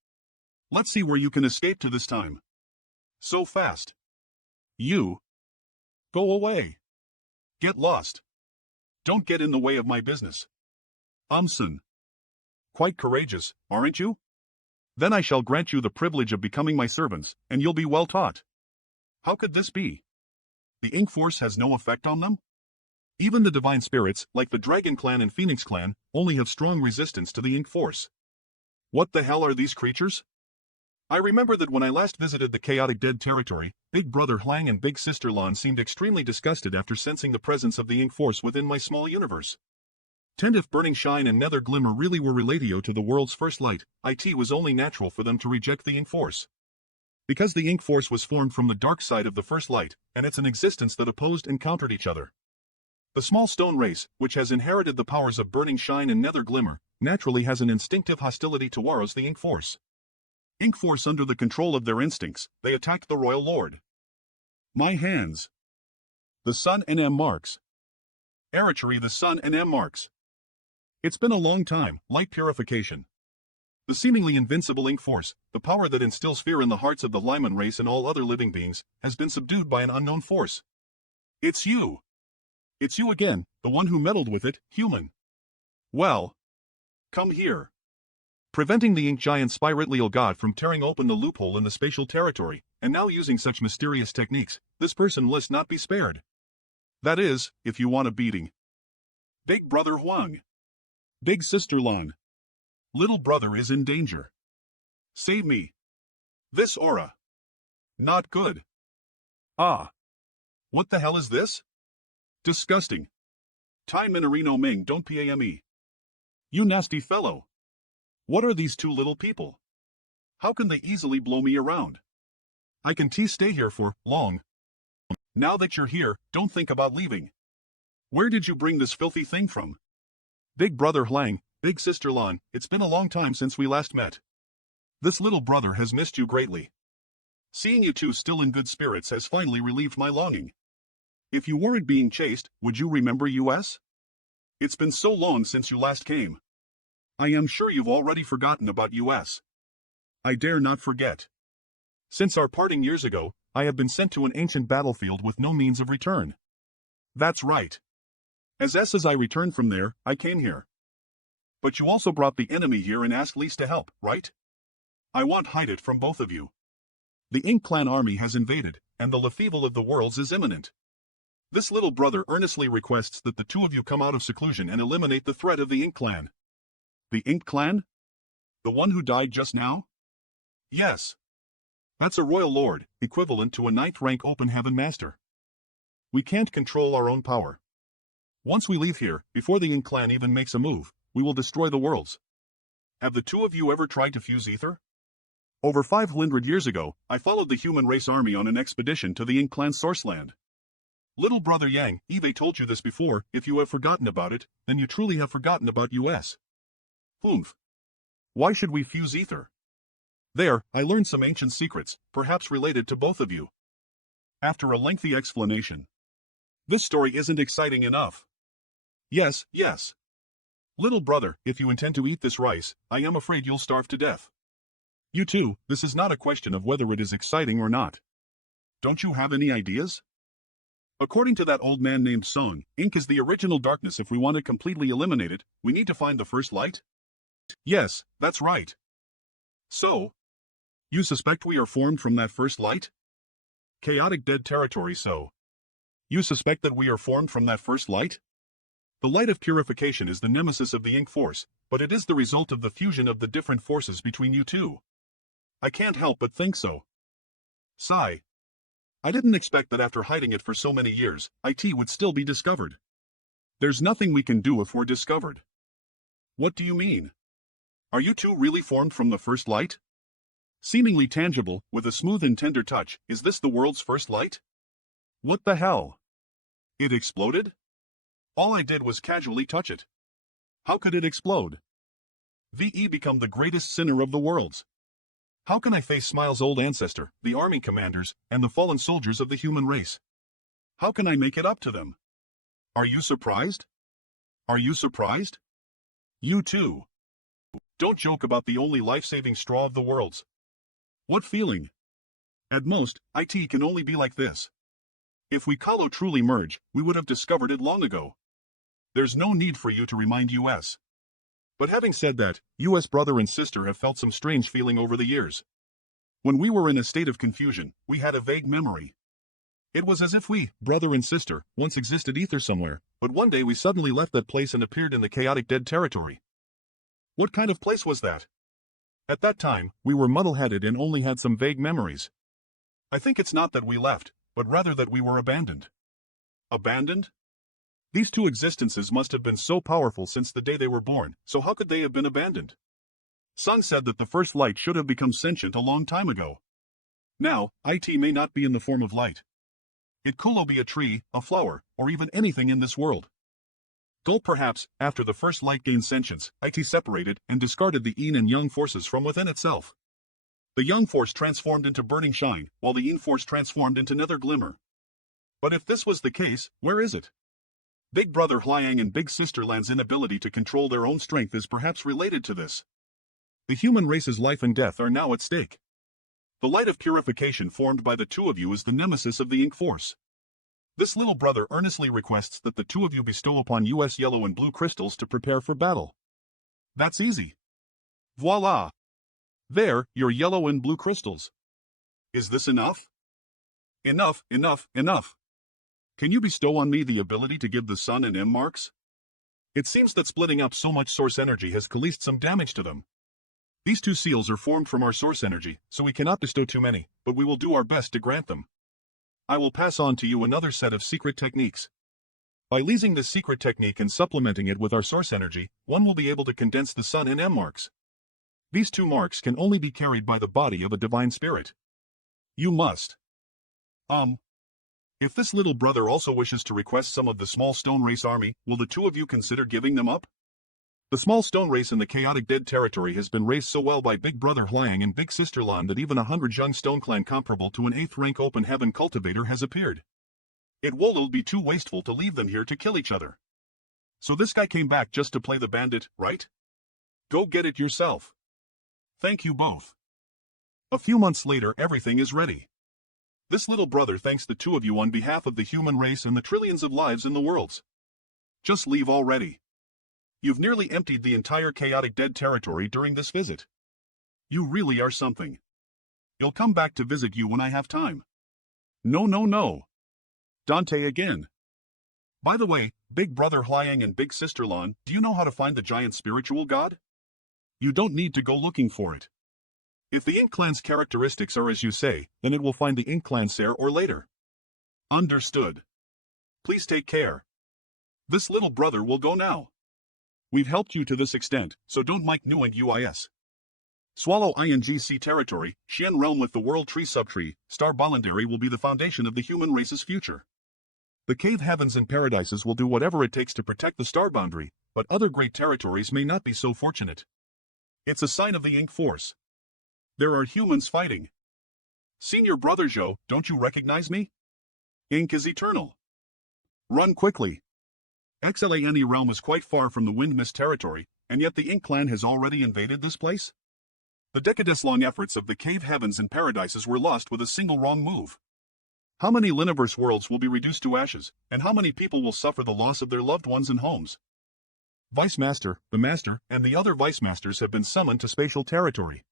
Let's see where you can escape to this time. So fast. You. Go away. Get lost. Don't get in the way of my business. Son. Quite courageous, aren't you? Then I shall grant you the privilege of becoming my servants, and you'll be well taught. How could this be? The ink force has no effect on them? Even the divine spirits, like the Dragon Clan and Phoenix Clan, only have strong resistance to the ink force. What the hell are these creatures? I remember that when I last visited the chaotic dead territory, Big Brother Hlang and Big Sister Lan seemed extremely disgusted after sensing the presence of the ink force within my small universe. Tend if burning shine and nether glimmer really were relatio to the world's first light, it was only natural for them to reject the ink force. Because the ink force was formed from the dark side of the first light, and it's an existence that opposed and countered each other. The small stone race, which has inherited the powers of burning shine and nether glimmer, naturally has an instinctive hostility towards the ink force. Ink force under the control of their instincts, they attacked the royal lord. My hands. The sun and M marks. Eritrea the sun and M marks. It's been a long time, light purification. The seemingly invincible ink force, the power that instills fear in the hearts of the Lyman race and all other living beings, has been subdued by an unknown force. It's you. It's you again, the one who meddled with it, human. Well. Come here. Preventing the ink giant Spiritual God from tearing open the loophole in the spatial territory, and now using such mysterious techniques, this person must not be spared. That is, if you want a beating. Big Brother Huang. Big Sister Lan. Little brother is in danger. Save me. This aura. Not good. Ah. What the hell is this? Disgusting. Tai Minorino Ming don't pame. You nasty fellow. What are these two little people? How can they easily blow me around? I can stay here for long. Now that you're here, don't think about leaving. Where did you bring this filthy thing from? Big Brother Hlang, Big Sister Lan, it's been a long time since we last met. This little brother has missed you greatly. Seeing you two still in good spirits has finally relieved my longing. If you weren't being chased, would you remember us? It's been so long since you last came. I am sure you've already forgotten about us. I dare not forget. Since our parting years ago, I have been sent to an ancient battlefield with no means of return. That's right. As I returned from there, I came here. But you also brought the enemy here and asked Lise to help, right? I won't hide it from both of you. The Ink Clan army has invaded, and the upheaval of the worlds is imminent. This little brother earnestly requests that the two of you come out of seclusion and eliminate the threat of the Ink Clan. The Ink Clan? The one who died just now? Yes. That's a royal lord, equivalent to a 9th rank open heaven master. We can't control our own power. Once we leave here, before the Ink Clan even makes a move, we will destroy the worlds. Have the two of you ever tried to fuse ether? Over 500 years ago, I followed the human race army on an expedition to the Ink Clan source land. Little brother Yang, Eve told you this before. If you have forgotten about it, then you truly have forgotten about us. Humph. Why should we fuse ether? There, I learned some ancient secrets, perhaps related to both of you. After a lengthy explanation. This story isn't exciting enough. Yes. Little brother, if you intend to eat this rice, I am afraid you'll starve to death. You too, this is not a question of whether it is exciting or not. Don't you have any ideas? According to that old man named Song, ink is the original darkness. If we want to completely eliminate it, we need to find the first light? Yes, that's right. So, you suspect we are formed from that first light? Chaotic dead territory. So, you suspect that we are formed from that first light? The light of purification is the nemesis of the ink force, but it is the result of the fusion of the different forces between you two. I can't help but think so. Sigh. I didn't expect that after hiding it for so many years, IT would still be discovered. There's nothing we can do if we're discovered. What do you mean? Are you two really formed from the first light? Seemingly tangible, with a smooth and tender touch, is this the world's first light? What the hell? It exploded? All I did was casually touch it. How could it explode? VE become the greatest sinner of the worlds. How can I face Smile's old ancestor, the army commanders, and the fallen soldiers of the human race? How can I make it up to them? Are you surprised? Are you surprised? You too. Don't joke about the only life-saving straw of the worlds. What feeling? At most, IT can only be like this. If we Kalo truly merge, we would have discovered it long ago. There's no need for you to remind US. But having said that, US brother and sister have felt some strange feeling over the years. When we were in a state of confusion, we had a vague memory. It was as if we, brother and sister, once existed ether somewhere, but one day we suddenly left that place and appeared in the chaotic dead territory. What kind of place was that? At that time, we were muddle-headed and only had some vague memories. I think it's not that we left, but rather that we were abandoned. Abandoned? These two existences must have been so powerful since the day they were born, so how could they have been abandoned? Sung said that the first light should have become sentient a long time ago. Now, IT may not be in the form of light. It could be a tree, a flower, or even anything in this world. Gulp perhaps, after the first light gained sentience, IT separated and discarded the yin and yang forces from within itself. The yang force transformed into burning shine, while the yin force transformed into nether glimmer. But if this was the case, where is it? Big Brother Hliang and Big Sister Lan's inability to control their own strength is perhaps related to this. The human race's life and death are now at stake. The light of purification formed by the two of you is the nemesis of the ink force. This little brother earnestly requests that the two of you bestow upon US yellow and blue crystals to prepare for battle. That's easy. Voila! There, your yellow and blue crystals. Is this enough? Enough, enough, enough. Can you bestow on me the ability to give the sun and M marks? It seems that splitting up so much source energy has caused some damage to them. These two seals are formed from our source energy, so we cannot bestow too many, but we will do our best to grant them. I will pass on to you another set of secret techniques. By leasing this secret technique and supplementing it with our source energy, one will be able to condense the sun and M marks. These two marks can only be carried by the body of a divine spirit. You must. If this little brother also wishes to request some of the small stone race army, will the two of you consider giving them up? The small stone race in the chaotic dead territory has been raised so well by Big Brother Hliang and Big Sister Lan that even 100 young stone clan comparable to an 8th rank open heaven cultivator has appeared. It will be too wasteful to leave them here to kill each other. So this guy came back just to play the bandit, right? Go get it yourself. Thank you both. A few months later everything is ready. This little brother thanks the two of you on behalf of the human race and the trillions of lives in the worlds. Just leave already. You've nearly emptied the entire chaotic dead territory during this visit. You really are something. I'll come back to visit you when I have time. No, no, no. Dante again. By the way, Big Brother Hliang and Big Sister Lan, do you know how to find the giant spiritual god? You don't need to go looking for it. If the Ink Clan's characteristics are as you say, then it will find the Ink Clan sooner or later. Understood. Please take care. This little brother will go now. We've helped you to this extent, so don't Mike New and UIS. Swallow INGC territory, Xian realm with the world tree subtree, star boundary will be the foundation of the human race's future. The cave heavens and paradises will do whatever it takes to protect the star boundary, but other great territories may not be so fortunate. It's a sign of the Ink Force. There are humans fighting. Senior Brother Zhou, don't you recognize me? Ink is eternal. Run quickly. XLANE realm is quite far from the Wind Mist territory, and yet the Ink Clan has already invaded this place? The decades-long efforts of the cave heavens and paradises were lost with a single wrong move. How many Liniverse worlds will be reduced to ashes, and how many people will suffer the loss of their loved ones and homes? Vice Master, the Master, and the other Vice Masters have been summoned to spatial territory.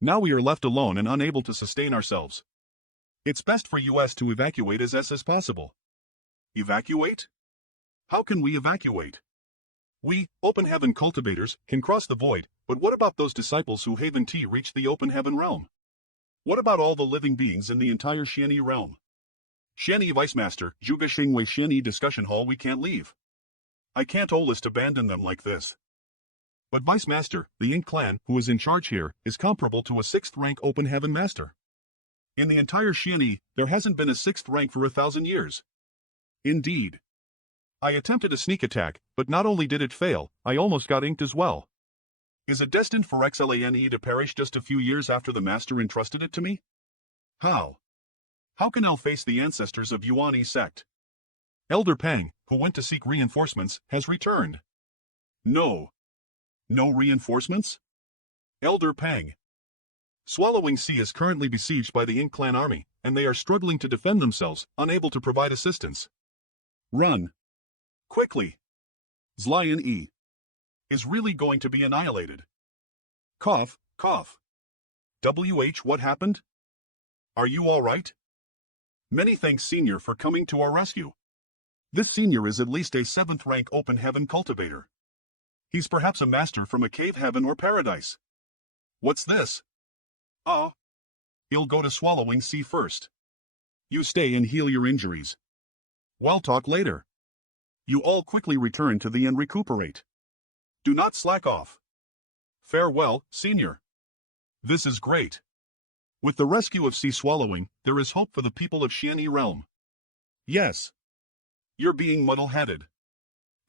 Now we are left alone and unable to sustain ourselves. It's best for us to evacuate as possible. Evacuate? How can we evacuate? We, Open Heaven cultivators, can cross the void, but what about those disciples who Haven T reached the Open Heaven realm? What about all the living beings in the entire Xianyi realm? Xianyi Vice Master, Zhuge Xingwei Xianyi Discussion Hall, we can't leave. I can't just abandon them like this. But Vice Master, the Ink clan, who is in charge here, is comparable to a 6th rank Open Heaven Master. In the entire Xianyi, there hasn't been a 6th rank for 1,000 years. Indeed. I attempted a sneak attack, but not only did it fail, I almost got inked as well. Is it destined for XLANE to perish just a few years after the Master entrusted it to me? How? How can I face the ancestors of Yuan sect? Elder Pang, who went to seek reinforcements, has returned. No. No reinforcements? Elder Pang. Swallowing Sea is currently besieged by the Ink clan army, and they are struggling to defend themselves, unable to provide assistance. Run. Quickly. Zlian E. is really going to be annihilated. Cough, cough. What happened? Are you all right? Many thanks, Senior, for coming to our rescue. This Senior is at least a 7th rank Open Heaven cultivator. He's perhaps a master from a cave heaven or paradise. What's this? Oh. He'll go to Swallowing Sea first. You stay and heal your injuries. We'll talk later. You all quickly return to the inn and recuperate. Do not slack off. Farewell, Senior. This is great. With the rescue of Sea Swallowing, there is hope for the people of Xianyi realm. Yes. You're being muddle-headed.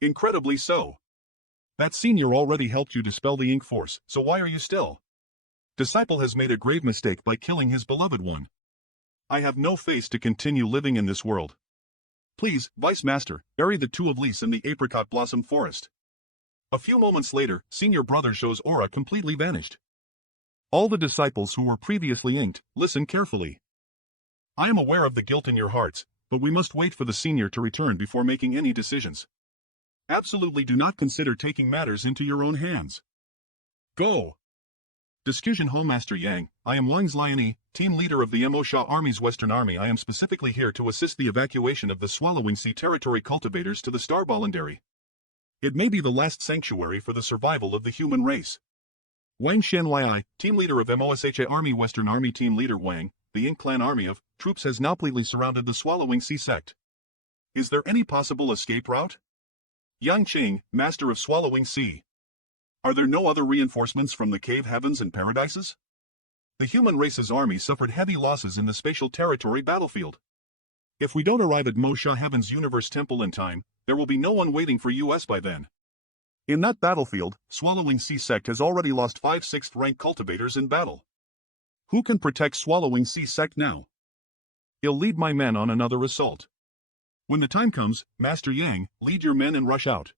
Incredibly so. That Senior already helped you dispel the Ink Force, so why are you still? Disciple has made a grave mistake by killing his beloved one. I have no face to continue living in this world. Please, Vice Master, bury the 2 of Lys in the apricot blossom forest. A few moments later, Senior Brother Zhou's aura completely vanished. All the disciples who were previously inked, listen carefully. I am aware of the guilt in your hearts, but we must wait for the Senior to return before making any decisions. Absolutely do not consider taking matters into your own hands. Go! Discussion Hall Master Yang, I am Wang Zliani, team leader of the Mo Sha Army's Western Army. I am specifically here to assist the evacuation of the Swallowing Sea territory cultivators to the Star Boundary. It may be the last sanctuary for the survival of the human race. Wang Shenyi, team leader of MOSHA Army Western Army team leader Wang, the Ink clan army of troops has now completely surrounded the Swallowing Sea sect. Is there any possible escape route? Yang Qing, master of Swallowing Sea. Are there no other reinforcements from the cave heavens and paradises? The human race's army suffered heavy losses in the spatial territory battlefield. If we don't arrive at Mo Sha Heaven's Universe Temple in time, there will be no one waiting for us by then. In that battlefield, Swallowing Sea sect has already lost 5 6th rank cultivators in battle. Who can protect Swallowing Sea sect now? I'll lead my men on another assault. When the time comes, Master Yang, lead your men and rush out.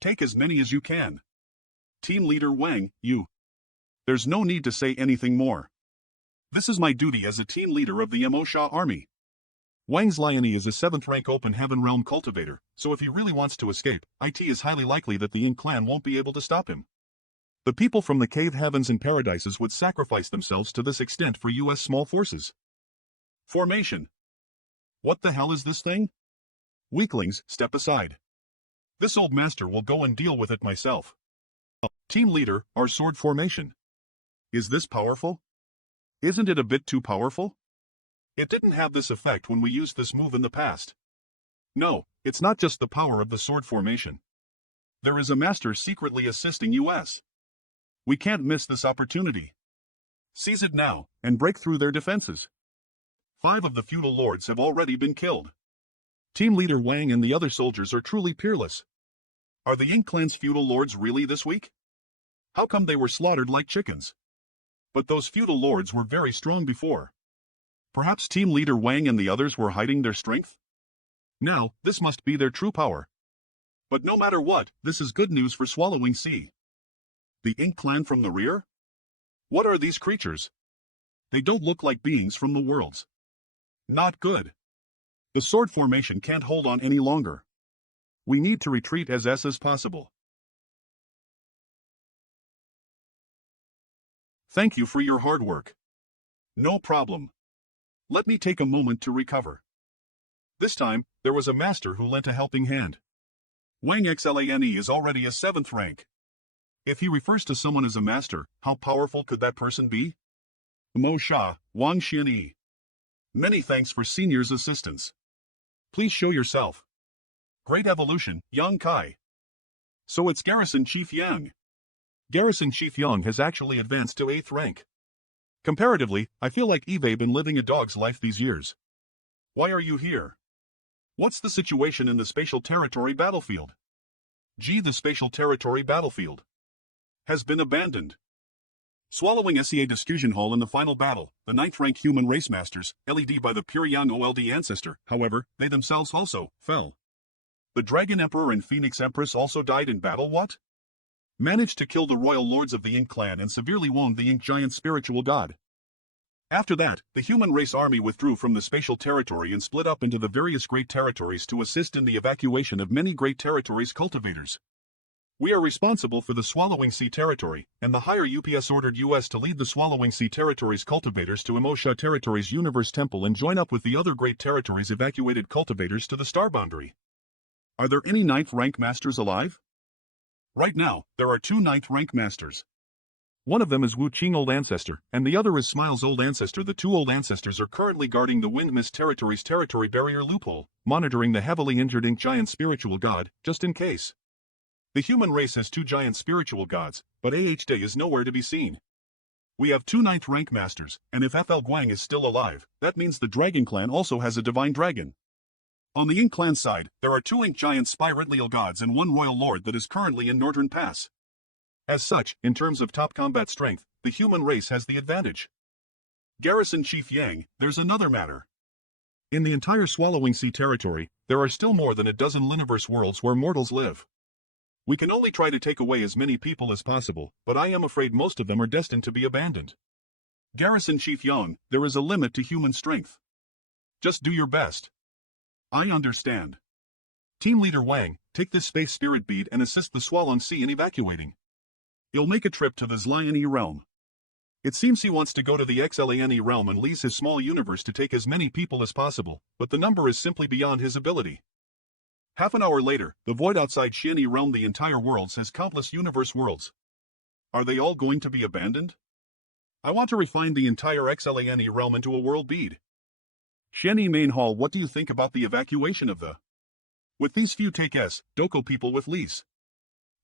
Take as many as you can. Team leader Wang, you. There's no need to say anything more. This is my duty as a team leader of the Mo Sha Army. Wang Zliani is a 7th rank Open Heaven Realm cultivator, so if he really wants to escape, it is highly likely that the Ink clan won't be able to stop him. The people from the cave heavens and paradises would sacrifice themselves to this extent for US small forces. Formation. What the hell is this thing? Weaklings, step aside. This old master will go and deal with it myself. Team leader, our sword formation. Is this powerful? Isn't it a bit too powerful? It didn't have this effect when we used this move in the past. No, it's not just the power of the sword formation. There is a master secretly assisting us. We can't miss this opportunity. Seize it now, and break through their defenses. 5 of the feudal lords have already been killed. Team leader Wang and the other soldiers are truly peerless. Are the Ink clan's feudal lords really this weak? How come they were slaughtered like chickens? But those feudal lords were very strong before. Perhaps team leader Wang and the others were hiding their strength? Now, this must be their true power. But no matter what, this is good news for Swallowing Sea. The Ink clan from the rear? What are these creatures? They don't look like beings from the worlds. Not good. The sword formation can't hold on any longer. We need to retreat as possible. Thank you for your hard work. No problem. Let me take a moment to recover. This time, there was a master who lent a helping hand. Wang Xlane is already a 7th rank. If he refers to someone as a master, how powerful could that person be? Mo Sha, Wang Xianyi. Many thanks for senior's assistance. Please show yourself. Great evolution, Yang Kai. So it's Garrison Chief Yang. Garrison Chief Yang has actually advanced to 8th rank. Comparatively, I feel like Eve been living a dog's life these years. Why are you here? What's the situation in the spatial territory battlefield? The spatial territory battlefield has been abandoned. Swallowing SEA Discussion Hall in the final battle, the 9th rank human race masters, led by the pure Yang Old ancestor, however, they themselves also fell. The Dragon Emperor and Phoenix Empress also died in battle. What? Managed to kill the royal lords of the Ink clan and severely wound the Ink giant spiritual god. After that, the human race army withdrew from the spatial territory and split up into the various great territories to assist in the evacuation of many great territories' cultivators. We are responsible for the Swallowing Sea territory, and the higher UPS ordered US to lead the Swallowing Sea territory's cultivators to Emosha territory's Universe Temple and join up with the other great territories' evacuated cultivators to the star boundary. Are there any 9th rank masters alive? Right now, there are 2 9th rank masters. One of them is Wu Qing Old Ancestor, and the other is Smiles Old Ancestor. The 2 Old Ancestors are currently guarding the Wind Mist territory's territory barrier loophole, monitoring the heavily injured Ink giant spiritual god, just in case. The human race has 2 giant spiritual gods, but Day is nowhere to be seen. We have 2 9th rank masters, and if FL Guang is still alive, that means the Dragon Clan also has a divine dragon. On the Ink clan side, there are 2 Ink giant spiritual gods and 1 royal lord that is currently in Northern Pass. As such, in terms of top combat strength, the human race has the advantage. Garrison Chief Yang, there's another matter. In the entire Swallowing Sea territory, there are still more than a dozen Liniverse worlds where mortals live. We can only try to take away as many people as possible, but I am afraid most of them are destined to be abandoned. Garrison Chief Yang, there is a limit to human strength. Just do your best. I understand. Team Leader Wang, take this space spirit bead and assist the Swallowing Sea in evacuating. He'll make a trip to the Zliane realm. It seems he wants to go to the Xlane realm and lease his small universe to take as many people as possible, but the number is simply beyond his ability. Half an hour later, the void outside Xianyi realm. The entire world has countless universe worlds. Are they all going to be abandoned? I want to refine the entire Xlane realm into a world bead. Xianyi main hall, what do you think about the evacuation of the... With these few take Doko people with lease.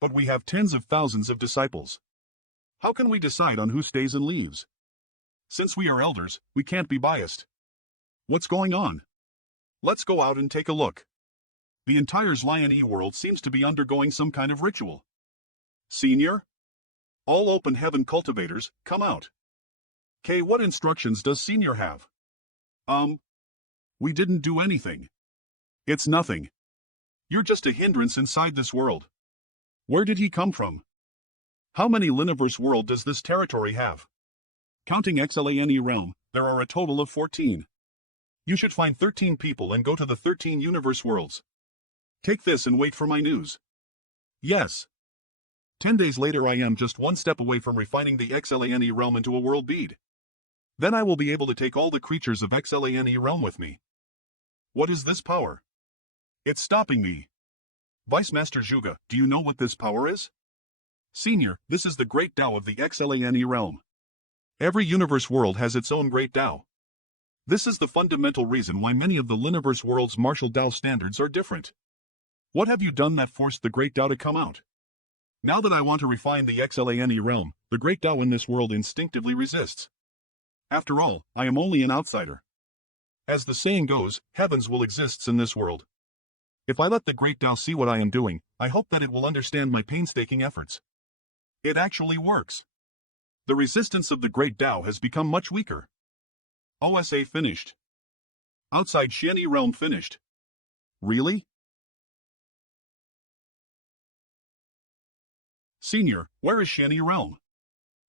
But we have tens of thousands of disciples. How can we decide on who stays and leaves? Since we are elders, we can't be biased. What's going on? Let's go out and take a look. The entire Zliane world seems to be undergoing some kind of ritual. Senior? All open heaven cultivators, come out. What instructions does Senior have? We didn't do anything. It's nothing. You're just a hindrance inside this world. Where did he come from? How many Liniverse world does this territory have? Counting Xlane realm, there are a total of 14. You should find 13 people and go to the 13 universe worlds. Take this and wait for my news. Yes. 10 days later I am just one step away from refining the Xlane realm into a world bead. Then I will be able to take all the creatures of Xlane realm with me. What is this power? It's stopping me. Vice Master Zhuge, do you know what this power is? Senior, this is the Great Tao of the Xlane realm. Every universe world has its own Great Tao. This is the fundamental reason why many of the Liniverse world's martial Tao standards are different. What have you done that forced the Great Tao to come out? Now that I want to refine the Xlane realm, the Great Tao in this world instinctively resists. After all, I am only an outsider. As the saying goes, heavens will exist in this world. If I let the Great Tao see what I am doing, I hope that it will understand my painstaking efforts. It actually works. The resistance of the Great Tao has become much weaker. OSA finished. Outside Xianyi realm finished. Really? Senior, where is Xianyi realm?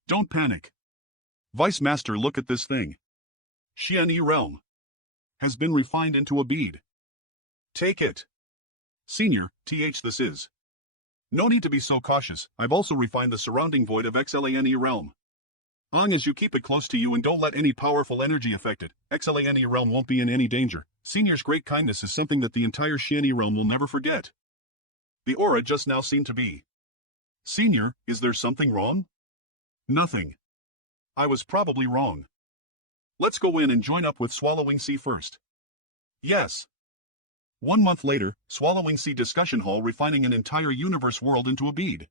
Don't panic. Vice Master, look at this thing. Xianyi realm. has been refined into a bead. Take it. Senior, this is. No need to be so cautious, I've also refined the surrounding void of Xlane realm. As you keep it close to you and don't let any powerful energy affect it, Xlane realm won't be in any danger. Senior's great kindness is something that the entire Shiani realm will never forget. The aura just now seemed to be. Senior, is there something wrong? Nothing. I was probably wrong. Let's go in and join up with Swallowing Sea first. Yes. 1 month later, Swallowing Sea Discussion Hall refining an entire universe world into a bead.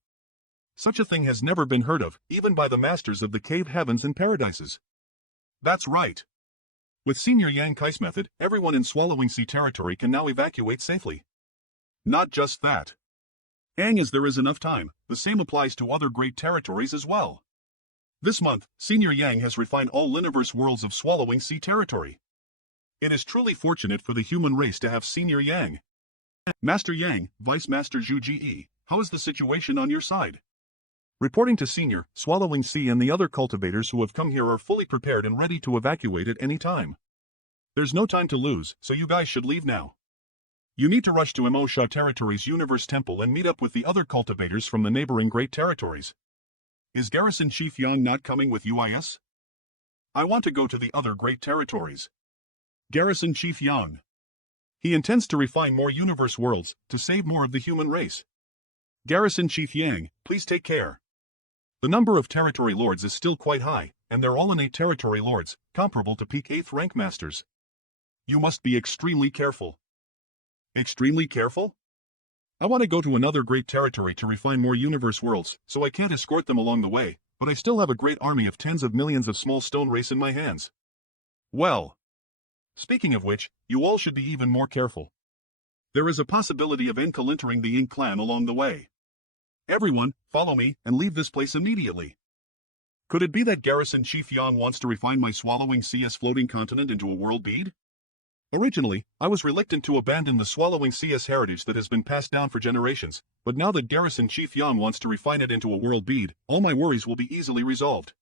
Such a thing has never been heard of, even by the masters of the cave heavens and paradises. That's right. With Senior Yang Kai's method, everyone in Swallowing Sea territory can now evacuate safely. Not just that. As there is enough time, the same applies to other great territories as well. This month, Senior Yang has refined all Liniverse worlds of Swallowing Sea territory. It is truly fortunate for the human race to have Senior Yang. Master Yang, Vice Master Zhu Ji, how is the situation on your side? Reporting to Senior, Swallowing Sea and the other cultivators who have come here are fully prepared and ready to evacuate at any time. There's no time to lose, so you guys should leave now. You need to rush to Mo-Sha Territory's Universe Temple and meet up with the other cultivators from the neighboring Great Territories. Is Garrison Chief Yang not coming with UIS? I want to go to the other Great Territories. Garrison Chief Yang. He intends to refine more universe worlds, to save more of the human race. Garrison Chief Yang, please take care. The number of territory lords is still quite high, and they're all innate territory lords, comparable to peak 8th rank masters. You must be extremely careful. Extremely careful? I want to go to another great territory to refine more universe worlds, so I can't escort them along the way, but I still have a great army of tens of millions of small stone race in my hands. Well. Speaking of which, you all should be even more careful. There is a possibility of Enkal entering the Ink clan along the way. Everyone, follow me and leave this place immediately. Could it be that Garrison Chief Yang wants to refine my Swallowing CS floating continent into a world bead? Originally, I was reluctant to abandon the Swallowing CS heritage that has been passed down for generations, but now that Garrison Chief Yang wants to refine it into a world bead, all my worries will be easily resolved.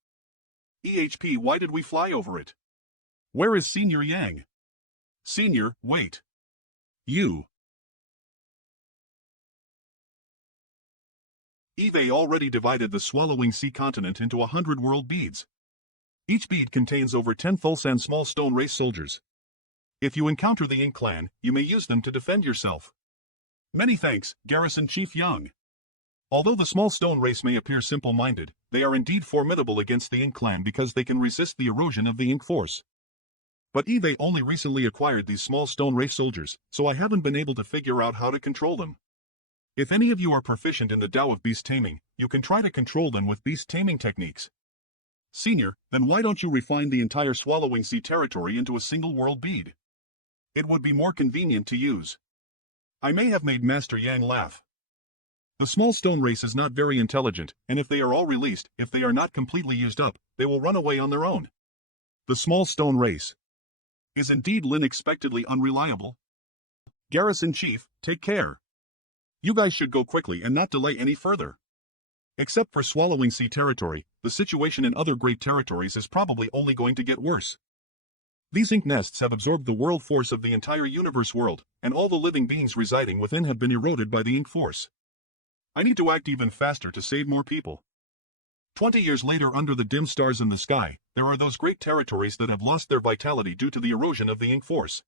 EHP, why did we fly over it? Where is Senior Yang? Senior, wait. You. Eve already divided the Swallowing Sea continent into 100 world beads. Each bead contains over 10 Thulsan small stone race soldiers. If you encounter the Ink clan, you may use them to defend yourself. Many thanks, Garrison Chief Yang. Although the small stone race may appear simple-minded, they are indeed formidable against the Ink clan because they can resist the erosion of the Ink force. But Eve only recently acquired these small stone race soldiers, so I haven't been able to figure out how to control them. If any of you are proficient in the Tao of beast taming, you can try to control them with beast taming techniques. Senior, then why don't you refine the entire Swallowing Sea territory into a single world bead? It would be more convenient to use. I may have made Master Yang laugh. The small stone race is not very intelligent, and if they are all released, if they are not completely used up, they will run away on their own. The small stone race is indeed unexpectedly unreliable. Garrison Chief, take care. You guys should go quickly and not delay any further. Except for Swallowing Sea territory, the situation in other great territories is probably only going to get worse. These ink nests have absorbed the world force of the entire universe world, and all the living beings residing within have been eroded by the ink force. I need to act even faster to save more people. 20 years later, under the dim stars in the sky, there are those great territories that have lost their vitality due to the erosion of the ink force.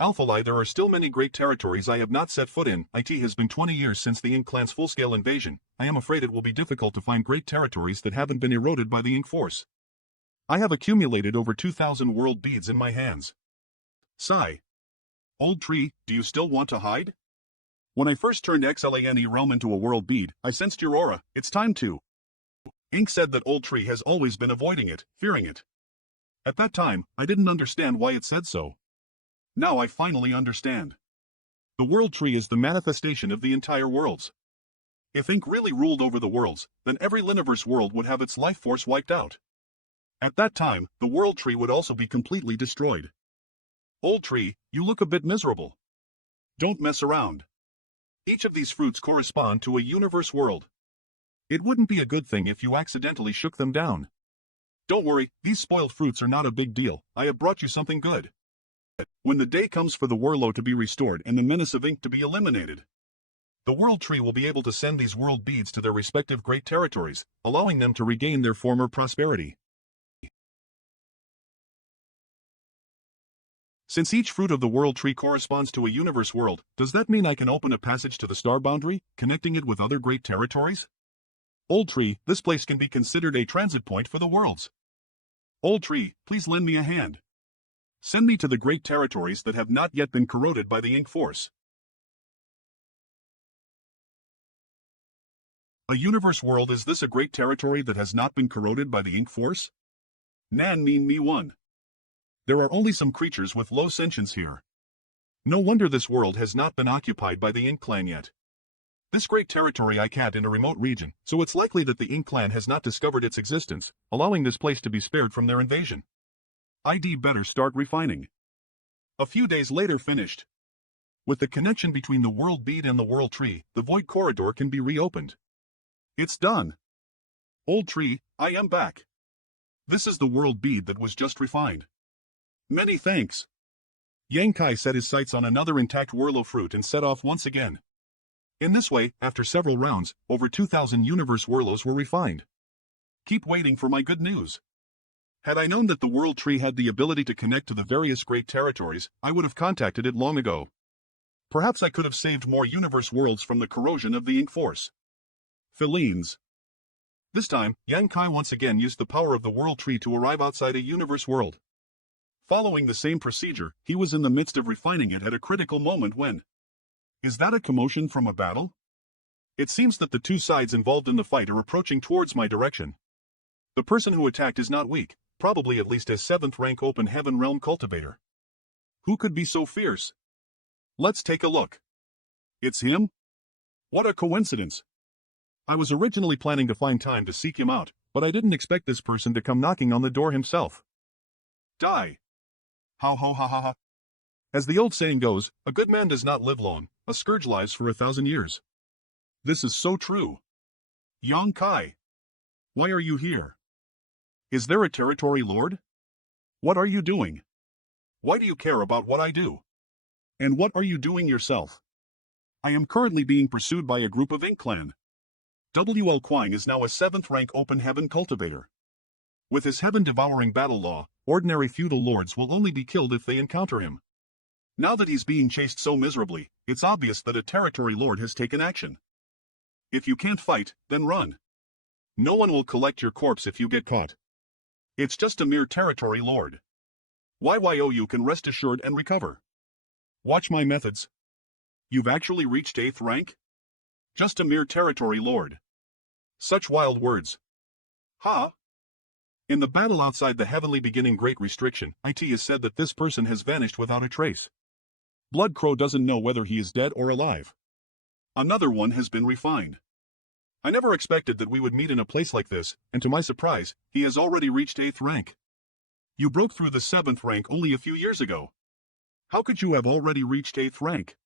Alphalai, there are still many great territories I have not set foot in. It has been 20 years since the Ink clan's full-scale invasion. I am afraid it will be difficult to find great territories that haven't been eroded by the ink force. I have accumulated over 2,000 world beads in my hands. Sigh. Old tree, do you still want to hide? When I first turned Xlane realm into a world bead, I sensed your aura. It's time to. Ink said that old tree has always been avoiding it, fearing it. At that time, I didn't understand why it said so. Now I finally understand. The world tree is the manifestation of the entire worlds. If Ink really ruled over the worlds, then every Liniverse world would have its life force wiped out. At that time, the world tree would also be completely destroyed. Old tree, you look a bit miserable. Don't mess around. Each of these fruits correspond to a universe world. It wouldn't be a good thing if you accidentally shook them down. Don't worry, these spoiled fruits are not a big deal. I have brought you something good. when the day comes for the Warlow to be restored and the menace of ink to be eliminated. The World Tree will be able to send these world beads to their respective great territories, allowing them to regain their former prosperity. Since each fruit of the World Tree corresponds to a universe world, does that mean I can open a passage to the star boundary, connecting it with other great territories? Old Tree, this place can be considered a transit point for the worlds. Old Tree, please lend me a hand. Send me to the great territories that have not yet been corroded by the ink force. A universe world, is this a great territory that has not been corroded by the ink force? Nan mean me one. There are only some creatures with low sentience here. No wonder this world has not been occupied by the Ink clan yet. This great territory I can't in a remote region, so it's likely that the Ink clan has not discovered its existence, allowing this place to be spared from their invasion. I'd better start refining. A few days later finished. With the connection between the World Bead and the World Tree, the Void Corridor can be reopened. It's done. Old Tree, I am back. This is the World Bead that was just refined. Many thanks. Yang Kai set his sights on another intact Whirlo fruit and set off once again. In this way, after several rounds, over 2,000 universe Whirlos were refined. Keep waiting for my good news. Had I known that the World Tree had the ability to connect to the various great territories, I would have contacted it long ago. Perhaps I could have saved more universe worlds from the corrosion of the ink force. Felines. This time, Yang Kai once again used the power of the World Tree to arrive outside a universe world. Following the same procedure, he was in the midst of refining it at a critical moment when... Is that a commotion from a battle? It seems that the two sides involved in the fight are approaching towards my direction. The person who attacked is not weak, probably at least a 7th rank open heaven realm cultivator. Who could be so fierce? Let's take a look. It's him? What a coincidence. I was originally planning to find time to seek him out, but I didn't expect this person to come knocking on the door himself. Die! How ho ha ha ha. As the old saying goes, a good man does not live long, a scourge lives for 1,000 years. This is so true. Yang Kai. Why are you here? Is there a territory lord? What are you doing? Why do you care about what I do? And what are you doing yourself? I am currently being pursued by a group of Ink clan. W.L. Quang is now a 7th rank open heaven cultivator. With his heaven-devouring battle law, ordinary feudal lords will only be killed if they encounter him. Now that he's being chased so miserably, it's obvious that a territory lord has taken action. If you can't fight, then run. No one will collect your corpse if you get caught. It's just a mere territory lord. YYOU can rest assured and recover. Watch my methods. You've actually reached 8th rank? Just a mere territory lord. Such wild words. Huh? In the battle outside the heavenly beginning great restriction, it is said that this person has vanished without a trace. Blood Crow doesn't know whether he is dead or alive. Another one has been refined. I never expected that we would meet in a place like this, and to my surprise, he has already reached 8th rank. You broke through the 7th rank only a few years ago. How could you have already reached 8th rank?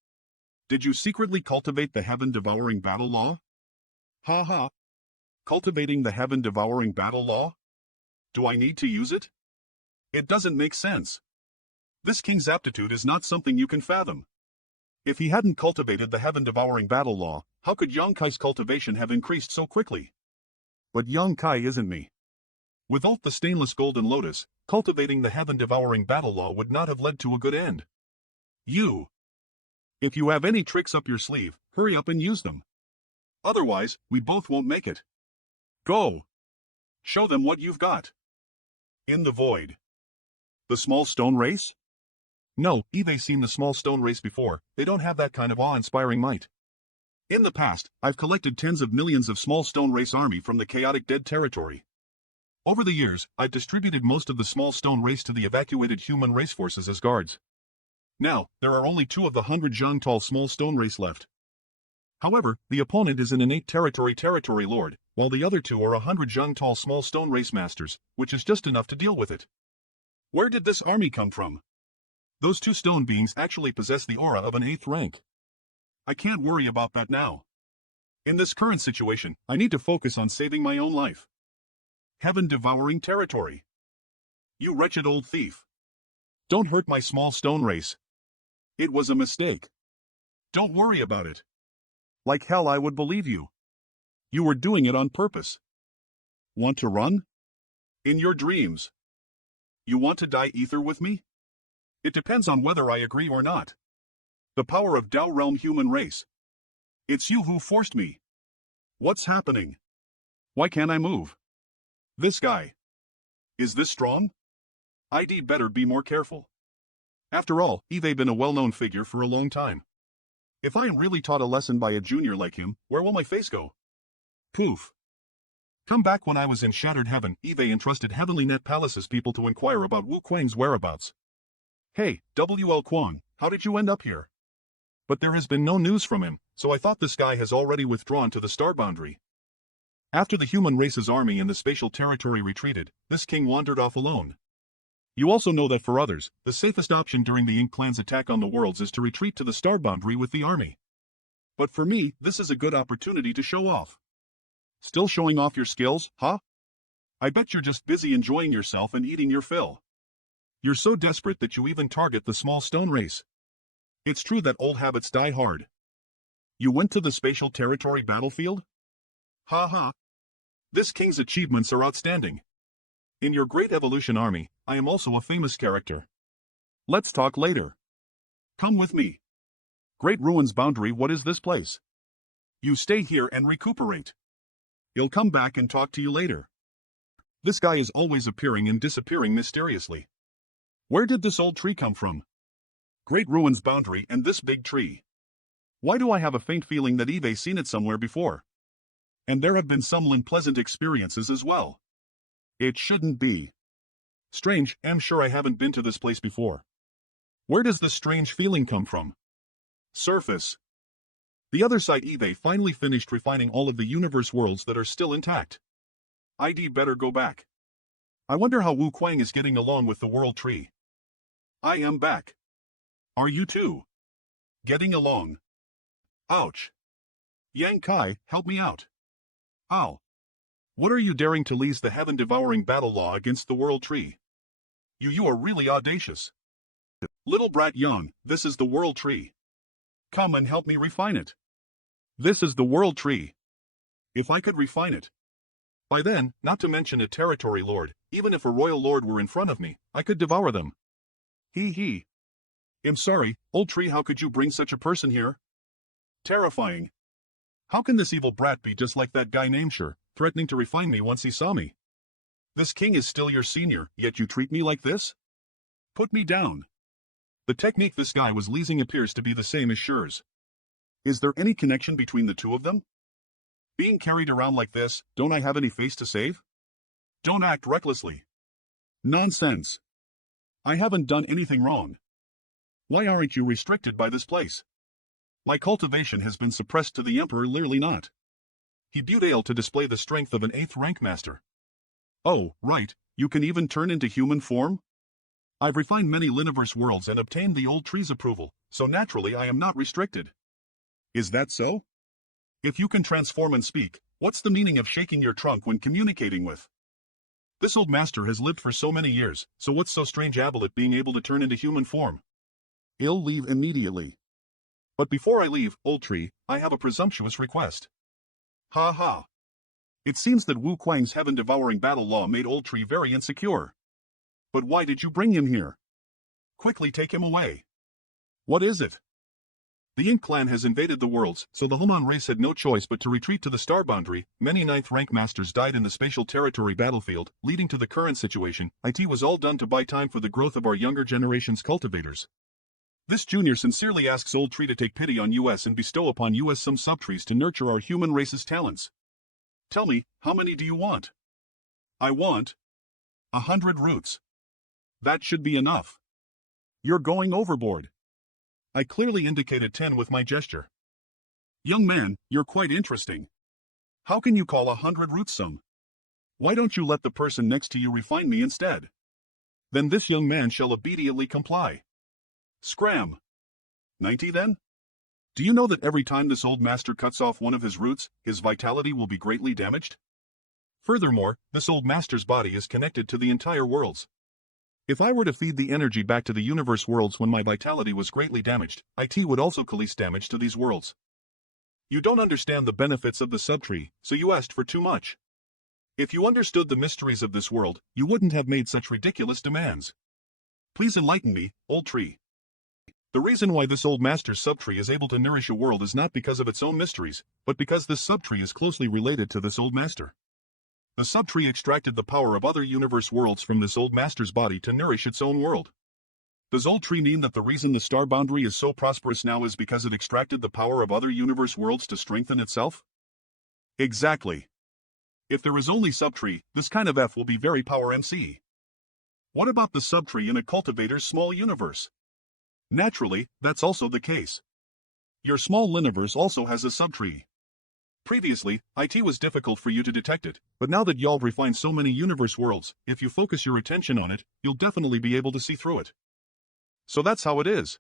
Did you secretly cultivate the heaven-devouring battle law? Ha ha. Cultivating the heaven-devouring battle law? Do I need to use it? It doesn't make sense. This king's aptitude is not something you can fathom. If he hadn't cultivated the heaven-devouring battle law, how could Yang Kai's cultivation have increased so quickly? But Yang Kai isn't me. Without the stainless golden lotus, cultivating the heaven-devouring battle law would not have led to a good end. If you have any tricks up your sleeve, hurry up and use them. Otherwise, we both won't make it. Go! Show them what you've got. In the void. The small stone race? No, they've seen the small stone race before, they don't have that kind of awe-inspiring might. In the past, I've collected tens of millions of small stone race army from the chaotic dead territory. Over the years, I've distributed most of the small stone race to the evacuated human race forces as guards. Now, there are only 2 of the 100 Zhang tall small stone race left. However, the opponent is an innate territory lord, while the other 2 are 100 Zhang tall small stone race masters, which is just enough to deal with it. Where did this army come from? Those 2 stone beings actually possess the aura of an 8th rank. I can't worry about that now. In this current situation, I need to focus on saving my own life. Heaven-devouring territory. You wretched old thief. Don't hurt my small stone race. It was a mistake. Don't worry about it. Like hell I would believe you. You were doing it on purpose. Want to run? In your dreams. You want to die ether with me? It depends on whether I agree or not. The power of Tao Realm human race. It's you who forced me. What's happening? Why can't I move? This guy. Is this strong? I'd better be more careful. After all, Eve been a well-known figure for a long time. If I am really taught a lesson by a junior like him, where will my face go? Poof. Come back when I was in Shattered Heaven, Eve entrusted Heavenly Net Palace's people to inquire about Wu Kuang's whereabouts. Hey, W.L. Kuang, how did you end up here? But there has been no news from him, so I thought this guy has already withdrawn to the star boundary. After the human race's army in the spatial territory retreated, this king wandered off alone. You also know that for others, the safest option during the Ink clan's attack on the worlds is to retreat to the star boundary with the army. But for me, this is a good opportunity to show off. Still showing off your skills, huh? I bet you're just busy enjoying yourself and eating your fill. You're so desperate that you even target the small stone race. It's true that old habits die hard. You went to the spatial territory battlefield? Ha ha. This king's achievements are outstanding. In your great evolution army, I am also a famous character. Let's talk later. Come with me. Great Ruins Boundary, what is this place? You stay here and recuperate. He'll come back and talk to you later. This guy is always appearing and disappearing mysteriously. Where did this old tree come from? Great Ruins Boundary and this big tree. Why do I have a faint feeling that Eve's seen it somewhere before? And there have been some unpleasant experiences as well. It shouldn't be. Strange, I'm sure I haven't been to this place before. Where does this strange feeling come from? Surface. The other side. Eve finally finished refining all of the universe worlds that are still intact. I'd better go back. I wonder how Wu Kuang is getting along with the world tree. I am back. Are you too? Getting along? Ouch. Yang Kai, help me out. Ow. What are you daring to lease the heaven-devouring battle law against the world tree? You are really audacious. Little brat Yang, this is the world tree. Come and help me refine it. This is the world tree. If I could refine it. By then, not to mention a territory lord, even if a royal lord were in front of me, I could devour them. Hee. I'm sorry, old tree, how could you bring such a person here? Terrifying. How can this evil brat be just like that guy named Sure, threatening to refine me once he saw me? This king is still your senior, yet you treat me like this? Put me down. The technique this guy was leasing appears to be the same as Sure's. Is there any connection between the two of them? Being carried around like this, don't I have any face to save? Don't act recklessly. Nonsense. I haven't done anything wrong. Why aren't you restricted by this place? My cultivation has been suppressed to the Emperor, clearly not. He brewed ale to display the strength of an 8th rank master. Oh, right, you can even turn into human form? I've refined many Liniverse worlds and obtained the old tree's approval, so naturally I am not restricted. Is that so? If you can transform and speak, what's the meaning of shaking your trunk when communicating with? This old master has lived for so many years, so what's so strange about it being able to turn into human form? I'll leave immediately. But before I leave, old tree, I have a presumptuous request. Ha ha. It seems that Wu Kuang's heaven-devouring battle law made old tree very insecure. But why did you bring him here? Quickly take him away. What is it? The Ink clan has invaded the worlds, so the human race had no choice but to retreat to the star boundary. Many 9th rank masters died in the spatial territory battlefield, leading to the current situation. It was all done to buy time for the growth of our younger generation's cultivators. This junior sincerely asks old tree to take pity on us and bestow upon us some subtrees to nurture our human race's talents. Tell me, how many do you want? I want 100 roots. That should be enough. You're going overboard. I clearly indicated 10 with my gesture. Young man, you're quite interesting. How can you call 100 roots some? Why don't you let the person next to you refine me instead? Then this young man shall obediently comply. Scram. 90 then? Do you know that every time this old master cuts off one of his roots, his vitality will be greatly damaged? Furthermore, this old master's body is connected to the entire worlds. If I were to feed the energy back to the universe worlds when my vitality was greatly damaged, IT would also release damage to these worlds. You don't understand the benefits of the subtree, so you asked for too much. If you understood the mysteries of this world, you wouldn't have made such ridiculous demands. Please enlighten me, old tree. The reason why this old master's subtree is able to nourish a world is not because of its own mysteries, but because this subtree is closely related to this old master. The subtree extracted the power of other universe worlds from this old master's body to nourish its own world. Does old tree mean that the reason the star boundary is so prosperous now is because it extracted the power of other universe worlds to strengthen itself? Exactly. If there is only subtree, this kind of F will be very power MC. What about the subtree in a cultivator's small universe? Naturally, that's also the case. Your small universe also has a subtree. Previously, IT was difficult for you to detect it, but now that y'all refined so many universe worlds, if you focus your attention on it, you'll definitely be able to see through it. So that's how it is.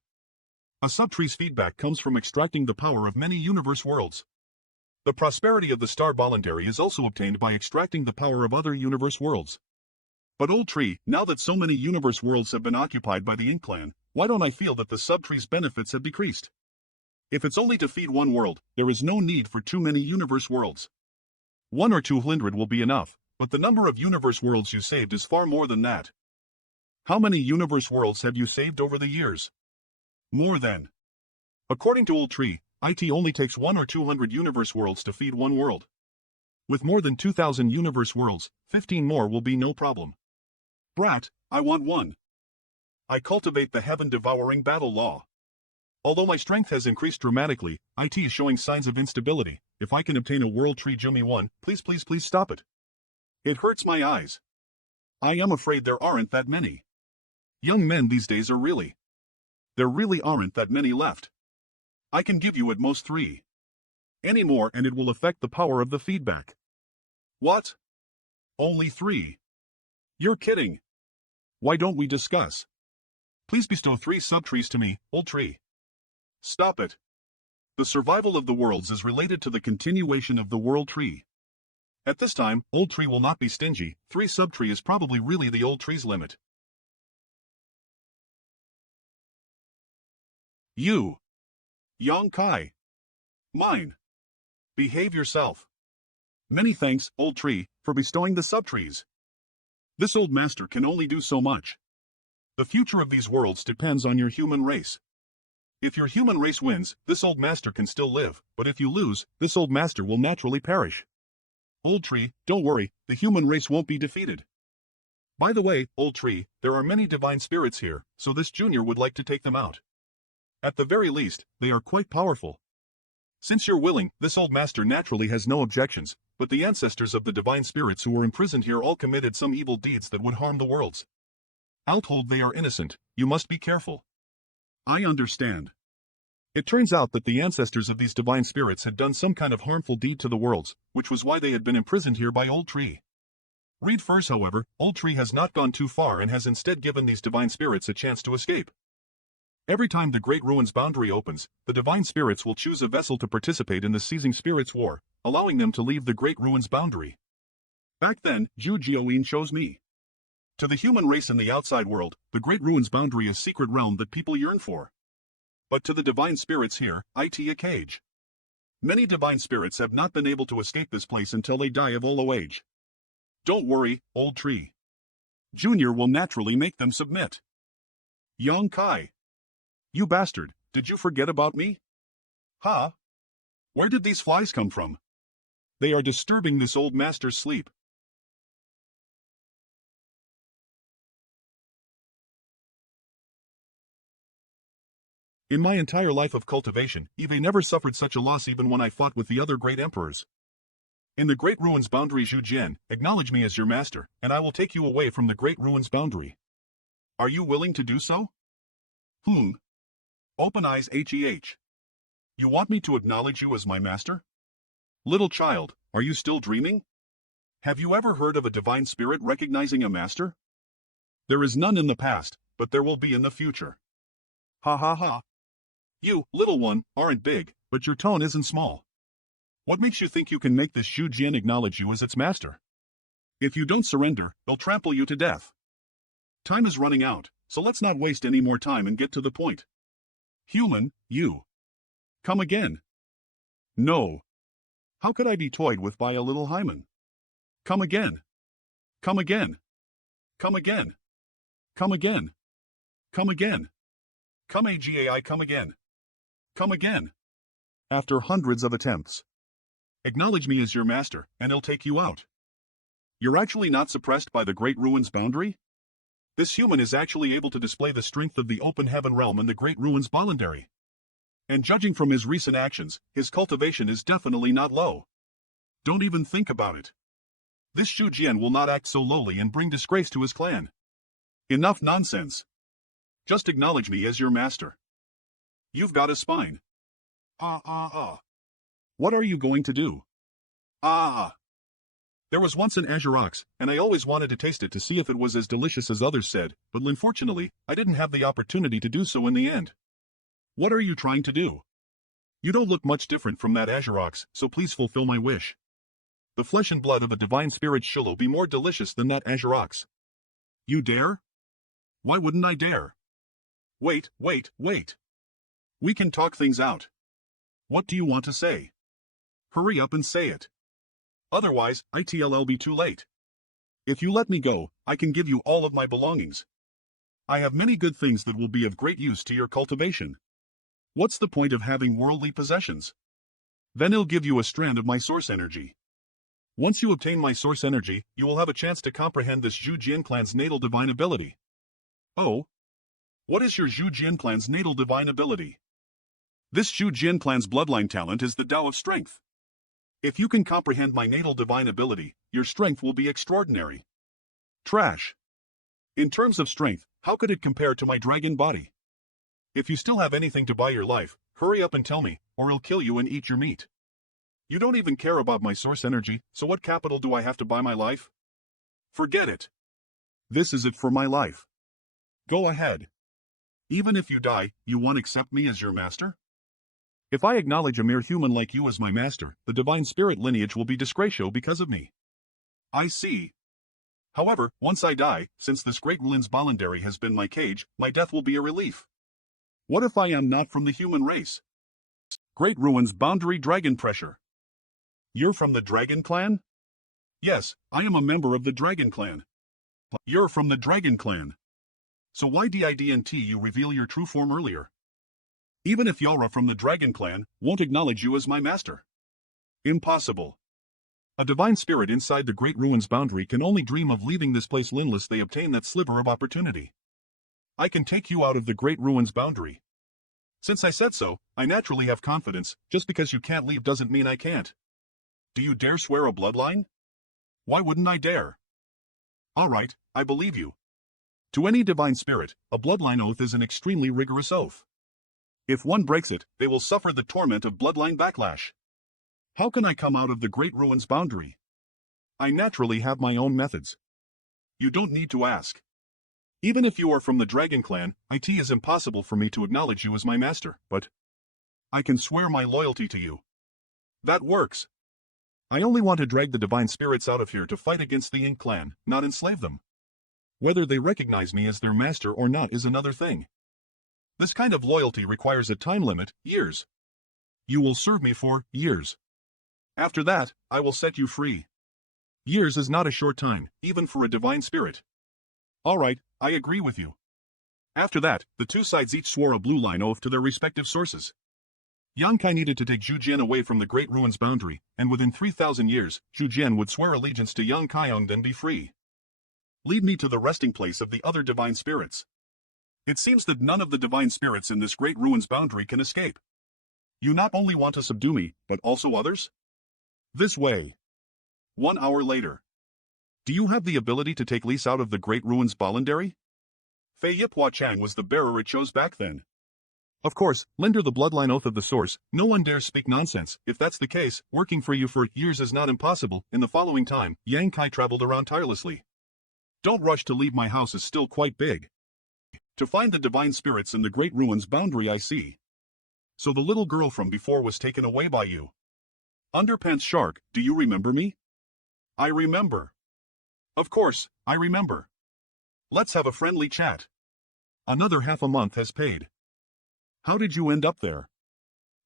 A subtree's feedback comes from extracting the power of many universe worlds. The prosperity of the star voluntary is also obtained by extracting the power of other universe worlds. But old tree, now that so many universe worlds have been occupied by the Ink Clan, why don't I feel that the subtree's benefits have decreased? If it's only to feed one world, there is no need for too many universe worlds. 1 or 200 will be enough, but the number of universe worlds you saved is far more than that. How many universe worlds have you saved over the years? More than. According to old tree, IT only takes 1 or 200 universe worlds to feed one world. With more than 2,000 universe worlds, 15 more will be no problem. Brat, I want one. I cultivate the heaven-devouring battle law. Although my strength has increased dramatically, IT is showing signs of instability. If I can obtain a world tree Jumi 1, please stop it. It hurts my eyes. I am afraid there aren't that many. Young men these days are really. There really aren't that many left. I can give you at most 3. Any more and it will affect the power of the feedback. What? Only 3? You're kidding. Why don't we discuss? Please bestow 3 subtrees to me, old tree. Stop it. The survival of the worlds is related to the continuation of the world tree. At this time, old tree will not be stingy. 3 subtree is probably really the old tree's limit. You. Yang Kai. Mine. Behave yourself. Many thanks, old tree, for bestowing the subtrees. This old master can only do so much. The future of these worlds depends on your human race. If your human race wins, this old master can still live, but if you lose, this old master will naturally perish. Old tree, don't worry, the human race won't be defeated. By the way, old tree, there are many divine spirits here, so this junior would like to take them out. At the very least, they are quite powerful. Since you're willing, this old master naturally has no objections, but the ancestors of the divine spirits who were imprisoned here all committed some evil deeds that would harm the worlds. I'll hold they are innocent, you must be careful. I understand. It turns out that the ancestors of these divine spirits had done some kind of harmful deed to the worlds, which was why they had been imprisoned here by Old Tree. Read first, however, Old Tree has not gone too far and has instead given these divine spirits a chance to escape. Every time the Great Ruins boundary opens, the divine spirits will choose a vessel to participate in the Seizing Spirits War, allowing them to leave the Great Ruins boundary. Back then, Ju Jioin chose me. To the human race in the outside world, the Great Ruins boundary is secret realm that people yearn for. But to the divine spirits here, it a cage. Many divine spirits have not been able to escape this place until they die of old age. Don't worry, Old Tree. Junior will naturally make them submit. Yang Kai. You bastard, did you forget about me? Huh? Where did these flies come from? They are disturbing this old master's sleep. In my entire life of cultivation, Eve never suffered such a loss even when I fought with the other great emperors. In the Great Ruins boundary, Zhu Jian, acknowledge me as your master, and I will take you away from the Great Ruins boundary. Are you willing to do so? Open eyes HEH. You want me to acknowledge you as my master? Little child, are you still dreaming? Have you ever heard of a divine spirit recognizing a master? There is none in the past, but there will be in the future. Ha ha ha. You, little one, aren't big, but your tone isn't small. What makes you think you can make this Zhu Jian acknowledge you as its master? If you don't surrender, they'll trample you to death. Time is running out, so let's not waste any more time and get to the point. Human, you. Come again. No. How could I be toyed with by a little hymen? Come again. Come again. Come again. Come again. Come again. Come agai come again. Come again. After hundreds of attempts. Acknowledge me as your master, and I'll take you out. You're actually not suppressed by the Great Ruins boundary? This human is actually able to display the strength of the open heaven realm and the Great Ruins boundary. And judging from his recent actions, his cultivation is definitely not low. Don't even think about it. This Zhu Jian will not act so lowly and bring disgrace to his clan. Enough nonsense. Just acknowledge me as your master. You've got a spine. What are you going to do? There was once an azure ox, and I always wanted to taste it to see if it was as delicious as others said, but unfortunately, I didn't have the opportunity to do so in the end. What are you trying to do? You don't look much different from that azure ox, so please fulfill my wish. The flesh and blood of a divine spirit shall be more delicious than that azure ox. You dare? Why wouldn't I dare? Wait. We can talk things out. What do you want to say? Hurry up and say it. Otherwise, it'll be too late. If you let me go, I can give you all of my belongings. I have many good things that will be of great use to your cultivation. What's the point of having worldly possessions? Then I'll give you a strand of my source energy. Once you obtain my source energy, you will have a chance to comprehend this Zhu Jian clan's natal divine ability. Oh? What is your Zhu Jian clan's natal divine ability? This Zhu Jian clan's bloodline talent is the Tao of Strength. If you can comprehend my natal divine ability, your strength will be extraordinary. Trash. In terms of strength, how could it compare to my dragon body? If you still have anything to buy your life, hurry up and tell me, or I'll kill you and eat your meat. You don't even care about my source energy, so what capital do I have to buy my life? Forget it. This is it for my life. Go ahead. Even if you die, you won't accept me as your master? If I acknowledge a mere human like you as my master, the divine spirit lineage will be disgraceful because of me. I see. However, once I die, since this Great Ruins voluntary has been my cage, my death will be a relief. What if I am not from the human race? Great Ruins boundary dragon pressure. You're from the Dragon Clan? Yes, I am a member of the Dragon Clan. You're from the Dragon Clan. So why didn't you reveal your true form earlier? Even if Yara from the Dragon Clan won't acknowledge you as my master. Impossible. A divine spirit inside the Great Ruins boundary can only dream of leaving this place unless they obtain that sliver of opportunity. I can take you out of the Great Ruins boundary. Since I said so, I naturally have confidence. Just because you can't leave doesn't mean I can't. Do you dare swear a bloodline? Why wouldn't I dare? All right, I believe you. To any divine spirit, a bloodline oath is an extremely rigorous oath. If one breaks it, they will suffer the torment of bloodline backlash. How can I come out of the Great Ruins boundary? I naturally have my own methods. You don't need to ask. Even if you are from the Dragon Clan, it is impossible for me to acknowledge you as my master, but I can swear my loyalty to you. That works. I only want to drag the divine spirits out of here to fight against the Yin clan, not enslave them. Whether they recognize me as their master or not is another thing. This kind of loyalty requires a time limit, years. You will serve me for years. After that, I will set you free. Years is not a short time, even for a divine spirit. All right, I agree with you. After that, the two sides each swore a blue line oath to their respective sources. Yang Kai needed to take Zhu Jian away from the Great Ruins boundary, and within 3,000 years, Zhu Jian would swear allegiance to Yang Kaiyang then be free. Lead me to the resting place of the other divine spirits. It seems that none of the divine spirits in this Great Ruins boundary can escape. You not only want to subdue me, but also others? This way. 1 hour later. Do you have the ability to take Lise out of the Great Ruins boundary? Fei Yipua Chang was the bearer it chose back then. Of course, lender the bloodline oath of the source, no one dares speak nonsense. If that's the case, working for you for years is not impossible. In the following time, Yang Kai traveled around tirelessly. Don't rush to leave, my house is still quite big. To find the divine spirits in the Great Ruins boundary I see. So the little girl from before was taken away by you. Underpants Shark, do you remember me? I remember. Of course, I remember. Let's have a friendly chat. Another half a month has paid. How did you end up there?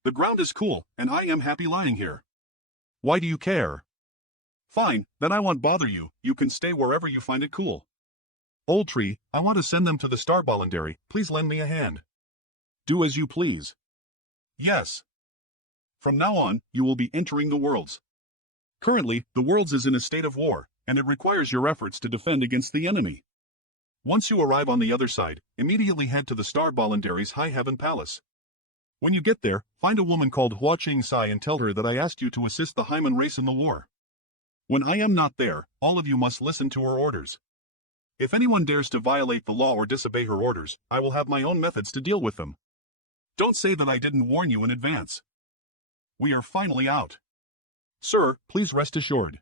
The ground is cool, and I am happy lying here. Why do you care? Fine, then I won't bother you, you can stay wherever you find it cool. Old tree, I want to send them to the star voluntary, please lend me a hand. Do as you please. Yes. From now on, you will be entering the worlds. Currently, the worlds is in a state of war, and it requires your efforts to defend against the enemy. Once you arrive on the other side, immediately head to the Star Voluntary's High Heaven Palace. When you get there, find a woman called Hua Ching Sai and tell her that I asked you to assist the Hyman race in the war. When I am not there, all of you must listen to her orders. If anyone dares to violate the law or disobey her orders, I will have my own methods to deal with them. Don't say that I didn't warn you in advance. We are finally out. Sir, please rest assured.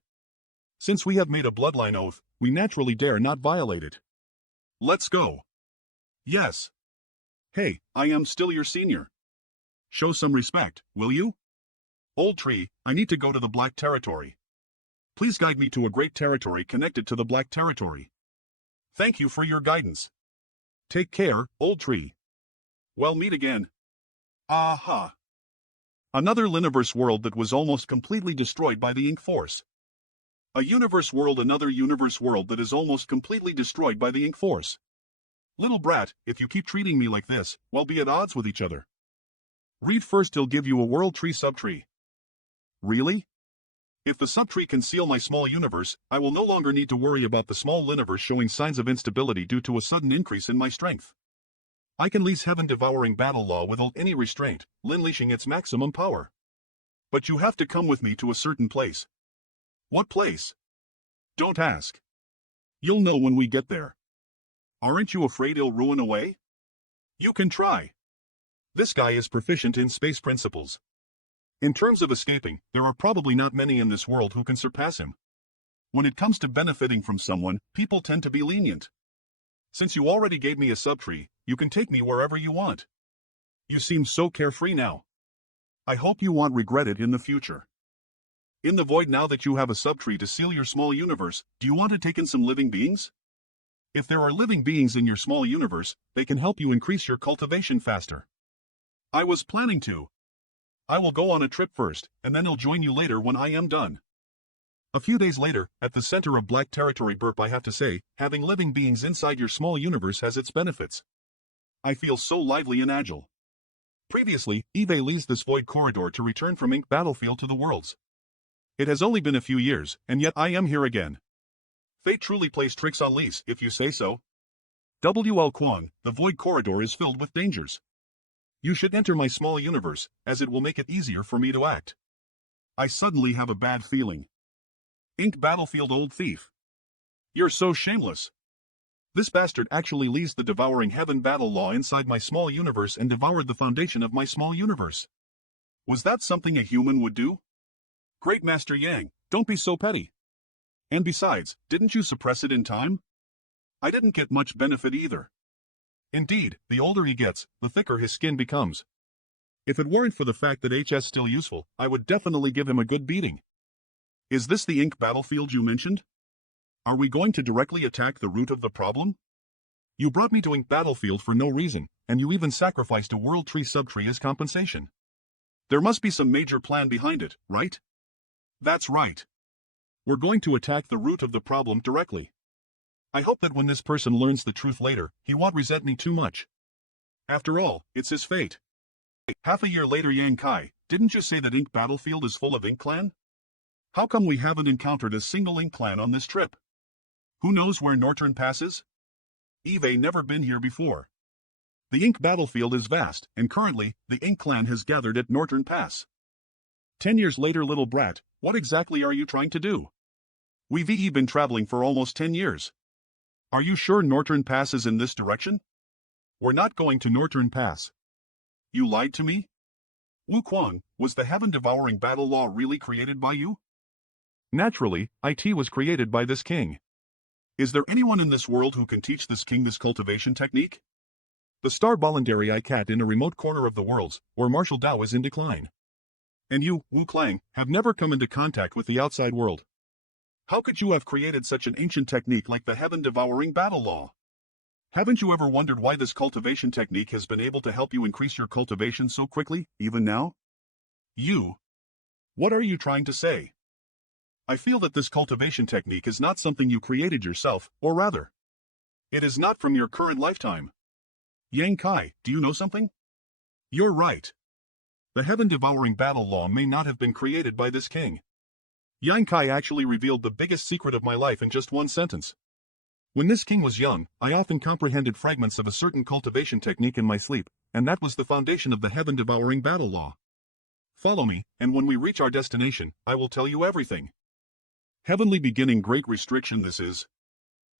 Since we have made a bloodline oath, we naturally dare not violate it. Let's go. Yes. Hey, I am still your senior. Show some respect, will you? Old tree, I need to go to the Black Territory. Please guide me to a great territory connected to the Black Territory. Thank you for your guidance. Take care, old tree. Well, meet again. Aha. Another Liniverse world that was almost completely destroyed by the Ink Force. A universe world, another universe world that is almost completely destroyed by the Ink Force. Little brat, if you keep treating me like this, we'll be at odds with each other. Read first, he'll give you a world tree subtree. Really? If the subtree can seal my small universe, I will no longer need to worry about the small Liniverse showing signs of instability due to a sudden increase in my strength. I can lease heaven-devouring battle law without any restraint, unleashing its maximum power. But you have to come with me to a certain place. What place? Don't ask. You'll know when we get there. Aren't you afraid it'll ruin away? You can try. This guy is proficient in space principles. In terms of escaping, there are probably not many in this world who can surpass him. When it comes to benefiting from someone, people tend to be lenient. Since you already gave me a subtree, you can take me wherever you want. You seem so carefree now. I hope you won't regret it in the future. In the void, now that you have a subtree to seal your small universe, do you want to take in some living beings? If there are living beings in your small universe, they can help you increase your cultivation faster. I was planning to. I will go on a trip first, and then I'll join you later when I am done. A few days later, at the center of Black Territory Burp, I have to say, having living beings inside your small universe has its benefits. I feel so lively and agile. Previously, Eve leaves this void corridor to return from Ink Battlefield to the worlds. It has only been a few years, and yet I am here again. Fate truly plays tricks on Lise, if you say so. W.L. Kwong, the void corridor is filled with dangers. You should enter my small universe, as it will make it easier for me to act. I suddenly have a bad feeling. Ink Battlefield, old thief. You're so shameless. This bastard actually leaves the devouring heaven battle law inside my small universe and devoured the foundation of my small universe. Was that something a human would do? Great Master Yang, don't be so petty. And besides, didn't you suppress it in time? I didn't get much benefit either. Indeed, the older he gets, the thicker his skin becomes. If it weren't for the fact that HS still useful, I would definitely give him a good beating. Is this the Ink Battlefield you mentioned? Are we going to directly attack the root of the problem? You brought me to Ink Battlefield for no reason, and you even sacrificed a World Tree subtree as compensation. There must be some major plan behind it, right? That's right. We're going to attack the root of the problem directly. I hope that when this person learns the truth later, he won't resent me too much. After all, it's his fate. Half a year later, Yang Kai, didn't you say that Ink Battlefield is full of Ink Clan? How come we haven't encountered a single Ink Clan on this trip? Who knows where Northern Pass is? Eve never been here before. The Ink Battlefield is vast, and currently, the Ink Clan has gathered at Northern Pass. 10 years later, little brat, what exactly are you trying to do? We've been traveling for almost 10 years. Are you sure Northern Pass is in this direction? We're not going to Northern Pass. You lied to me? Wu Kwang, was the heaven-devouring battle law really created by you? Naturally, IT was created by this king. Is there anyone in this world who can teach this king this cultivation technique? The star voluntary I cat in a remote corner of the worlds, where martial Tao is in decline. And you, Wu Klang, have never come into contact with the outside world. How could you have created such an ancient technique like the heaven-devouring battle law? Haven't you ever wondered why this cultivation technique has been able to help you increase your cultivation so quickly, even now? What are you trying to say? I feel that this cultivation technique is not something you created yourself, or rather, it is not from your current lifetime. Yang Kai, do you know something? You're right. The heaven-devouring battle law may not have been created by this king. Yang Kai actually revealed the biggest secret of my life in just one sentence. When this king was young, I often comprehended fragments of a certain cultivation technique in my sleep, and that was the foundation of the heaven-devouring battle law. Follow me, and when we reach our destination, I will tell you everything. Heavenly Beginning Great Restriction this is.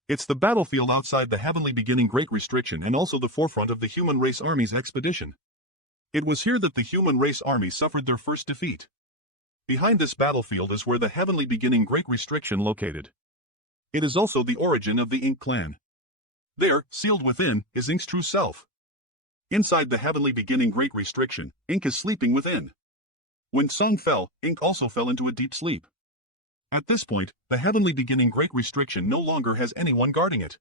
It's the battlefield outside the Heavenly Beginning Great Restriction and also the forefront of the human race army's expedition. It was here that the human race army suffered their first defeat. Behind this battlefield is where the Heavenly Beginning Great Restriction located. It is also the origin of the Ink clan. There, sealed within, is Ink's true self. Inside the Heavenly Beginning Great Restriction, Ink is sleeping within. When Song fell, Ink also fell into a deep sleep. At this point, the Heavenly Beginning Great Restriction no longer has anyone guarding it.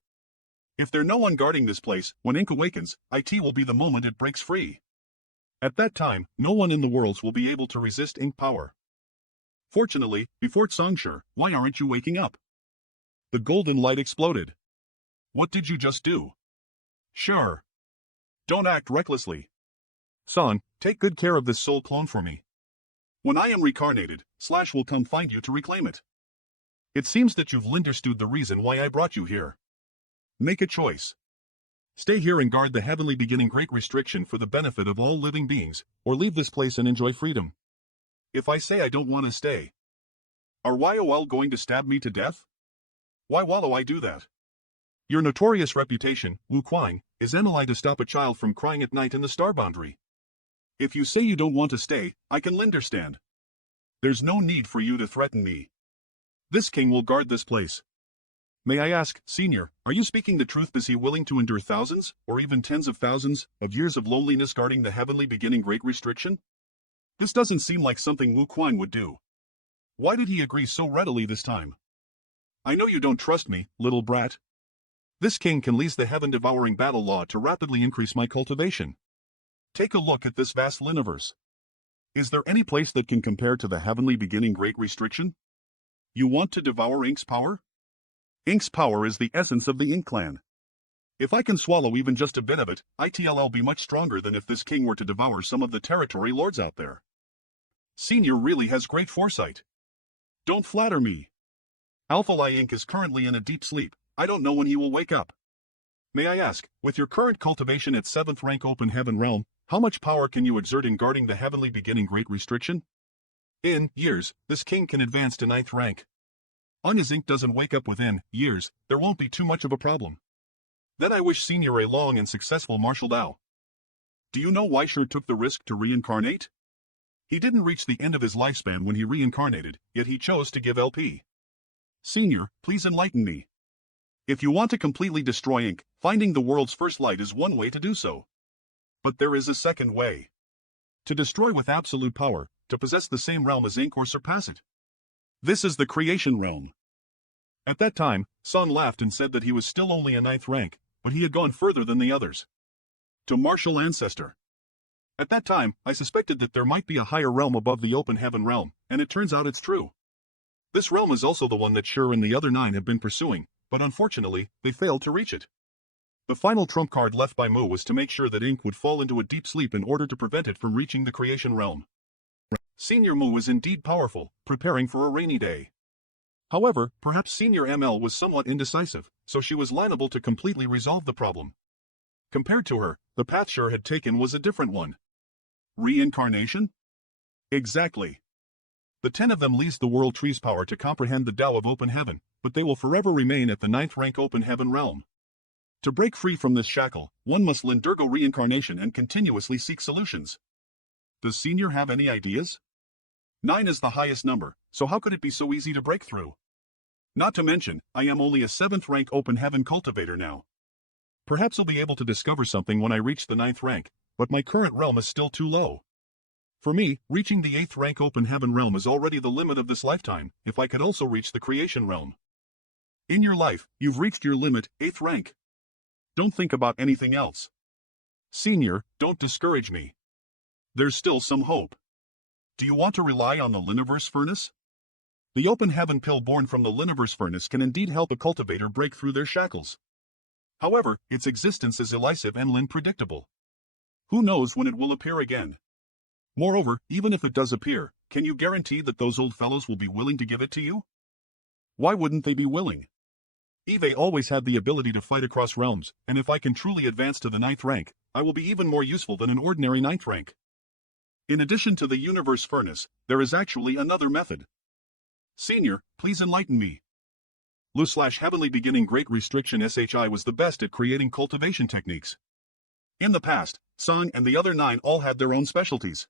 If there's no one guarding this place, when Ink awakens, it will be the moment it breaks free. At that time, no one in the worlds will be able to resist Ink power. Fortunately, before Songshire, why aren't you waking up? The golden light exploded. What did you just do? Sure. Don't act recklessly. Son, take good care of this soul clone for me. When I am reincarnated, Slash will come find you to reclaim it. It seems that you've understood the reason why I brought you here. Make a choice. Stay here and guard the Heavenly Beginning Great Restriction for the benefit of all living beings, or leave this place and enjoy freedom. If I say I don't want to stay, are YOL going to stab me to death? Why will I do that? Your notorious reputation, Wu Quang, is ally to stop a child from crying at night in the star boundary. If you say you don't want to stay, I can understand. There's no need for you to threaten me. This king will guard this place. May I ask, Senior, are you speaking the truth? Is he willing to endure thousands, or even tens of thousands, of years of loneliness guarding the Heavenly Beginning Great Restriction? This doesn't seem like something Wu Quang would do. Why did he agree so readily this time? I know you don't trust me, little brat. This king can lease the heaven-devouring battle law to rapidly increase my cultivation. Take a look at this vast universe. Is there any place that can compare to the Heavenly Beginning Great Restriction? You want to devour Ink's power? Ink's power is the essence of the Ink clan. If I can swallow even just a bit of it, I'll be much stronger than if this king were to devour some of the territory lords out there. Senior really has great foresight. Don't flatter me. Alpha Li Ink is currently in a deep sleep. I don't know when he will wake up. May I ask, with your current cultivation at 7th rank Open Heaven Realm, how much power can you exert in guarding the Heavenly Beginning Great Restriction? In years, this king can advance to 9th rank. On his Ink doesn't wake up within years, there won't be too much of a problem. Then I wish Senior a long and successful martial Dao. Do you know why Sher took the risk to reincarnate? He didn't reach the end of his lifespan when he reincarnated, yet he chose to give LP. Senior, please enlighten me. If you want to completely destroy Ink, finding the world's first light is one way to do so. But there is a second way. To destroy with absolute power, to possess the same realm as Ink or surpass it. This is the creation realm. At that time, Song laughed and said that he was still only a 9th rank, but he had gone further than the others. To martial ancestor. At that time, I suspected that there might be a higher realm above the Open Heaven realm, and it turns out it's true. This realm is also the one that Sher and the other 9 have been pursuing, but unfortunately, they failed to reach it. The final trump card left by Mu was to make sure that Ink would fall into a deep sleep in order to prevent it from reaching the creation realm. Senior Mu was indeed powerful, preparing for a rainy day. However, perhaps Senior ML was somewhat indecisive, so she was liable to completely resolve the problem. Compared to her, the path Sher had taken was a different one. Reincarnation? Exactly. The 10 of them lease the World Tree's power to comprehend the Tao of Open Heaven, but they will forever remain at the 9th rank Open Heaven realm. To break free from this shackle, one must undergo reincarnation and continuously seek solutions. Does Senior have any ideas? 9 is the highest number, so how could it be so easy to break through? Not to mention, I am only a 7th rank Open Heaven cultivator now. Perhaps I'll be able to discover something when I reach the 9th rank, but my current realm is still too low. For me, reaching the 8th rank Open Heaven realm is already the limit of this lifetime, if I could also reach the creation realm. In your life, you've reached your limit, 8th rank. Don't think about anything else. Senior, don't discourage me. There's still some hope. Do you want to rely on the Liniverse Furnace? The open heaven pill born from the Liniverse Furnace can indeed help a cultivator break through their shackles. However, its existence is elusive and unpredictable. Who knows when it will appear again? Moreover, even if it does appear, can you guarantee that those old fellows will be willing to give it to you? Why wouldn't they be willing? Eve always had the ability to fight across realms, and if I can truly advance to the 9th rank, I will be even more useful than an ordinary 9th rank. In addition to the Universe Furnace, there is actually another method. Senior, please enlighten me. Lu/Heavenly Beginning Great Restriction SHI was the best at creating cultivation techniques. In the past, Song and the other 9 all had their own specialties.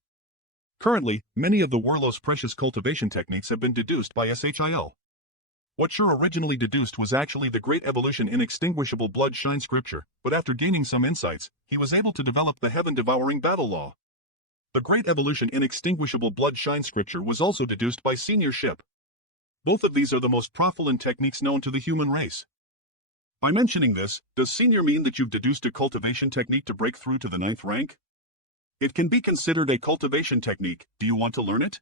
Currently, many of the Werlo's precious cultivation techniques have been deduced by SHIL. What Sure originally deduced was actually the Great Evolution Inextinguishable Blood Shine scripture, but after gaining some insights, he was able to develop the Heaven-Devouring Battle Law. The Great Evolution Inextinguishable Blood Shine scripture was also deduced by Senior Ship. Both of these are the most profilent techniques known to the human race. By mentioning this, does Senior mean that you've deduced a cultivation technique to break through to the 9th rank? It can be considered a cultivation technique. Do you want to learn it?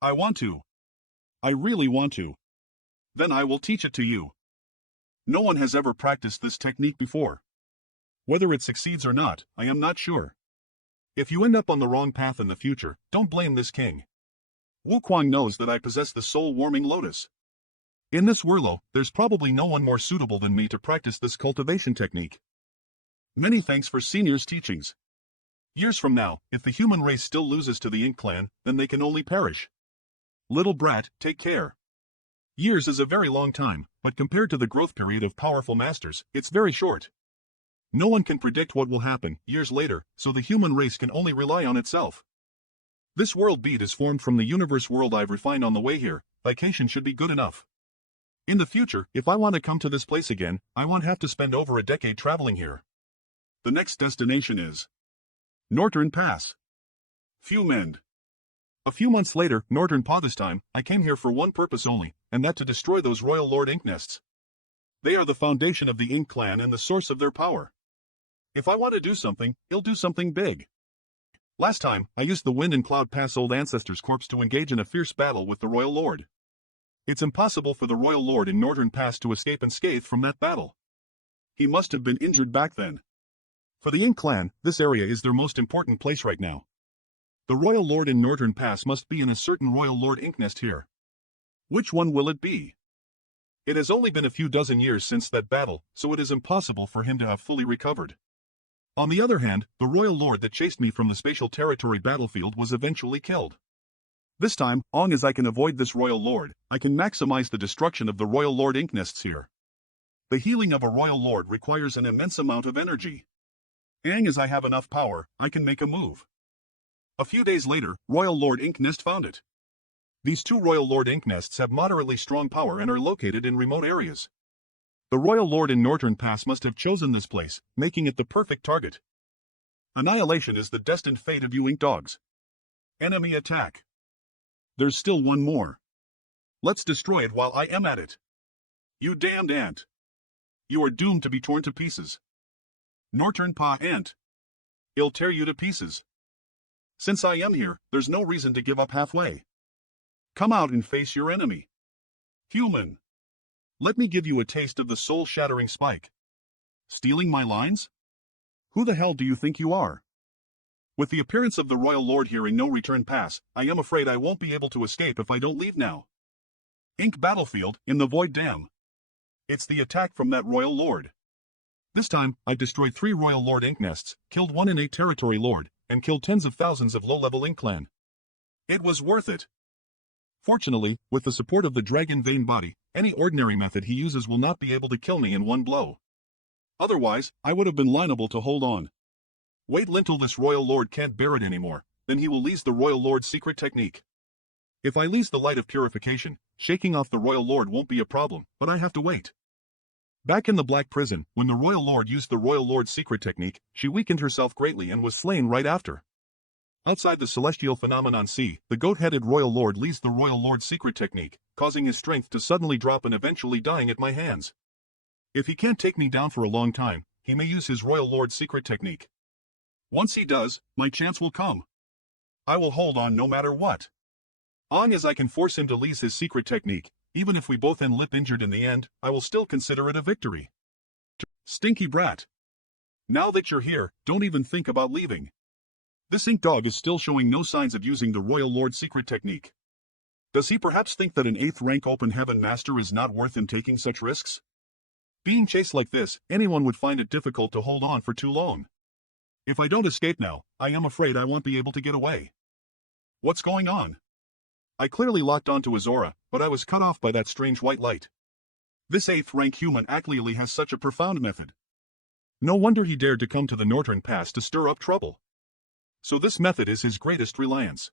I want to. I really want to. Then I will teach it to you. No one has ever practiced this technique before. Whether it succeeds or not, I am not sure. If you end up on the wrong path in the future, don't blame this king. Wuquang knows that I possess the soul-warming lotus. In this Werlo, there's probably no one more suitable than me to practice this cultivation technique. Many thanks for Senior's teachings. Years from now, if the human race still loses to the Ink clan, then they can only perish. Little brat, take care. Years is a very long time, but compared to the growth period of powerful masters, it's very short. No one can predict what will happen years later, so the human race can only rely on itself. This world bead is formed from the universe world I've refined on the way here. Vacation should be good enough. In the future, if I want to come to this place again, I won't have to spend over a decade traveling here. The next destination is Northern Pass. Mend. A few months later, Northern Paw this time, I came here for one purpose only, and that to destroy those Royal Lord Ink nests. They are the foundation of the Ink clan and the source of their power. If I want to do something, I'll do something big. Last time, I used the Wind and Cloud Pass Old Ancestor's corpse to engage in a fierce battle with the Royal Lord. It's impossible for the Royal Lord in Northern Pass to escape unscathed from that battle. He must have been injured back then. For the Ink clan, this area is their most important place right now. The Royal Lord in Northern Pass must be in a certain Royal Lord Ink nest here. Which one will it be? It has only been a few dozen years since that battle, so it is impossible for him to have fully recovered. On the other hand, the Royal Lord that chased me from the spatial territory battlefield was eventually killed. This time, long as I can avoid this Royal Lord, I can maximize the destruction of the Royal Lord Ink nests here. The healing of a Royal Lord requires an immense amount of energy. Long as I have enough power, I can make a move. A few days later, Royal Lord Ink nest found it. These two Royal Lord Ink nests have moderately strong power and are located in remote areas. The Royal Lord in Northern Pass must have chosen this place, making it the perfect target. Annihilation is the destined fate of you Ink dogs. Enemy attack. There's still one more. Let's destroy it while I am at it. You damned ant. You are doomed to be torn to pieces. Northern Paw ant. I'll tear you to pieces. Since I am here, there's no reason to give up halfway. Come out and face your enemy. Human. Let me give you a taste of the soul-shattering spike. Stealing my lines? Who the hell do you think you are? With the appearance of the Royal Lord here in No Return Pass, I am afraid I won't be able to escape if I don't leave now. Ink Battlefield, in the Void Dam. It's the attack from that Royal Lord. This time, I've destroyed 3 Royal Lord Ink nests, killed 1 innate territory lord, and killed tens of thousands of low-level Ink clan. It was worth it. Fortunately, with the support of the Dragon Vein body, any ordinary method he uses will not be able to kill me in one blow. Otherwise, I would have been liable to hold on. Wait until this Royal Lord can't bear it anymore, then he will lease the Royal Lord's secret technique. If I lease the Light of Purification, shaking off the Royal Lord won't be a problem, but I have to wait. Back in the Black Prison, when the Royal Lord used the Royal Lord's secret technique, she weakened herself greatly and was slain right after. Outside the Celestial Phenomenon Sea, the goat-headed Royal Lord leased the Royal Lord's secret technique, causing his strength to suddenly drop and eventually dying at my hands. If he can't take me down for a long time, he may use his Royal Lord's secret technique. Once he does, my chance will come. I will hold on no matter what. Long as I can force him to use his secret technique, even if we both end up injured in the end, I will still consider it a victory. Stinky brat. Now that you're here, don't even think about leaving. This ink dog is still showing no signs of using the Royal Lord's secret technique. Does he perhaps think that an 8th rank open heaven master is not worth him taking such risks? Being chased like this, anyone would find it difficult to hold on for too long. If I don't escape now, I am afraid I won't be able to get away. What's going on? I clearly locked onto his aura, but I was cut off by that strange white light. This 8th rank human clearly has such a profound method. No wonder he dared to come to the Northern Pass to stir up trouble. So this method is his greatest reliance.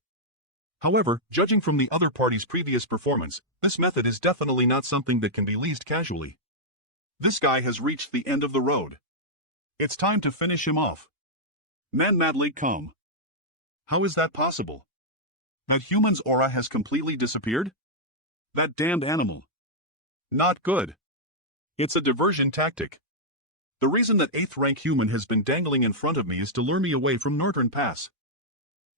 However, judging from the other party's previous performance, this method is definitely not something that can be leased casually. This guy has reached the end of the road. It's time to finish him off. Man madly come. How is that possible? That human's aura has completely disappeared? That damned animal. Not good. It's a diversion tactic. The reason that 8th rank human has been dangling in front of me is to lure me away from Northern Pass.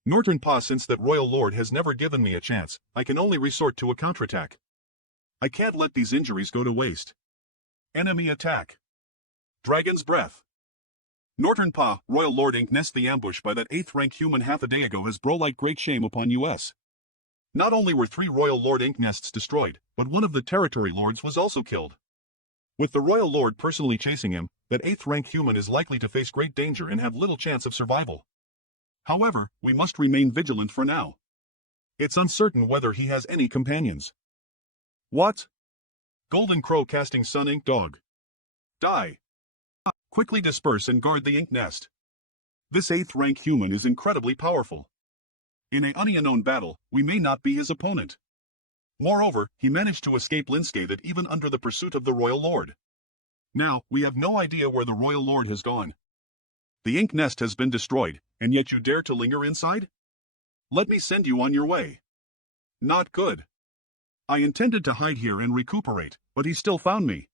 Northern Pass, since that Royal Lord has never given me a chance, I can only resort to a counterattack. I can't let these injuries go to waste. Enemy attack. Dragon's Breath. Northern Pa, Royal Lord Ink Nest. The ambush by that 8th rank human half a day ago has brought like great shame upon us. Not only were 3 Royal Lord Ink Nests destroyed, but one of the territory lords was also killed. With the Royal Lord personally chasing him, that 8th rank human is likely to face great danger and have little chance of survival. However, we must remain vigilant for now. It's uncertain whether he has any companions. What? Golden Crow casting Sun Ink Dog. Die. Quickly disperse and guard the ink nest. This 8th rank human is incredibly powerful. In an unknown battle, we may not be his opponent. Moreover, he managed to escape unscathed even under the pursuit of the Royal Lord. Now, we have no idea where the Royal Lord has gone. The ink nest has been destroyed, and yet you dare to linger inside? Let me send you on your way. Not good. I intended to hide here and recuperate, but he still found me.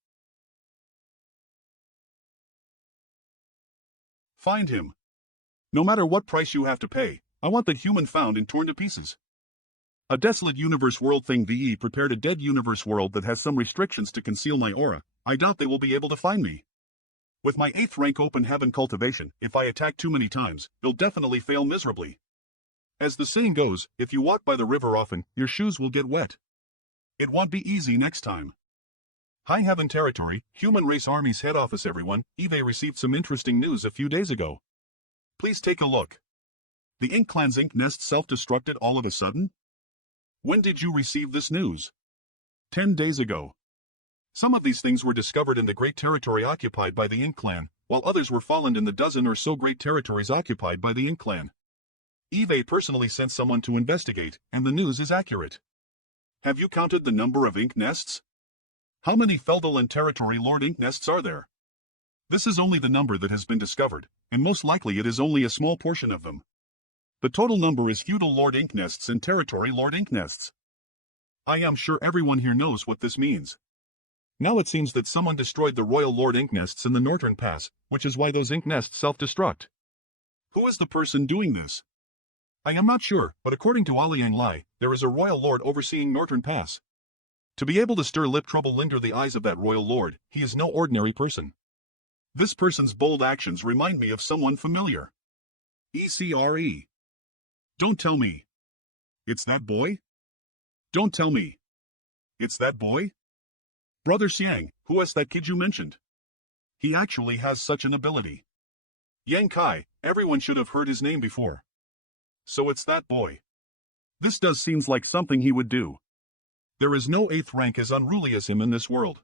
Find him. No matter what price you have to pay, I want that human found and torn to pieces. A desolate universe world thing VE prepared a dead universe world that has some restrictions to conceal my aura. I doubt they will be able to find me. With my 8th rank open heaven cultivation, if I attack too many times, they'll definitely fail miserably. As the saying goes, if you walk by the river often, your shoes will get wet. It won't be easy next time. High Heaven Territory, Human Race Army's head office. Everyone, Eve received some interesting news a few days ago. Please take a look. The Ink Clan's ink nest self-destructed all of a sudden? When did you receive this news? 10 days ago. Some of these things were discovered in the great territory occupied by the Ink Clan, while others were fallen in the dozen or so great territories occupied by the Ink Clan. Eve personally sent someone to investigate, and the news is accurate. Have you counted the number of ink nests? How many feudal and territory lord ink nests are there? This is only the number that has been discovered, and most likely it is only a small portion of them. The total number is feudal lord ink nests and territory lord ink nests. I am sure everyone here knows what this means. Now it seems that someone destroyed the Royal Lord ink nests in the Northern Pass, which is why those ink nests self-destruct. Who is the person doing this? I am not sure, but according to Aliang Lai, there is a Royal Lord overseeing Northern Pass. To be able to stir lip trouble linger the eyes of that Royal Lord, he is no ordinary person. This person's bold actions remind me of someone familiar. ECRE. Don't tell me. It's that boy? Don't tell me. It's that boy? Brother Xiang, who is that kid you mentioned? He actually has such an ability. Yang Kai, everyone should have heard his name before. So it's that boy. This does seems like something he would do. There is no 8th rank as unruly as him in this world.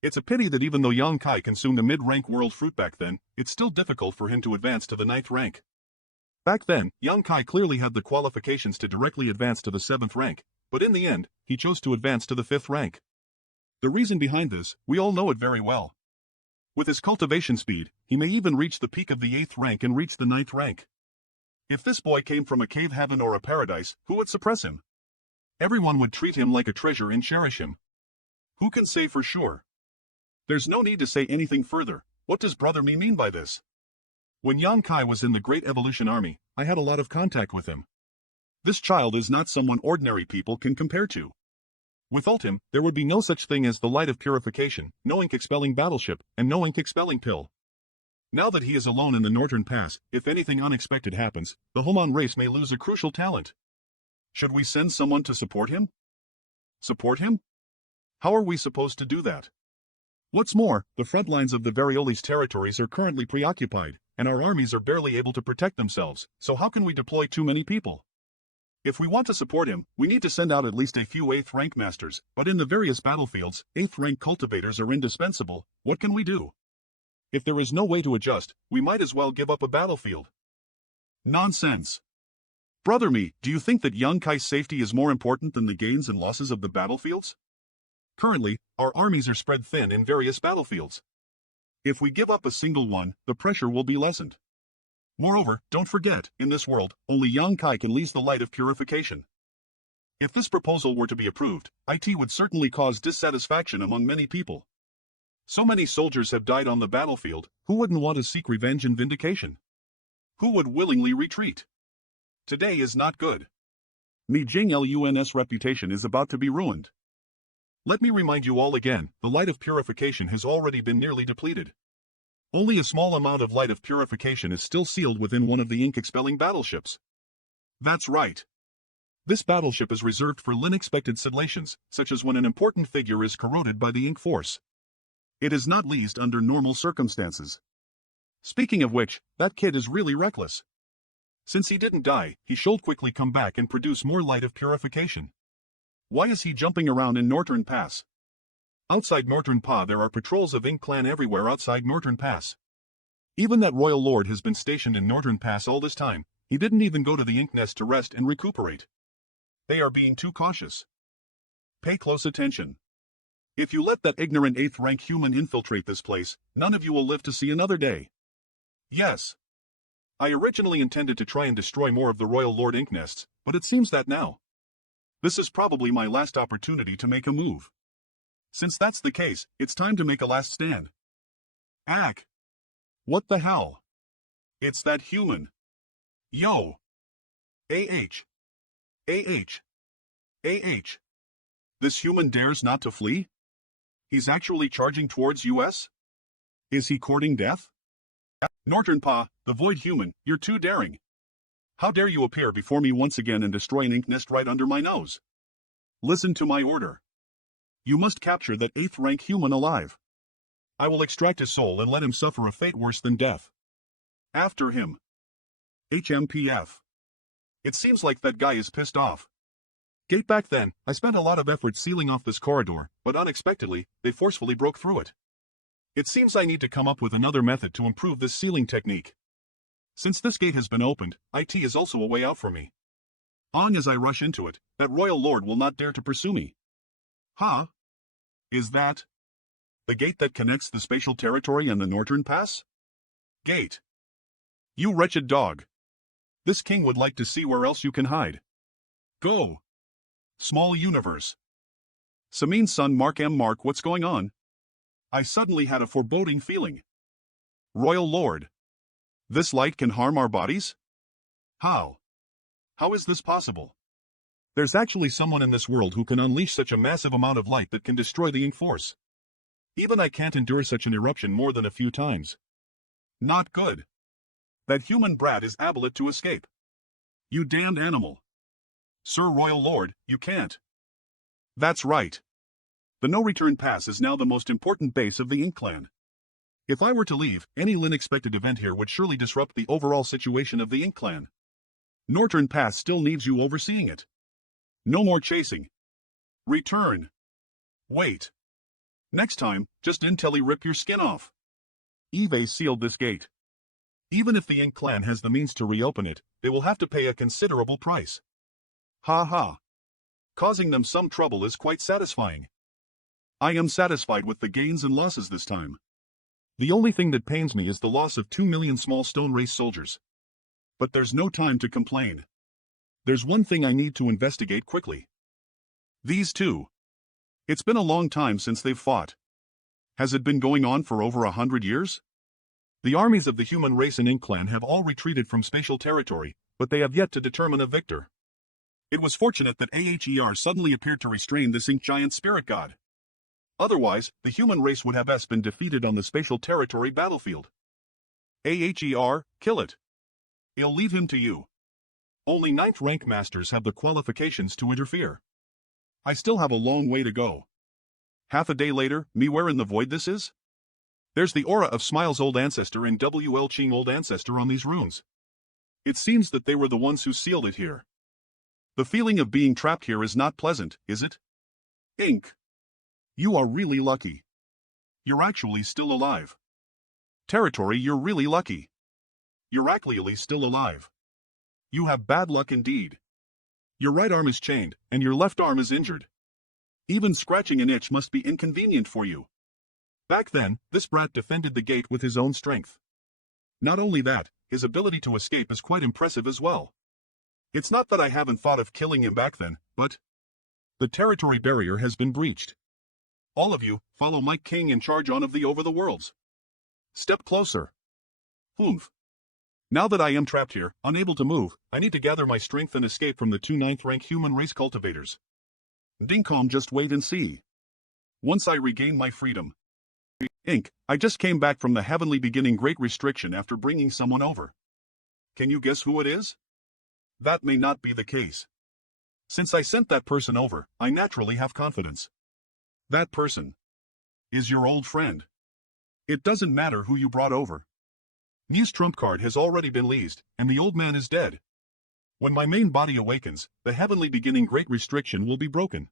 It's a pity that even though Yang Kai consumed a mid-rank world fruit back then, it's still difficult for him to advance to the 9th rank. Back then, Yang Kai clearly had the qualifications to directly advance to the 7th rank, but in the end, he chose to advance to the 5th rank. The reason behind this, we all know it very well. With his cultivation speed, he may even reach the peak of the 8th rank and reach the 9th rank. If this boy came from a cave heaven or a paradise, who would suppress him? Everyone would treat him like a treasure and cherish him. Who can say for sure? There's no need to say anything further. What does Brother Me mean by this? When Yang Kai was in the Great Evolution Army, I had a lot of contact with him. This child is not someone ordinary people can compare to. Without him, there would be no such thing as the light of purification, no ink-expelling battleship, and no ink-expelling pill. Now that he is alone in the Northern Pass, if anything unexpected happens, the Homon race may lose a crucial talent. Should we send someone to support him? Support him? How are we supposed to do that? What's more, the front lines of the Variolis territories are currently preoccupied, and our armies are barely able to protect themselves, so how can we deploy too many people? If we want to support him, we need to send out at least a few 8th rank masters, but in the various battlefields, 8th rank cultivators are indispensable. What can we do? If there is no way to adjust, we might as well give up a battlefield. Nonsense. Brother Me, do you think that Yang Kai's safety is more important than the gains and losses of the battlefields? Currently, our armies are spread thin in various battlefields. If we give up a single one, the pressure will be lessened. Moreover, don't forget, in this world, only Yang Kai can lead the light of purification. If this proposal were to be approved, it would certainly cause dissatisfaction among many people. So many soldiers have died on the battlefield, who wouldn't want to seek revenge and vindication? Who would willingly retreat? Today is not good. Mi Jing Lun's reputation is about to be ruined. Let me remind you all again, the light of purification has already been nearly depleted. Only a small amount of light of purification is still sealed within one of the ink-expelling battleships. That's right. This battleship is reserved for unexpected situations, such as when an important figure is corroded by the ink force. It is not leased under normal circumstances. Speaking of which, that kid is really reckless. Since he didn't die, he should quickly come back and produce more light of purification. Why is he jumping around in Northern Pass? Outside Northern Pa there are patrols of Ink Clan everywhere outside Northern Pass. Even that Royal Lord has been stationed in Northern Pass all this time, he didn't even go to the Ink Nest to rest and recuperate. They are being too cautious. Pay close attention. If you let that ignorant 8th rank human infiltrate this place, none of you will live to see another day. Yes. I originally intended to try and destroy more of the Royal Lord Ink Nests, but it seems that now. This is probably my last opportunity to make a move. Since that's the case, it's time to make a last stand. Ack. What the hell? It's that human. Yo. AH. AH. This human dares not to flee? He's actually charging towards us? Is he courting death? Northern Pa, the Void Human, you're too daring. How dare you appear before me once again and destroy an ink nest right under my nose? Listen to my order. You must capture that 8th rank human alive. I will extract his soul and let him suffer a fate worse than death. After him. HMPF. It seems like that guy is pissed off. Gate back then, I spent a lot of effort sealing off this corridor, but unexpectedly, they forcefully broke through it. It seems I need to come up with another method to improve this sealing technique. Since this gate has been opened, IT is also a way out for me. On as I rush into it, that Royal Lord will not dare to pursue me. Huh? Is that the gate that connects the spatial territory and the Northern Pass? Gate. You wretched dog. This king would like to see where else you can hide. Go. Small universe. Samin's son Mark M. Mark, what's going on? I suddenly had a foreboding feeling. Royal Lord. This light can harm our bodies? How? How is this possible? There's actually someone in this world who can unleash such a massive amount of light that can destroy the ink force. Even I can't endure such an eruption more than a few times. Not good. That human brat is able to escape. You damned animal. Sir Royal Lord, you can't. That's right. The no-return pass is now the most important base of the Ink Clan. If I were to leave, any unexpected event here would surely disrupt the overall situation of the Ink Clan. Northern Pass still needs you overseeing it. No more chasing. Return. Wait. Next time, just intelli rip your skin off. Eve sealed this gate. Even if the Ink Clan has the means to reopen it, they will have to pay a considerable price. Ha ha. Causing them some trouble is quite satisfying. I am satisfied with the gains and losses this time. The only thing that pains me is the loss of 2 million small stone race soldiers. But there's no time to complain. There's one thing I need to investigate quickly. These two. It's been a long time since they've fought. Has it been going on for over 100 years? The armies of the human race and Ink clan have all retreated from spatial territory, but they have yet to determine a victor. It was fortunate that Aher suddenly appeared to restrain this Ink giant spirit god. Otherwise, the human race would have been defeated on the spatial territory battlefield. Aher, kill it. I'll leave him to you. Only 9th rank masters have the qualifications to interfere. I still have a long way to go. Half a day later, me where in the void this is? There's the aura of Smile's old ancestor and W.L. Ching old ancestor on these runes. It seems that they were the ones who sealed it here. The feeling of being trapped here is not pleasant, is it? Ink. You are really lucky. You're actually still alive. Territory, you're really lucky. You're actually still alive. You have bad luck indeed. Your right arm is chained, and your left arm is injured. Even scratching an itch must be inconvenient for you. Back then, this brat defended the gate with his own strength. Not only that, his ability to escape is quite impressive as well. It's not that I haven't thought of killing him back then, but the territory barrier has been breached. All of you, follow Mike King in charge on of the over the worlds. Step closer. Oomph. Now that I am trapped here, unable to move, I need to gather my strength and escape from the 2 9th rank human race cultivators. Dinkcom, just wait and see. Once I regain my freedom. Ink, I just came back from the heavenly beginning great restriction after bringing someone over. Can you guess who it is? That may not be the case. Since I sent that person over, I naturally have confidence. That person is your old friend. It doesn't matter who you brought over. Mew's trump card has already been leased, and the old man is dead. When my main body awakens, the heavenly beginning great restriction will be broken.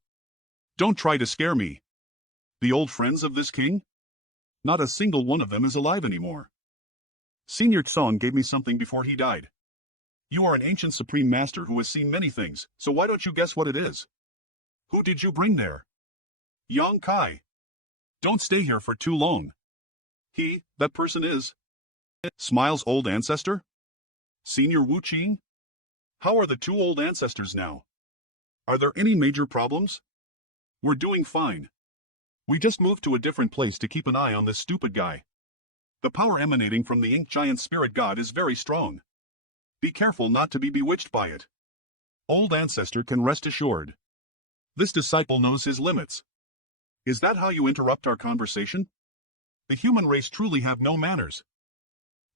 Don't try to scare me. The old friends of this king? Not a single one of them is alive anymore. Senior Tsong gave me something before he died. You are an ancient supreme master who has seen many things, so why don't you guess what it is? Who did you bring there? Yang Kai. Don't stay here for too long. That person is Smile's old ancestor? Senior Wu Qing? How are the 2 old ancestors now? Are there any major problems? We're doing fine. We just moved to a different place to keep an eye on this stupid guy. The power emanating from the Ink giant spirit god is very strong. Be careful not to be bewitched by it. Old ancestor can rest assured. This disciple knows his limits. Is that how you interrupt our conversation? The human race truly have no manners.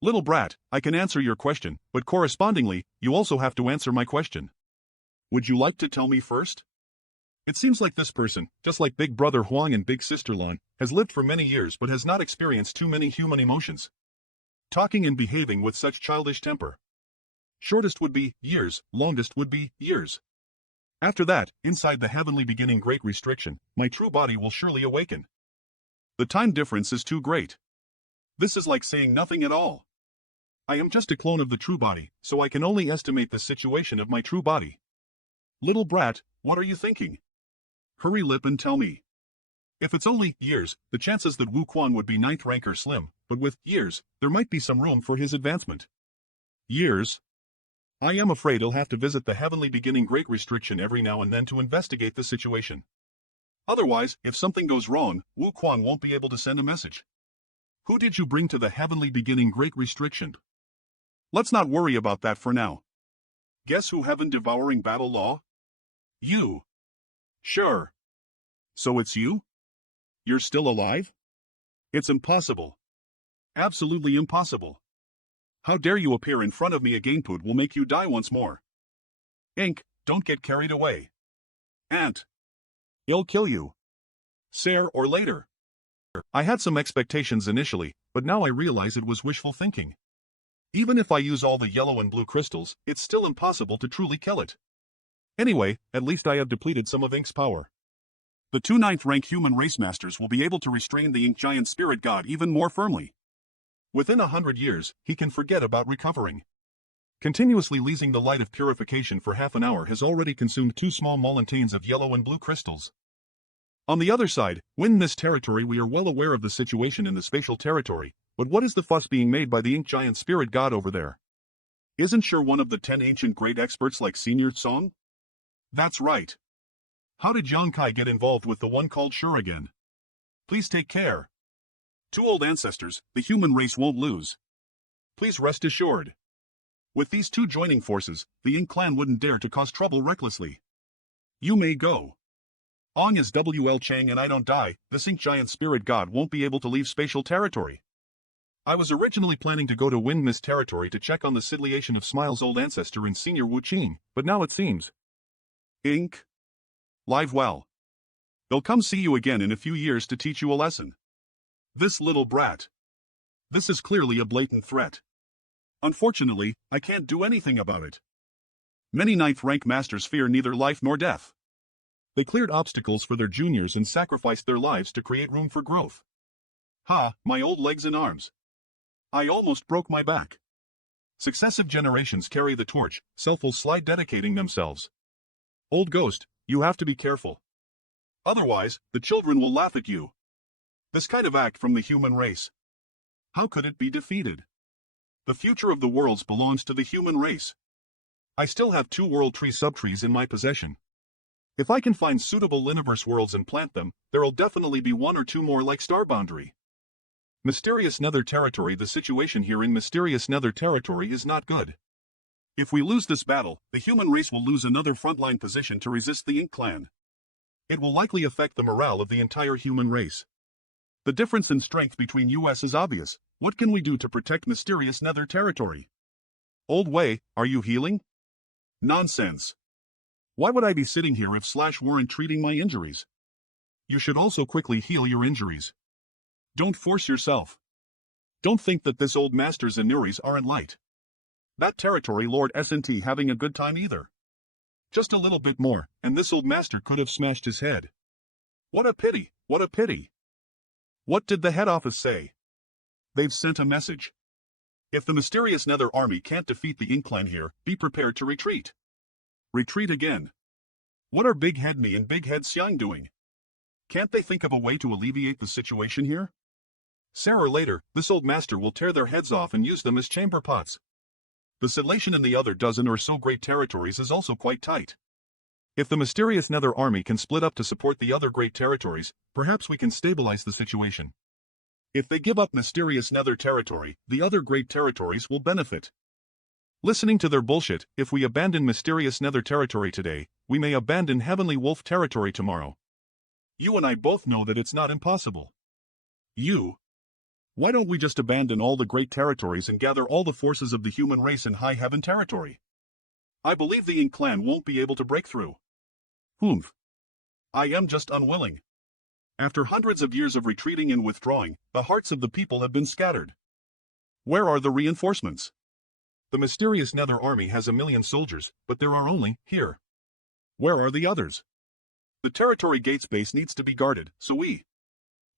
Little brat, I can answer your question, but correspondingly, you also have to answer my question. Would you like to tell me first? It seems like this person, just like Big Brother Huang and Big Sister Lan, has lived for many years but has not experienced too many human emotions. Talking and behaving with such childish temper. Shortest would be years, longest would be years. After that, inside the heavenly beginning great restriction, my true body will surely awaken. The time difference is too great. This is like saying nothing at all. I am just a clone of the true body, so I can only estimate the situation of my true body. Little brat, what are you thinking? Hurry lip and tell me. If it's only years, the chances that Wu Quan would be 9th rank are slim, but with years, there might be some room for his advancement. Years? I am afraid I'll have to visit the heavenly beginning great restriction every now and then to investigate the situation. Otherwise, if something goes wrong, Wu Quan won't be able to send a message. Who did you bring to the heavenly beginning great restriction? Let's not worry about that for now. Guess who heaven devouring battle law? You. Sure. So it's you? You're still alive? It's impossible. Absolutely impossible. How dare you appear in front of me again? Poot will make you die once more. Ink, don't get carried away. Ant. I'll kill you. Sooner or later. I had some expectations initially, but now I realize it was wishful thinking. Even if I use all the yellow and blue crystals, it's still impossible to truly kill it. Anyway, at least I have depleted some of Ink's power. The 2 9th rank human race masters will be able to restrain the Ink giant spirit god even more firmly. Within 100 years, he can forget about recovering. Continuously leasing the light of purification for half an hour has already consumed 2 small mountains of yellow and blue crystals. On the other side, within this territory we are well aware of the situation in the spatial territory, but what is the fuss being made by the Ink giant spirit god over there? Isn't sure one of the 10 ancient great experts like Senior Tsong? That's right. How did Yang Kai get involved with the one called Sure again? Please take care. 2 old ancestors, the human race won't lose. Please rest assured. With these two joining forces, the Ink clan wouldn't dare to cause trouble recklessly. You may go. Ong is WL Chang and I don't die, this Ink giant spirit god won't be able to leave spatial territory. I was originally planning to go to Wind Mist territory to check on the sidliation of Smile's old ancestor and Senior Wu Qing, but now it seems. Ink. Live well. They'll come see you again in a few years to teach you a lesson. This little brat. This is clearly a blatant threat. Unfortunately, I can't do anything about it. Many ninth rank masters fear neither life nor death. They cleared obstacles for their juniors and sacrificed their lives to create room for growth. Ha, my old legs and arms. I almost broke my back. Successive generations carry the torch, self will slide dedicating themselves. Old ghost, you have to be careful. Otherwise, the children will laugh at you. This kind of act from the human race. How could it be defeated? The future of the worlds belongs to the human race. I still have 2 world tree subtrees in my possession. If I can find suitable Liniverse worlds and plant them, there'll definitely be 1 or 2 more like Star Boundary. Mysterious Nether Territory. The situation here in Mysterious Nether Territory is not good. If we lose this battle, the human race will lose another frontline position to resist the Ink clan. It will likely affect the morale of the entire human race. The difference in strength between us is obvious. What can we do to protect Mysterious Nether Territory? Old Wei, are you healing? Nonsense. Why would I be sitting here if Slash weren't treating my injuries? You should also quickly heal your injuries. Don't force yourself. Don't think that this old master's injuries aren't light. That territory Lord S&T having a good time either. Just a little bit more, and this old master could have smashed his head. What a pity, what a pity. What did the head office say? They've sent a message. If the Mysterious Nether army can't defeat the Ink clan here, be prepared to retreat. Retreat again. What are Big Head Me and Big Head Xiang doing? Can't they think of a way to alleviate the situation here? Sooner or later, this old master will tear their heads off and use them as chamber pots. The sedation in the other dozen or so great territories is also quite tight. If the Mysterious Nether army can split up to support the other great territories, perhaps we can stabilize the situation. If they give up Mysterious Nether territory, the other great territories will benefit. Listening to their bullshit, if we abandon Mysterious Nether territory today, we may abandon Heavenly Wolf territory tomorrow. You and I both know that it's not impossible. Why don't we just abandon all the great territories and gather all the forces of the human race in High Heaven territory? I believe the Ink clan won't be able to break through. Humph. I am just unwilling. After hundreds of years of retreating and withdrawing, the hearts of the people have been scattered. Where are the reinforcements? The Mysterious Nether army has 1,000,000 soldiers, but there are only, here. Where are the others? The territory gates base needs to be guarded, so we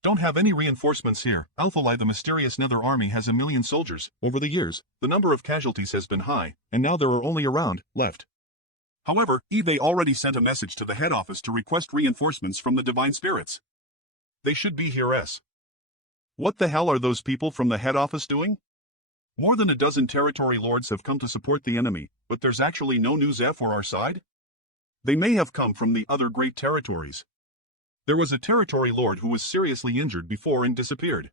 don't have any reinforcements here. Alphalai, the Mysterious Nether army has 1,000,000 soldiers. Over the years, the number of casualties has been high, and now there are only around left. However, they already sent a message to the head office to request reinforcements from the divine spirits. They should be here. What the hell are those people from the head office doing? More than a dozen territory lords have come to support the enemy, but there's actually no news for our side? They may have come from the other great territories. There was a territory lord who was seriously injured before and disappeared.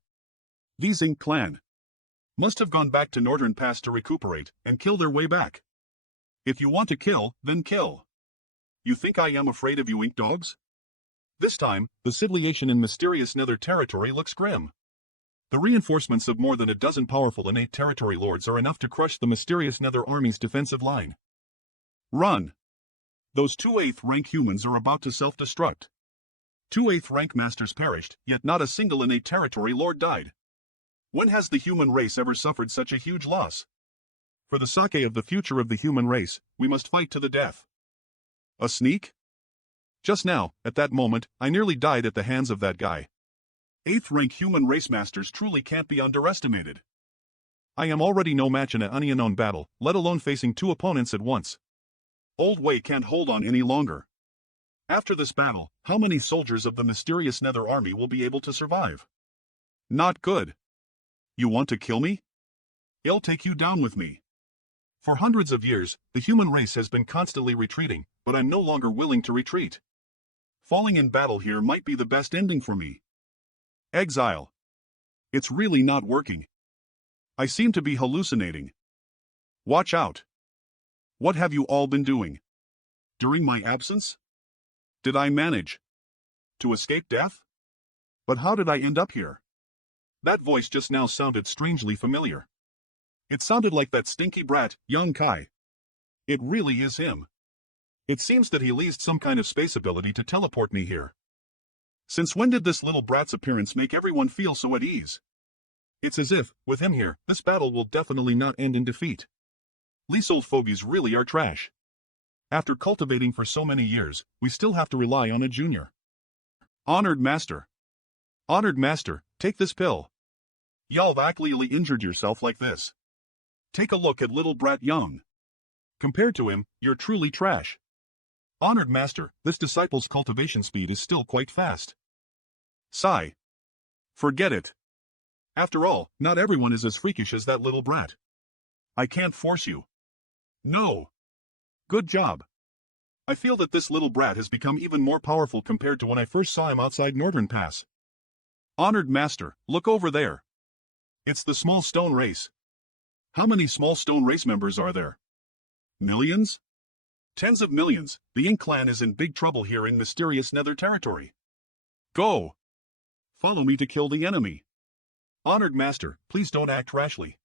These Ink clan must have gone back to Northern Pass to recuperate and kill their way back. If you want to kill, then kill. You think I am afraid of you Ink dogs? This time, the sidliation in Mysterious Nether territory looks grim. The reinforcements of more than a dozen powerful innate territory lords are enough to crush the Mysterious Nether army's defensive line. Run! Those 2 8th rank humans are about to self-destruct. 2 8th rank masters perished, yet not a single innate territory lord died. When has the human race ever suffered such a huge loss? For the sake of the future of the human race, we must fight to the death. A sneak? Just now, at that moment, I nearly died at the hands of that guy. 8th rank human race masters truly can't be underestimated. I am already no match in an unknown battle, let alone facing 2 opponents at once. Old Wei can't hold on any longer. After this battle, how many soldiers of the Mysterious Nether army will be able to survive? Not good. You want to kill me? I'll take you down with me. For hundreds of years, the human race has been constantly retreating, but I'm no longer willing to retreat. Falling in battle here might be the best ending for me. Exile. It's really not working. I seem to be hallucinating. Watch out. What have you all been doing? During my absence? Did I manage to escape death? But how did I end up here? That voice just now sounded strangely familiar. It sounded like that stinky brat, young Kai. It really is him. It seems that he leased some kind of space ability to teleport me here. Since when did this little brat's appearance make everyone feel so at ease? It's as if, with him here, this battle will definitely not end in defeat. These old fogies really are trash. After cultivating for so many years, we still have to rely on a junior. Honored Master. Honored Master, take this pill. Y'all actually injured yourself like this. Take a look at little brat Young. Compared to him, you're truly trash. Honored Master, this disciple's cultivation speed is still quite fast. Sigh. Forget it. After all, not everyone is as freakish as that little brat. I can't force you. No. Good job. I feel that this little brat has become even more powerful compared to when I first saw him outside Northern Pass. Honored Master, look over there. It's the Small Stone Race. How many Small Stone Race members are there? Millions? Tens of millions. The Ink clan is in big trouble here in mysterious Nether territory. Go! Follow me to kill the enemy. Honored Master, please don't act rashly.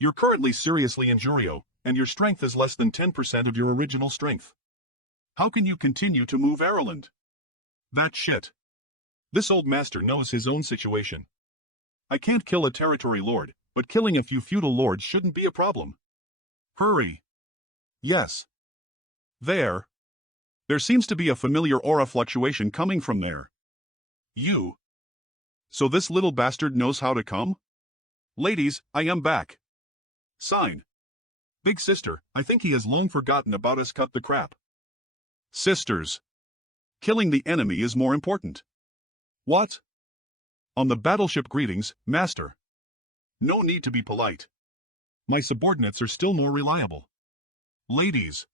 You're currently seriously injurio, and your strength is less than 10% of your original strength. How can you continue to move Ireland? That shit. This old master knows his own situation. I can't kill a territory lord, but killing a few feudal lords shouldn't be a problem. Hurry. Yes. There. There seems to be a familiar aura fluctuation coming from there. You. So this little bastard knows how to come? Ladies, I am back. Sign. Big sister, I think he has long forgotten about us. Cut the crap. Sisters. Killing the enemy is more important. What? On the battleship greetings, Master. No need to be polite. My subordinates are still more reliable. Ladies.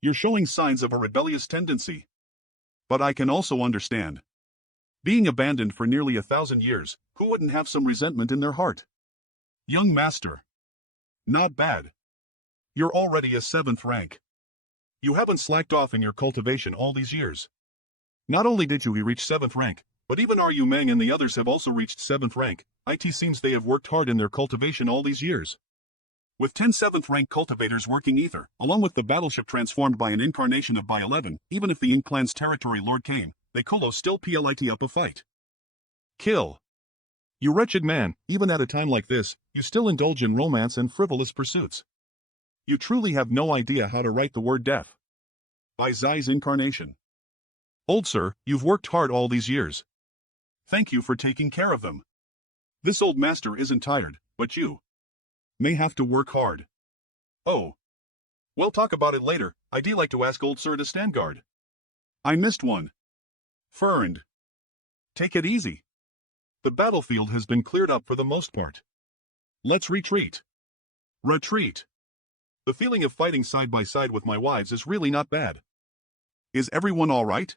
You're showing signs of a rebellious tendency. But I can also understand. Being abandoned for nearly 1,000 years, who wouldn't have some resentment in their heart? Young Master. Not bad. You're already a 7th rank. You haven't slacked off in your cultivation all these years. Not only did you reach 7th rank, but even Ru Meng and the others have also reached 7th rank. It seems they have worked hard in their cultivation all these years. With 10 7th rank cultivators working ether, along with the battleship transformed by an incarnation of By 11, even if the Ink clan's territory lord came, they colo still plit up a fight. Kill. You wretched man, even at a time like this, you still indulge in romance and frivolous pursuits. You truly have no idea how to write the word death. By Zai's incarnation. Old sir, you've worked hard all these years. Thank you for taking care of them. This old master isn't tired, but you may have to work hard. Oh. We'll talk about it later. I'd like to ask old sir to stand guard. I missed one. Ferned. Take it easy. The battlefield has been cleared up for the most part. Let's retreat. Retreat. The feeling of fighting side by side with my wives is really not bad. Is everyone all right?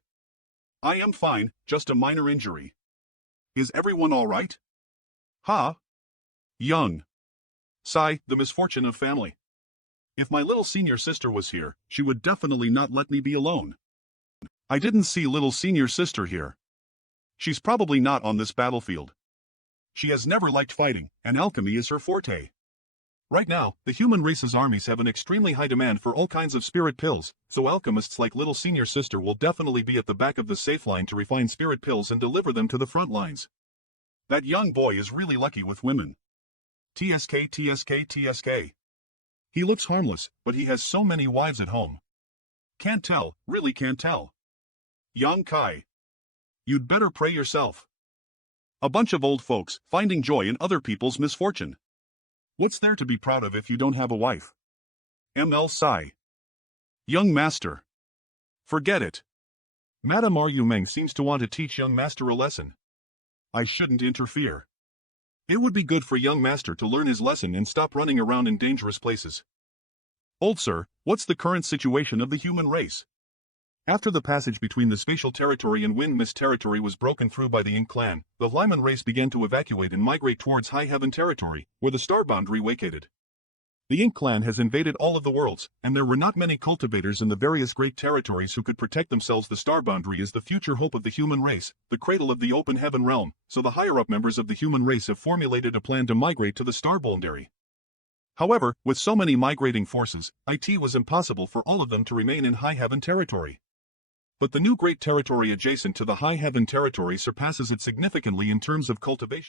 I am fine, just a minor injury. Is everyone all right? Ha? Young. Sigh, the misfortune of family. If my little senior sister was here, she would definitely not let me be alone. I didn't see little senior sister here. She's probably not on this battlefield. She has never liked fighting, and alchemy is her forte. Right now, the human race's armies have an extremely high demand for all kinds of spirit pills, so alchemists like little senior sister will definitely be at the back of the safe line to refine spirit pills and deliver them to the front lines. That young boy is really lucky with women. TSK TSK TSK. He looks harmless, but he has so many wives at home. Can't tell, really can't tell. Young Kai. You'd better pray yourself. A bunch of old folks, finding joy in other people's misfortune. What's there to be proud of if you don't have a wife? ML Sai. Young Master. Forget it. Madame Ru Meng seems to want to teach young Master a lesson. I shouldn't interfere. It would be good for young Master to learn his lesson and stop running around in dangerous places. Old sir, what's the current situation of the human race? After the passage between the spatial territory and wind mist territory was broken through by the Ink clan, the Lyman race began to evacuate and migrate towards High Heaven territory, where the star boundary vacated. The Ink clan has invaded all of the worlds, and there were not many cultivators in the various great territories who could protect themselves. The star boundary is the future hope of the human race, the cradle of the open heaven realm, so the higher-up members of the human race have formulated a plan to migrate to the star boundary. However, with so many migrating forces, it was impossible for all of them to remain in High Heaven territory. But the new great territory adjacent to the High Heaven territory surpasses it significantly in terms of cultivation.